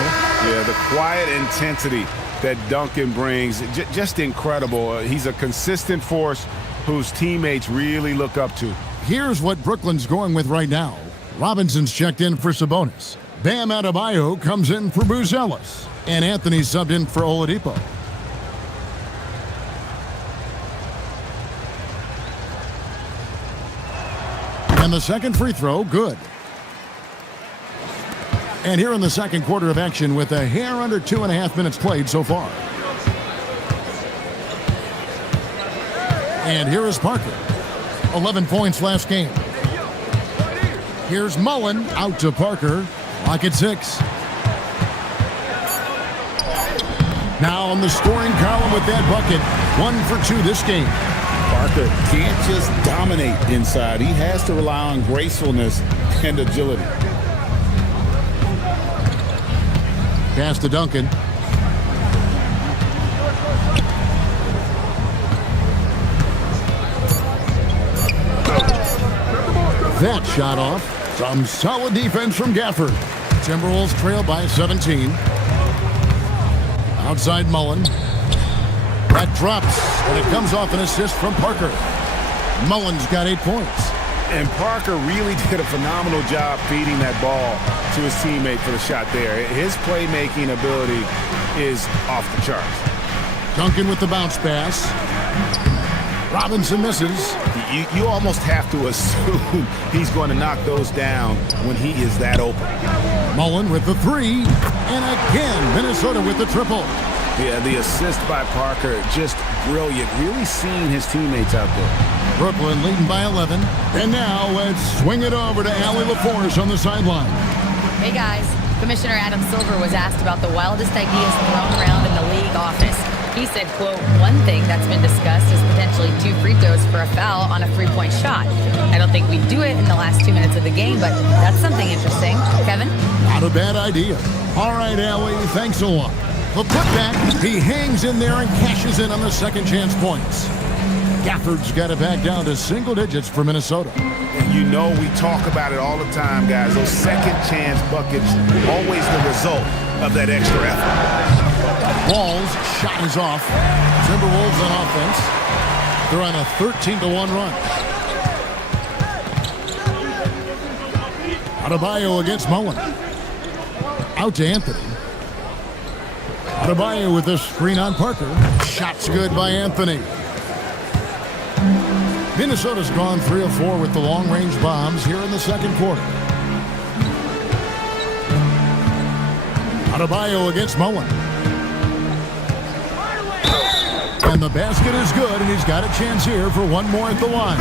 Yeah, the quiet intensity that Duncan brings, just incredible. He's a consistent force whose teammates really look up to. Here's what Brooklyn's going with right now. Robinson's checked in for Sabonis. Bam Adebayo comes in for Buzelis. And Anthony subbed in for Oladipo. And the second free throw, good. And here in the second quarter of action with a hair under 2.5 minutes played so far. And here is Parker. 11 points last game. Here's Mullen out to Parker. Lock at 6. Now on the scoring column with that bucket. 1 for 2 this game. Parker can't just dominate inside. He has to rely on gracefulness and agility. Pass to Duncan. That shot off. Some solid defense from Gafford. Timberwolves trail by 17. Outside Mullen. That drops, and it comes off an assist from Parker. Mullen's got 8 points. And Parker really did a phenomenal job feeding that ball to his teammate for the shot there. His playmaking ability is off the charts. Duncan with the bounce pass. Robinson misses. You almost have to assume he's going to knock those down when he is that open. Mullen with the 3. And again, Minnesota with the triple. Yeah, the assist by Parker, just brilliant. Really seeing his teammates out there. Brooklyn leading by 11. And now let's swing it over to Allie LaForce on the sideline. Hey guys, Commissioner Adam Silver was asked about the wildest ideas thrown around in the league office. He said, quote, one thing that's been discussed is potentially 2 free throws for a foul on a 3-point shot. I don't think we'd do it in the last 2 minutes of the game, but that's something interesting. Kevin? Not a bad idea. All right, Allie, thanks a lot. The putback, he hangs in there and cashes in on the second chance points. Gafford's got it back down to single digits for Minnesota. You know we talk about it all the time, guys. Those second chance buckets, always the result of that extra effort. Ball's shot is off. Timberwolves on offense. They're on a 13-1 run. Adebayo against Mullen. Out to Anthony. Adebayo with the screen on Parker. Shot's good by Anthony. Minnesota's gone 3 of 4 with the long-range bombs here in the second quarter. Adebayo against Mullen. And the basket is good, and he's got a chance here for one more at the line.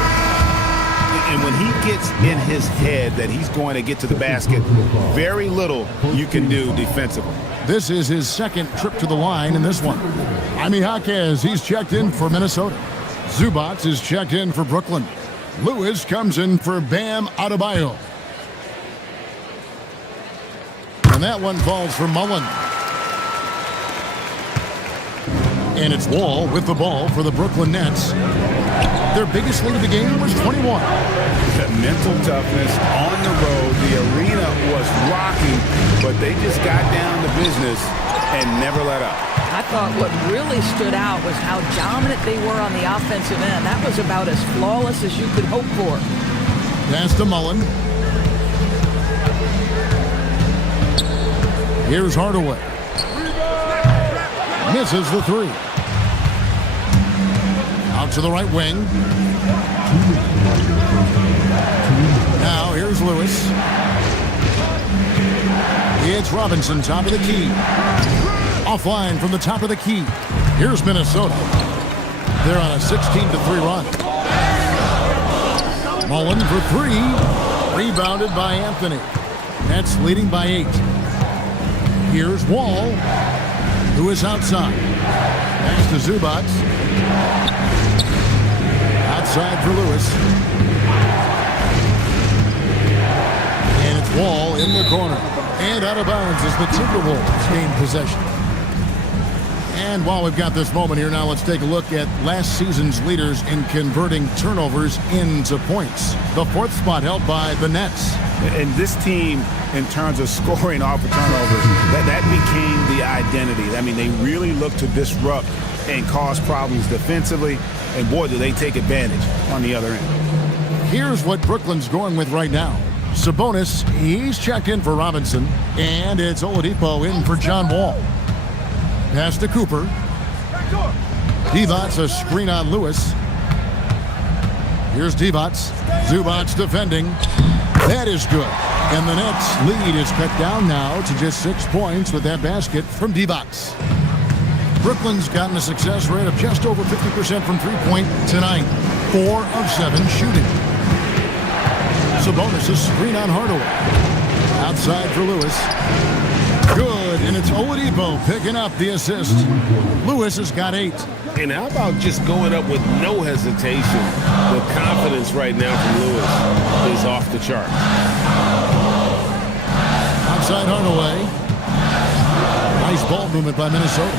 And when he gets in his head that he's going to get to the basket, very little you can do defensively. This is his second trip to the line in this one. Jaime Jaquez, he's checked in for Minnesota. Zubac is checked in for Brooklyn. Lewis comes in for Bam Adebayo. And that one falls for Mullen. And it's Wall with the ball for the Brooklyn Nets. Their biggest lead of the game was 21. Mental toughness on the road. The arena was rocking, but they just got down to business and never let up. I thought what really stood out was how dominant they were on the offensive end. That was about as flawless as you could hope for. Pass to Mullen. Here's Hardaway. Misses the 3. Out to the right wing. here's Lewis. It's Robinson, top of the key. Offline from the top of the key. Here's Minnesota. They're on a 16-3 run. Mullen for three. Rebounded by Anthony. Nets leading by 8. Here's Wall, who is outside. Pass to Zubac. Outside for Lewis. And it's Wall in the corner. And out of bounds as the Timberwolves gain possession. And while we've got this moment here, now let's take a look at last season's leaders in converting turnovers into points. The 4th spot held by the Nets. And this team, in terms of scoring off of turnovers, that became the identity. I mean, they really look to disrupt and cause problems defensively. And boy, do they take advantage on the other end. Here's what Brooklyn's going with right now. Sabonis, he's checked in for Robinson. And it's Oladipo in for John Wall. Pass to Cooper. Divac, a screen on Lewis. Here's Divac. Zubac defending. That is good. And the Nets' lead is cut down now to just 6 points with that basket from Divac. Brooklyn's gotten a success rate of just over 50% from three-point tonight. 4 of 7 shooting. Sabonis, a screen on Hardaway. Outside for Lewis. Good, and it's Oladipo picking up the assist. Lewis has got 8. And how about just going up with no hesitation? The confidence right now from Lewis is off the chart. Outside Hardaway. Nice ball movement by Minnesota.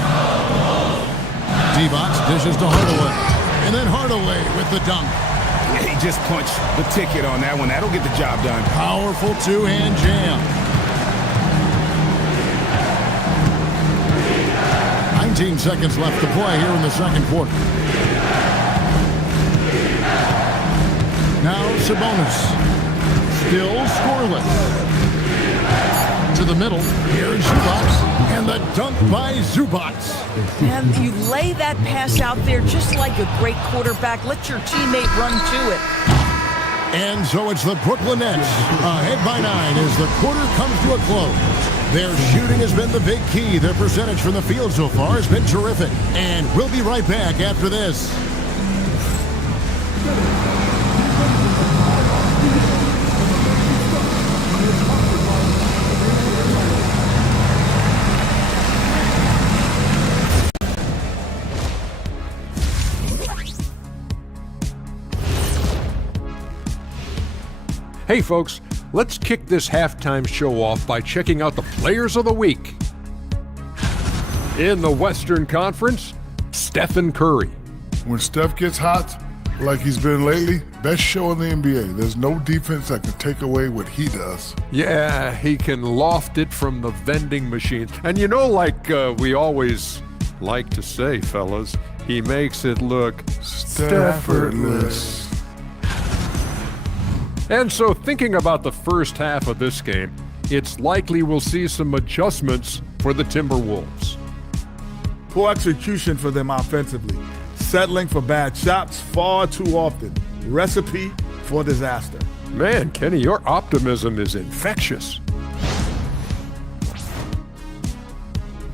D-Box dishes to Hardaway. And then Hardaway with the dunk. He just punched the ticket on that one. That'll get the job done. Powerful two-hand jam. 19 seconds left to play here in the second quarter. Now Sabonis. Still scoreless. To the middle. Here's Zubac. And the dunk by Zubac. And you lay that pass out there just like a great quarterback. Let your teammate run to it. And so it's the Brooklyn Nets ahead by 9 as the quarter comes to a close. Their shooting has been the big key. Their percentage from the field so far has been terrific. And we'll be right back after this. Hey folks, let's kick this halftime show off by checking out the Players of the Week. In the Western Conference, Stephen Curry. When Steph gets hot, like he's been lately, best show in the NBA. There's no defense that can take away what he does. Yeah, he can loft it from the vending machine. And you know, like we always like to say, fellas, he makes it look Staffordless. And so thinking about the first half of this game, it's likely we'll see some adjustments for the Timberwolves. Poor execution for them offensively. Settling for bad shots far too often. Recipe for disaster. Man, Kenny, your optimism is infectious.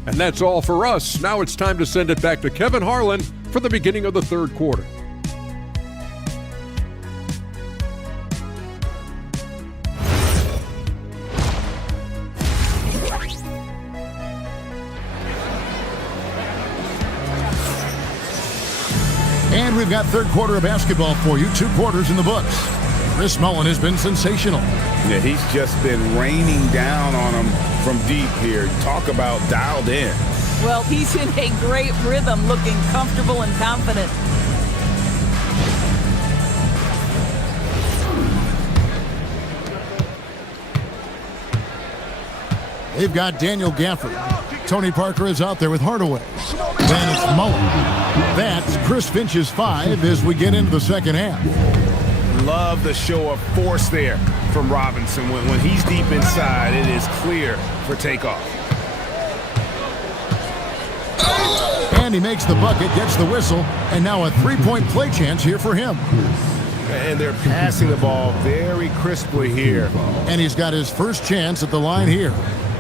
And that's all for us. Now it's time to send it back to Kevin Harlan for the beginning of the third quarter. And we've got third quarter of basketball for you. 2 quarters in the books. Chris Mullin has been sensational. Yeah, he's just been raining down on him from deep here. Talk about dialed in. Well, he's in a great rhythm, looking comfortable and confident. They've got Daniel Gafford. Tony Parker is out there with Hardaway. Then it's Mullen. That's Chris Finch's 5 as we get into the second half. Love the show of force there from Robinson. When he's deep inside, it is clear for takeoff. And he makes the bucket, gets the whistle, and now a 3-point play chance here for him. And they're passing the ball very crisply here. And he's got his first chance at the line here.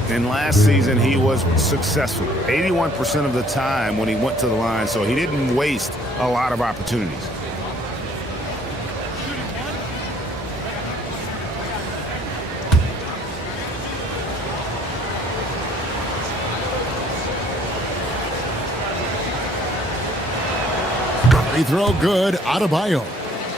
And last season, he was successful 81% of the time when he went to the line, so he didn't waste a lot of opportunities. Free throw good, Adebayo.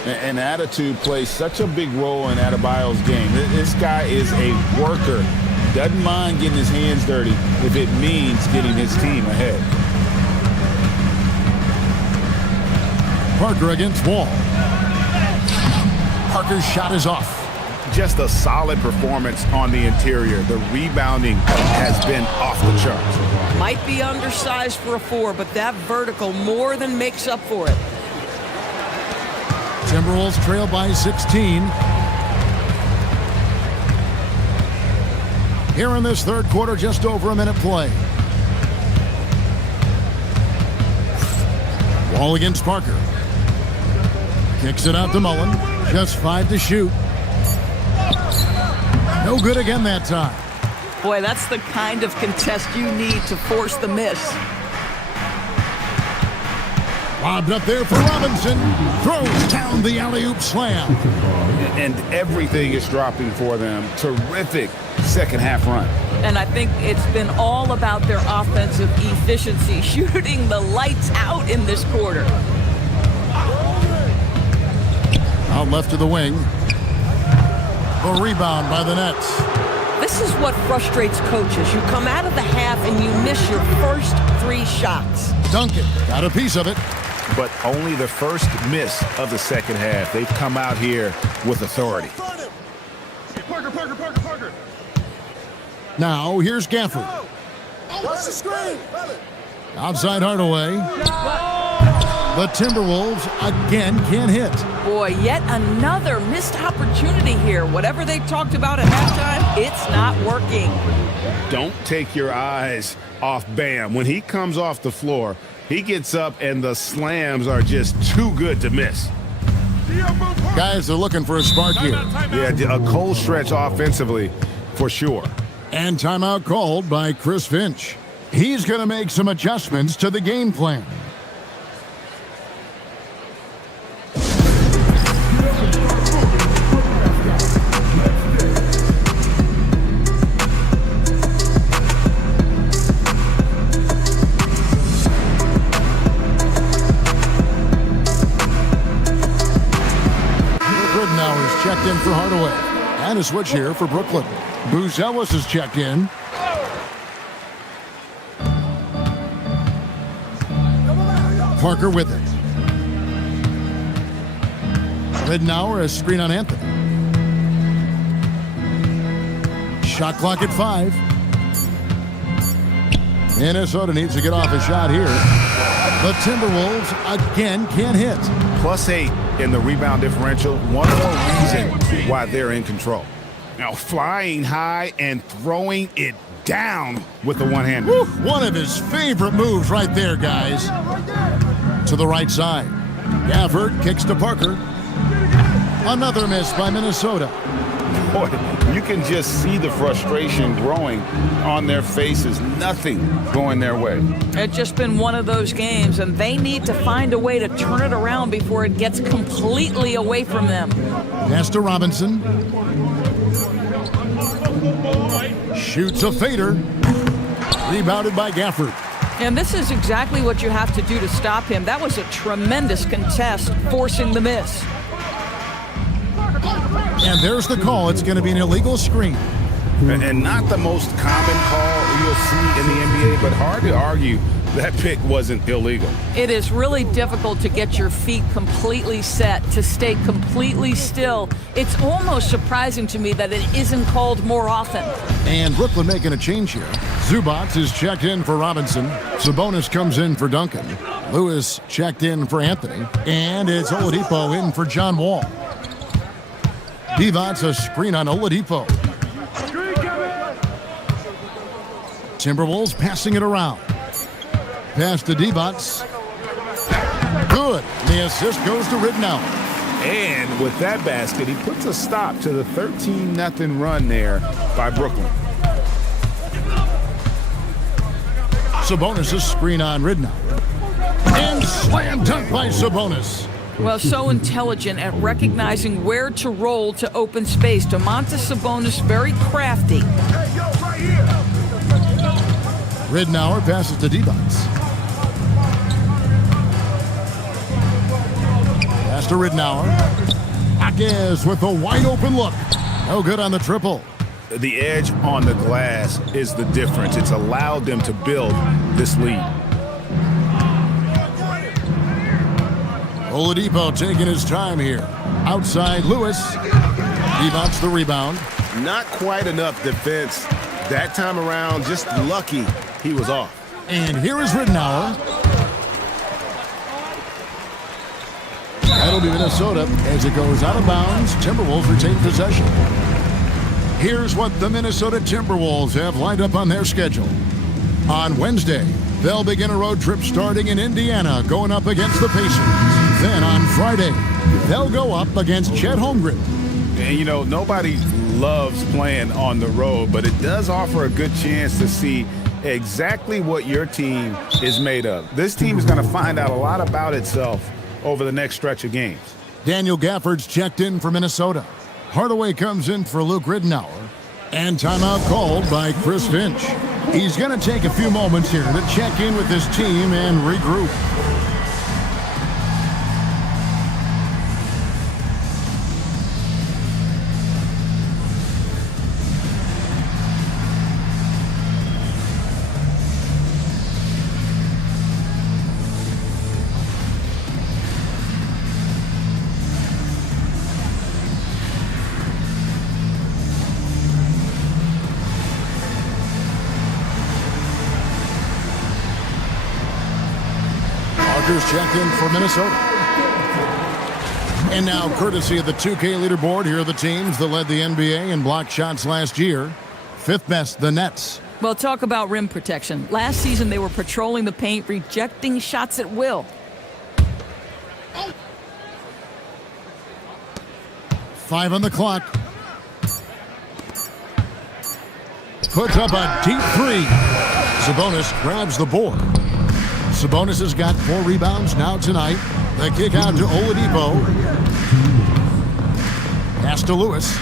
And attitude plays such a big role in Adebayo's game. This guy is a worker. Doesn't mind getting his hands dirty if it means getting his team ahead. Parker against Wall. Parker's shot is off. Just a solid performance on the interior. The rebounding has been off the charts. Might be undersized for a 4, but that vertical more than makes up for it. Timberwolves trail by 16. Here in this third quarter, just over a minute play. Wall against Parker. Kicks it out to Mullen. Just 5 to shoot. No good again that time. Boy, that's the kind of contest you need to force the miss. Lobbed up there for Robinson. Throws down the alley-oop slam. And everything is dropping for them. Terrific second half run. And I think it's been all about their offensive efficiency, shooting the lights out in this quarter. Out left to the wing. A rebound by the Nets. This is what frustrates coaches. You come out of the half and you miss your first 3 shots. Duncan got a piece of it. But only the first miss of the second half. They've come out here with authority. Parker. Now here's Gafford. Watch the screen. Outside Hardaway. The Timberwolves again can't hit. Boy, yet another missed opportunity here. Whatever they talked about at halftime, it's not working. Don't take your eyes off Bam. When he comes off the floor, he gets up and the slams are just too good to miss. Guys are looking for a spark here. Yeah, a cold stretch offensively for sure. And timeout called by Chris Finch. He's going to make some adjustments to the game plan. Checked in for Hardaway. And a switch here for Brooklyn. Buzelis is checked in. Parker with it. Ridnour a screen on Anthony. Shot clock at 5. Minnesota needs to get off a shot here. The Timberwolves again can't hit. +8 in the rebound differential. One more reason why they're in control. Now flying high and throwing it down with the one-hander. One of his favorite moves right there, guys. To the right side. Gafford kicks to Parker. Another miss by Minnesota. Boy, you can just see the frustration growing on their faces. Nothing going their way. It's just been one of those games, and they need to find a way to turn it around before it gets completely away from them. Pass to Robinson. Shoots a fader. Rebounded by Gafford. And this is exactly what you have to do to stop him. That was a tremendous contest, forcing the miss. And there's the call. It's going to be an illegal screen. And not the most common call you'll see in the NBA, but hard to argue that pick wasn't illegal. It is really difficult to get your feet completely set, to stay completely still. It's almost surprising to me that it isn't called more often. And Brooklyn making a change here. Zubac is checked in for Robinson. Sabonis comes in for Duncan. Lewis checked in for Anthony. And it's Oladipo in for John Wall. Divac a screen on Oladipo. Timberwolves passing it around. Pass to Divac. Good. The assist goes to Ridnour. And with that basket, he puts a stop to the 13-0 run there by Brooklyn. Sabonis' screen on Ridnour. And slam dunk by Sabonis. Well, so intelligent at recognizing where to roll to open space. Domantas Sabonis, very crafty. Ridnour passes to D-Box. Pass to Ridnour. Jaquez with a wide open look. No good on the triple. The edge on the glass is the difference. It's allowed them to build this lead. Oladipo taking his time here. Outside Lewis. D-Box the rebound. Not quite enough defense that time around. Just lucky he was off. And here is Ridnour. That'll be Minnesota as it goes out of bounds. Timberwolves retain possession. Here's what the Minnesota Timberwolves have lined up on their schedule. On Wednesday, they'll begin a road trip starting in Indiana, going up against the Pacers. Then on Friday, they'll go up against Chet Holmgren. And, you know, nobody loves playing on the road, but it does offer a good chance to see exactly what your team is made of. This team is going to find out a lot about itself over the next stretch of games. Daniel Gafford's checked in for Minnesota. Hardaway comes in for Luke Ridnour. And timeout called by Chris Finch. He's going to take a few moments here to check in with his team and regroup. Checked in for Minnesota. And now, courtesy of the 2K leaderboard, here are the teams that led the NBA in block shots last year. Fifth best, the Nets. Well, talk about rim protection. Last season, they were patrolling the paint, rejecting shots at will. Five on the clock. Puts up a deep three. Sabonis grabs the board. Sabonis has got 4 rebounds now tonight. The kick out to Oladipo. Pass to Lewis.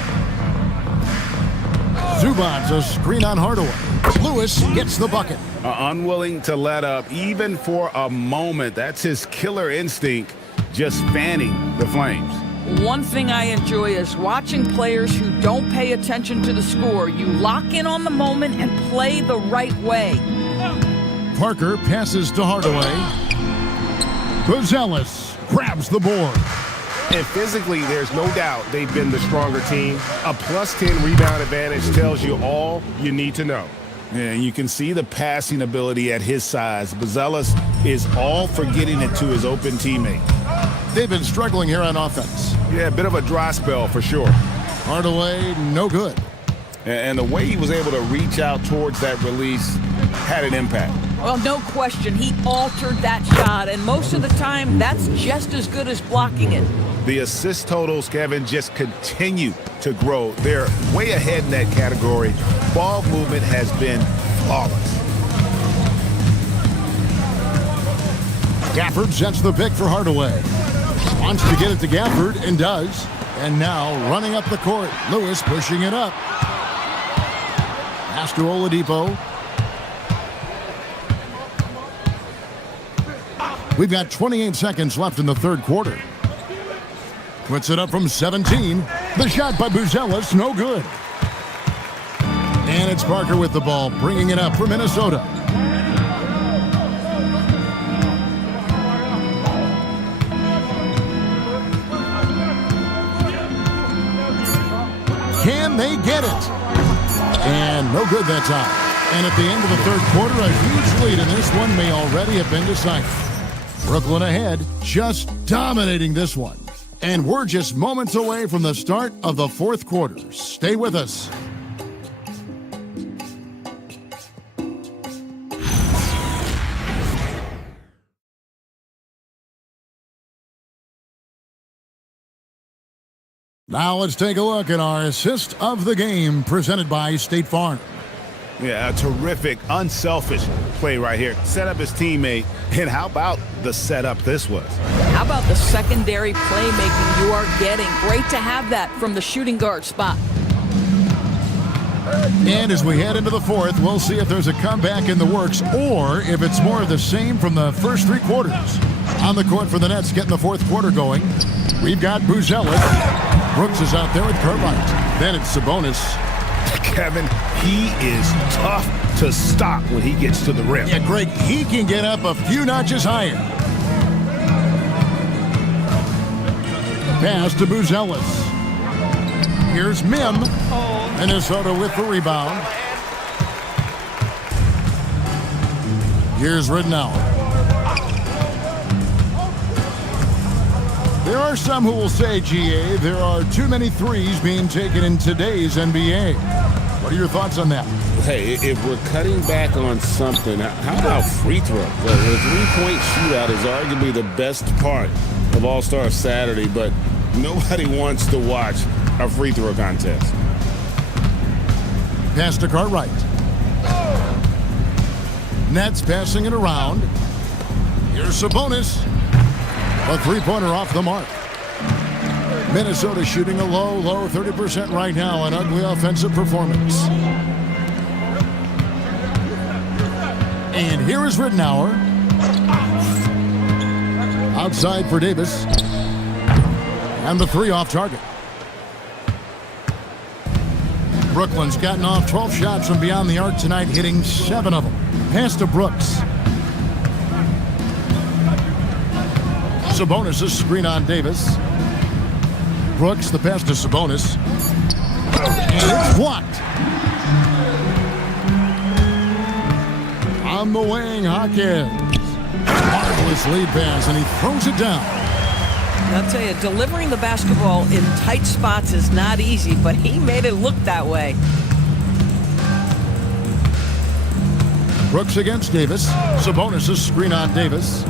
Zubac's a screen on Hardaway. Lewis gets the bucket. Unwilling to let up even for a moment. That's his killer instinct, just fanning the flames. One thing I enjoy is watching players who don't pay attention to the score. You lock in on the moment and play the right way. Parker passes to Hardaway. Buzelis grabs the board. And physically, there's no doubt they've been the stronger team. A +10 rebound advantage tells you all you need to know. Yeah, you can see the passing ability at his size. Buzelis is all for getting it to his open teammate. They've been struggling here on offense. Yeah, a bit of a dry spell for sure. Hardaway, no good. And the way he was able to reach out towards that release had an impact. Well, no question. He altered that shot, and most of the time, that's just as good as blocking it. The assist totals, Kevin, just continue to grow. They're way ahead in that category. Ball movement has been flawless. Gafford sets the pick for Hardaway. Wants to get it to Gafford, and does. And now, running up the court, Lewis pushing it up. Pass to Oladipo. We've got 28 seconds left in the third quarter. Puts it up from 17. The shot by Buzelis, no good. And it's Parker with the ball, bringing it up for Minnesota. Can they get it? And no good that time. And at the end of the third quarter, a huge lead, and this one may already have been decided. Brooklyn ahead, just dominating this one. And we're just moments away from the start of the fourth quarter. Stay with us. Now let's take a look at our assist of the game presented by State Farm. Yeah, a terrific, unselfish play right here. Set up his teammate, and how about the setup this was? How about the secondary playmaking you are getting? Great to have that from the shooting guard spot. And as we head into the fourth, we'll see if there's a comeback in the works or if it's more of the same from the first three quarters. On the court for the Nets, getting the fourth quarter going. We've got Buzelis. Brooks is out there with Cartwright. Then it's Sabonis. Kevin, he is tough to stop when he gets to the rim. Yeah, Greg, he can get up a few notches higher. Pass to Buzelis. Here's Mim. Minnesota with the rebound. Here's Ridnour. There are some who will say, GA, there are too many threes being taken in today's NBA. What are your thoughts on that? Hey, if we're cutting back on something, how about free throw? Well, the three-point shootout is arguably the best part of All-Star Saturday, but nobody wants to watch a free throw contest. Pass to Cartwright. Nets passing it around. Here's Sabonis. A three-pointer off the mark. Minnesota shooting a low 30% right now. An ugly offensive performance. And here is Ridnour. Outside for Davis. And the three off target. Brooklyn's gotten off 12 shots from beyond the arc tonight, hitting 7 of them. Pass to Brooks. Sabonis' screen on Davis. Brooks, the pass to Sabonis. And it's blocked. On the wing, Hawkins. Marvelous lead pass, and he throws it down. I'll tell you, delivering the basketball in tight spots is not easy, but he made it look that way. Brooks against Davis. Sabonis' screen on Davis.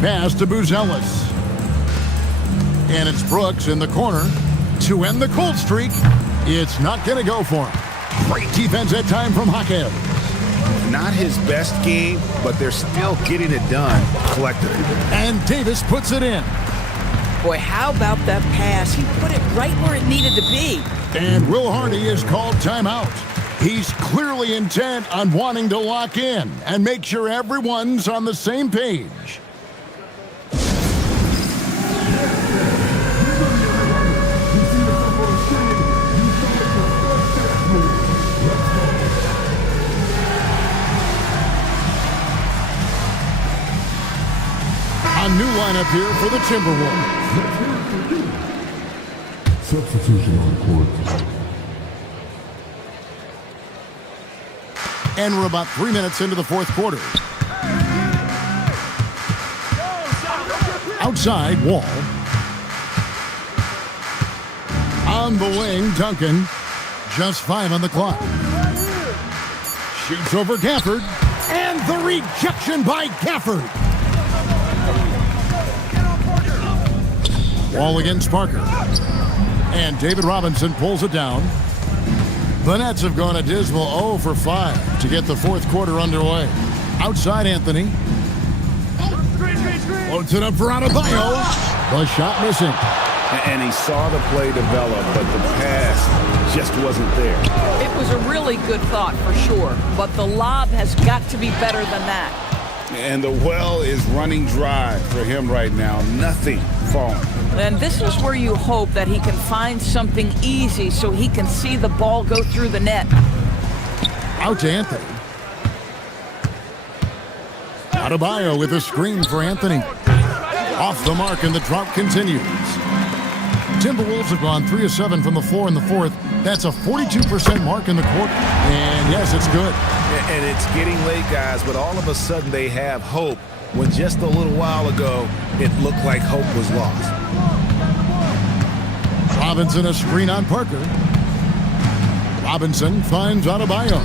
Pass to Buzelis. And it's Brooks in the corner to end the cold streak. It's not going to go for him. Great defense that time from Hawkins. Not his best game, but they're still getting it done collectively. And Davis puts it in. Boy, how about that pass? He put it right where it needed to be. And Will Hardy is called timeout. He's clearly intent on wanting to lock in and make sure everyone's on the same page. A new lineup here for the Timberwolves. Substitution on court. And we're about 3 minutes into the fourth quarter. Outside, Wall. On the wing, Duncan. Just 5 on the clock. Shoots over Gafford. And the rejection by Gafford. Wall against Parker. And David Robinson pulls it down. The Nets have gone a dismal 0 for 5 to get the fourth quarter underway. Outside Anthony. Loads it up for Adebayo. The shot missing. And he saw the play develop, but the pass just wasn't there. It was a really good thought for sure, but the lob has got to be better than that. And the well is running dry for him right now. Nothing falling. And this is where you hope that he can find something easy so he can see the ball go through the net. Out to Anthony. Adebayo with a screen for Anthony. Off the mark, and the drought continues. Timberwolves have gone 3 of 7 from the floor in the fourth. That's a 42% mark in the quarter. And yes, it's good. And it's getting late, guys, but all of a sudden they have hope when just a little while ago it looked like hope was lost. Robinson a screen on Parker. Robinson finds Adebayo.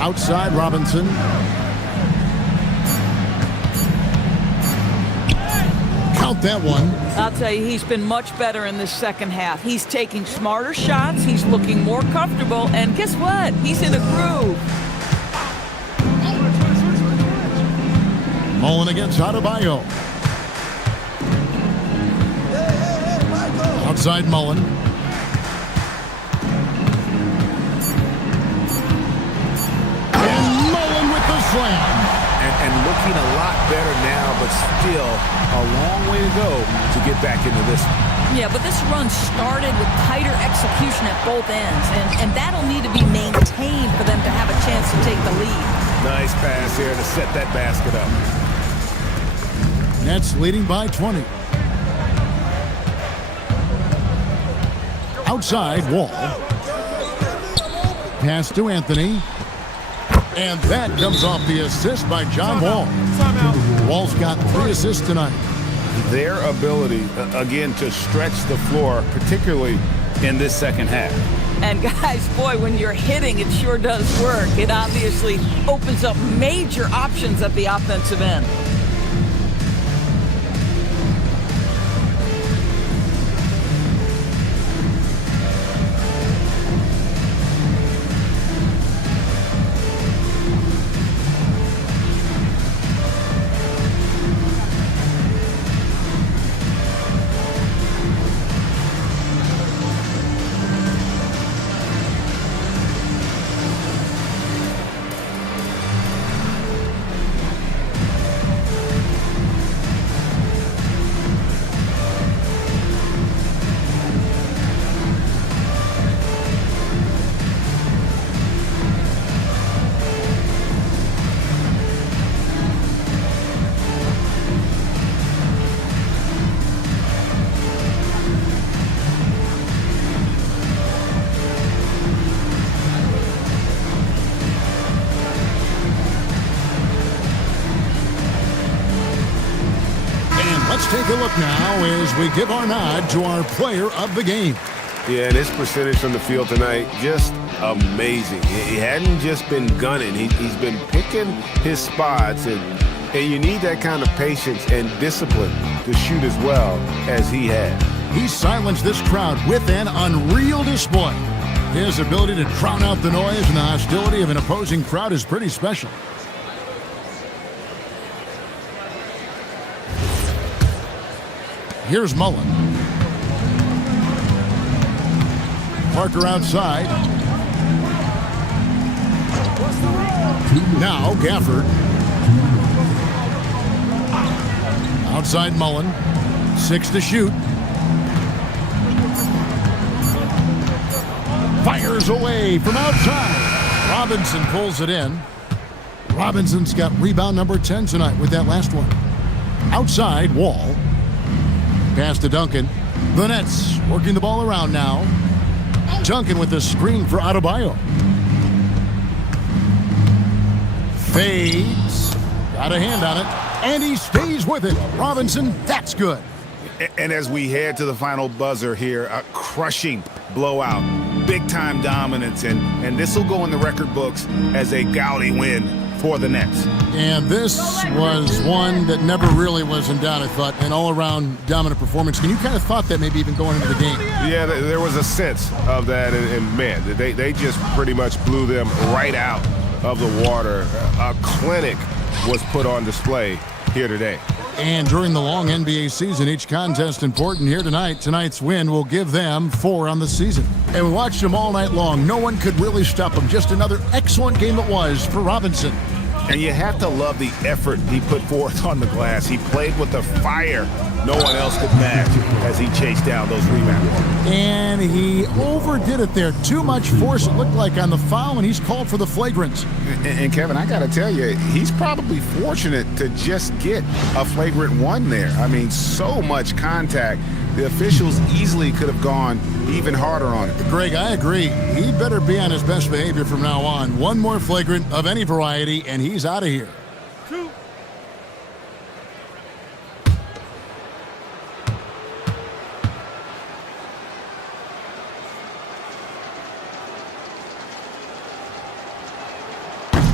Outside Robinson. Count that one. I'll tell you, he's been much better in the second half. He's taking smarter shots. He's looking more comfortable. And guess what? He's in a groove. Mullen against Adebayo. Outside Mullen. And Mullen with the slam. And looking a lot better now, but still a long way to go to get back into this one. Yeah, but this run started with tighter execution at both ends, and that'll need to be maintained for them to have a chance to take the lead. Nice pass here to set that basket up. Nets leading by 20. Outside, Wall. Pass to Anthony. And that comes off the assist by John Wall. Wall's got 3 assists tonight. Their ability, again, to stretch the floor, particularly in this second half. And guys, boy, when you're hitting, it sure does work. It obviously opens up major options at the offensive end. Let's take a look now as we give our nod to our player of the game. Yeah, and his percentage from the field tonight, just amazing. He hadn't just been gunning. He's been picking his spots, and you need that kind of patience and discipline to shoot as well as he had. He silenced this crowd with an unreal display. His ability to drown out the noise and the hostility of an opposing crowd is pretty special. Here's Mullen. Parker outside. Now Gafford. Outside Mullen. 6 to shoot. Fires away from outside. Robinson pulls it in. Robinson's got rebound number 10 tonight with that last one. Outside, Wall. Pass to Duncan. The Nets working the ball around now. Duncan with the screen for Adebayo. Fades. Got a hand on it. And he stays with it. Robinson, that's good. And as we head to the final buzzer here, a crushing blowout. Big-time dominance. And this will go in the record books as a gaudy win for the Nets. And this was one that never really was in doubt, I thought, an all-around dominant performance. And you kind of thought that maybe even going into the game. Yeah, there was a sense of that, and man, they just pretty much blew them right out of the water. A clinic was put on display here today. And during the long NBA season, each contest important here tonight. Tonight's win will give them 4 on the season. And we watched them all night long. No one could really stop them. Just another excellent game it was for Robinson. And you have to love the effort he put forth on the glass. He played with the fire no one else could match as he chased down those rebounds. And he overdid it there. Too much force, it looked like, on the foul, and he's called for the flagrant. And Kevin, I got to tell you, he's probably fortunate to just get a flagrant 1 there. I mean, so much contact. The officials easily could have gone even harder on it. Greg, I agree. He better be on his best behavior from now on. One more flagrant of any variety, and he's out of here.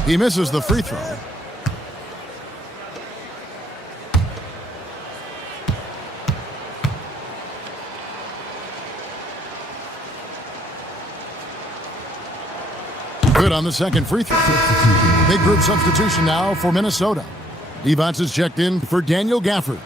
He misses the free throw. Good on the second free throw. Big group substitution now for Minnesota. Evans is checked in for Daniel Gafford.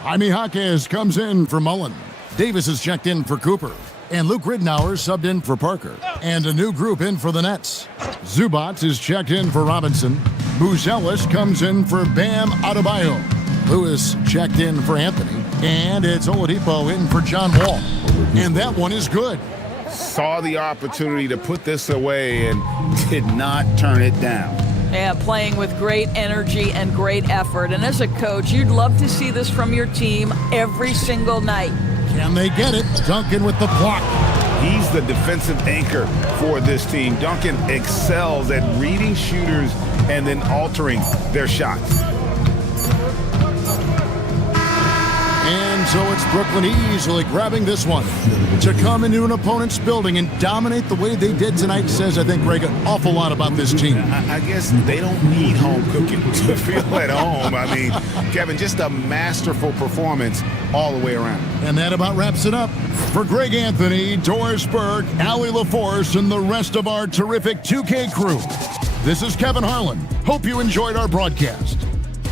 Jaime Jaquez comes in for Mullen. Davis is checked in for Cooper. And Luke Ridnour subbed in for Parker. And a new group in for the Nets. Zubac is checked in for Robinson. Buzelis comes in for Bam Adebayo. Lewis checked in for Anthony. And it's Oladipo in for John Wall. And that one is good. Saw the opportunity to put this away and did not turn it down. Yeah, playing with great energy and great effort. And as a coach, you'd love to see this from your team every single night. Can they get it? Duncan with the block. He's the defensive anchor for this team. Duncan excels at reading shooters and then altering their shots. And so it's Brooklyn easily grabbing this one. To come into an opponent's building and dominate the way they did tonight says, I think, Greg, an awful lot about this team. I guess they don't need home cooking to feel at home. I mean, Kevin, just a masterful performance all the way around. And that about wraps it up. For Greg Anthony, Doris Burke, Allie LaForce, and the rest of our terrific 2K crew, this is Kevin Harlan. Hope you enjoyed our broadcast.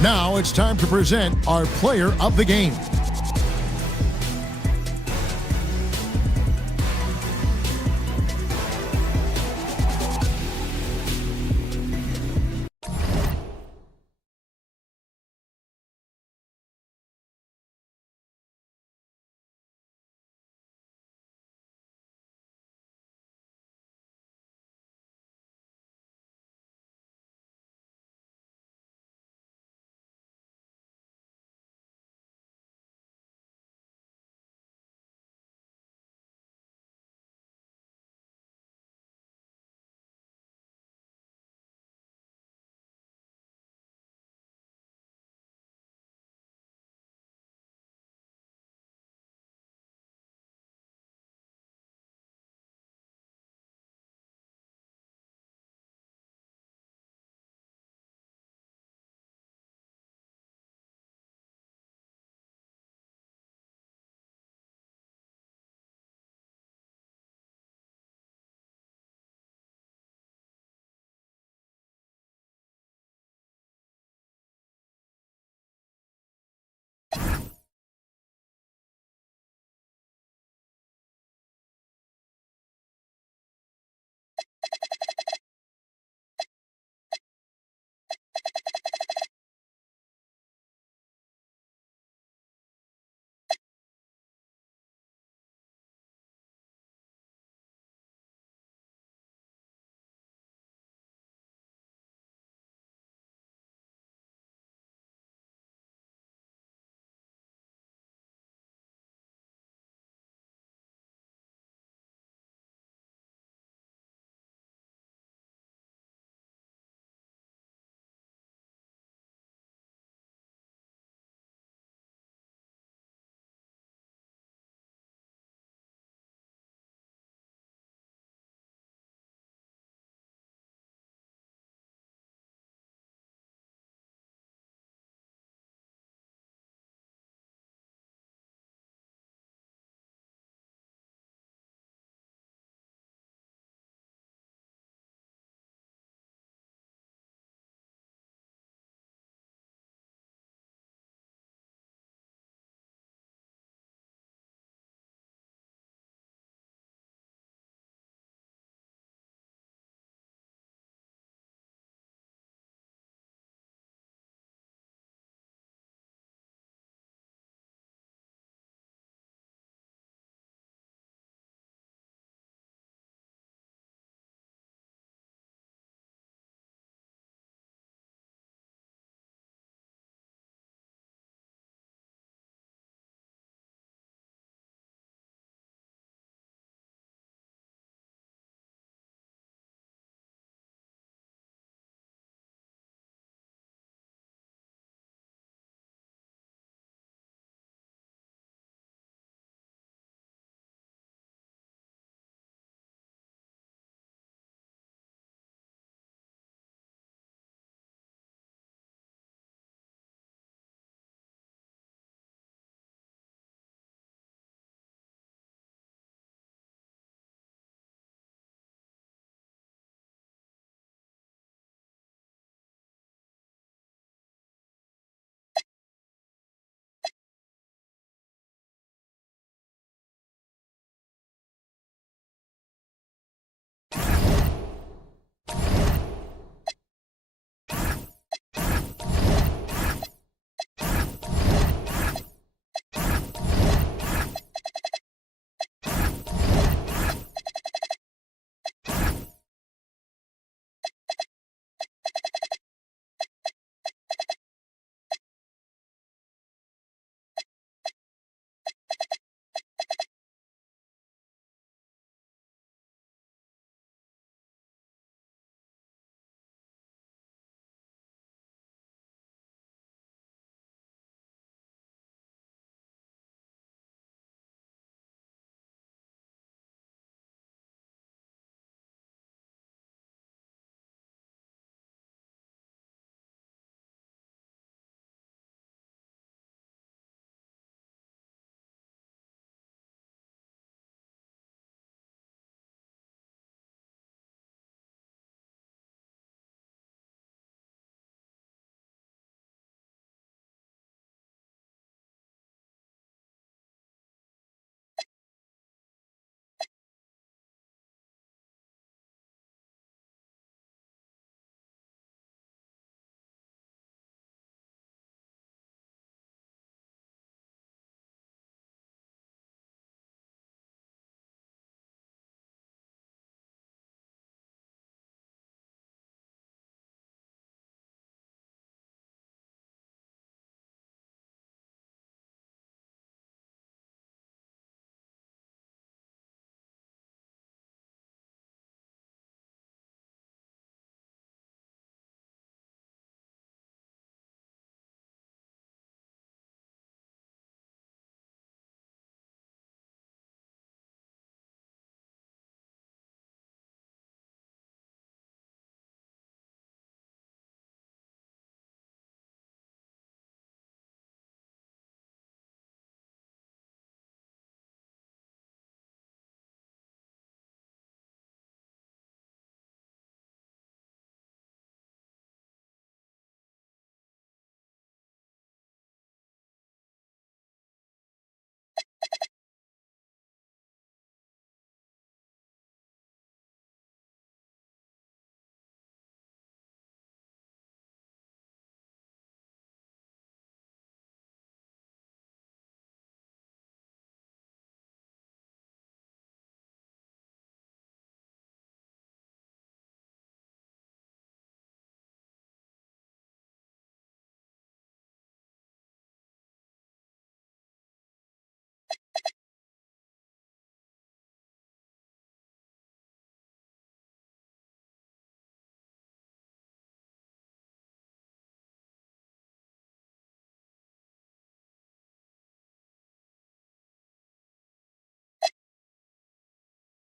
Now it's time to present our player of the game.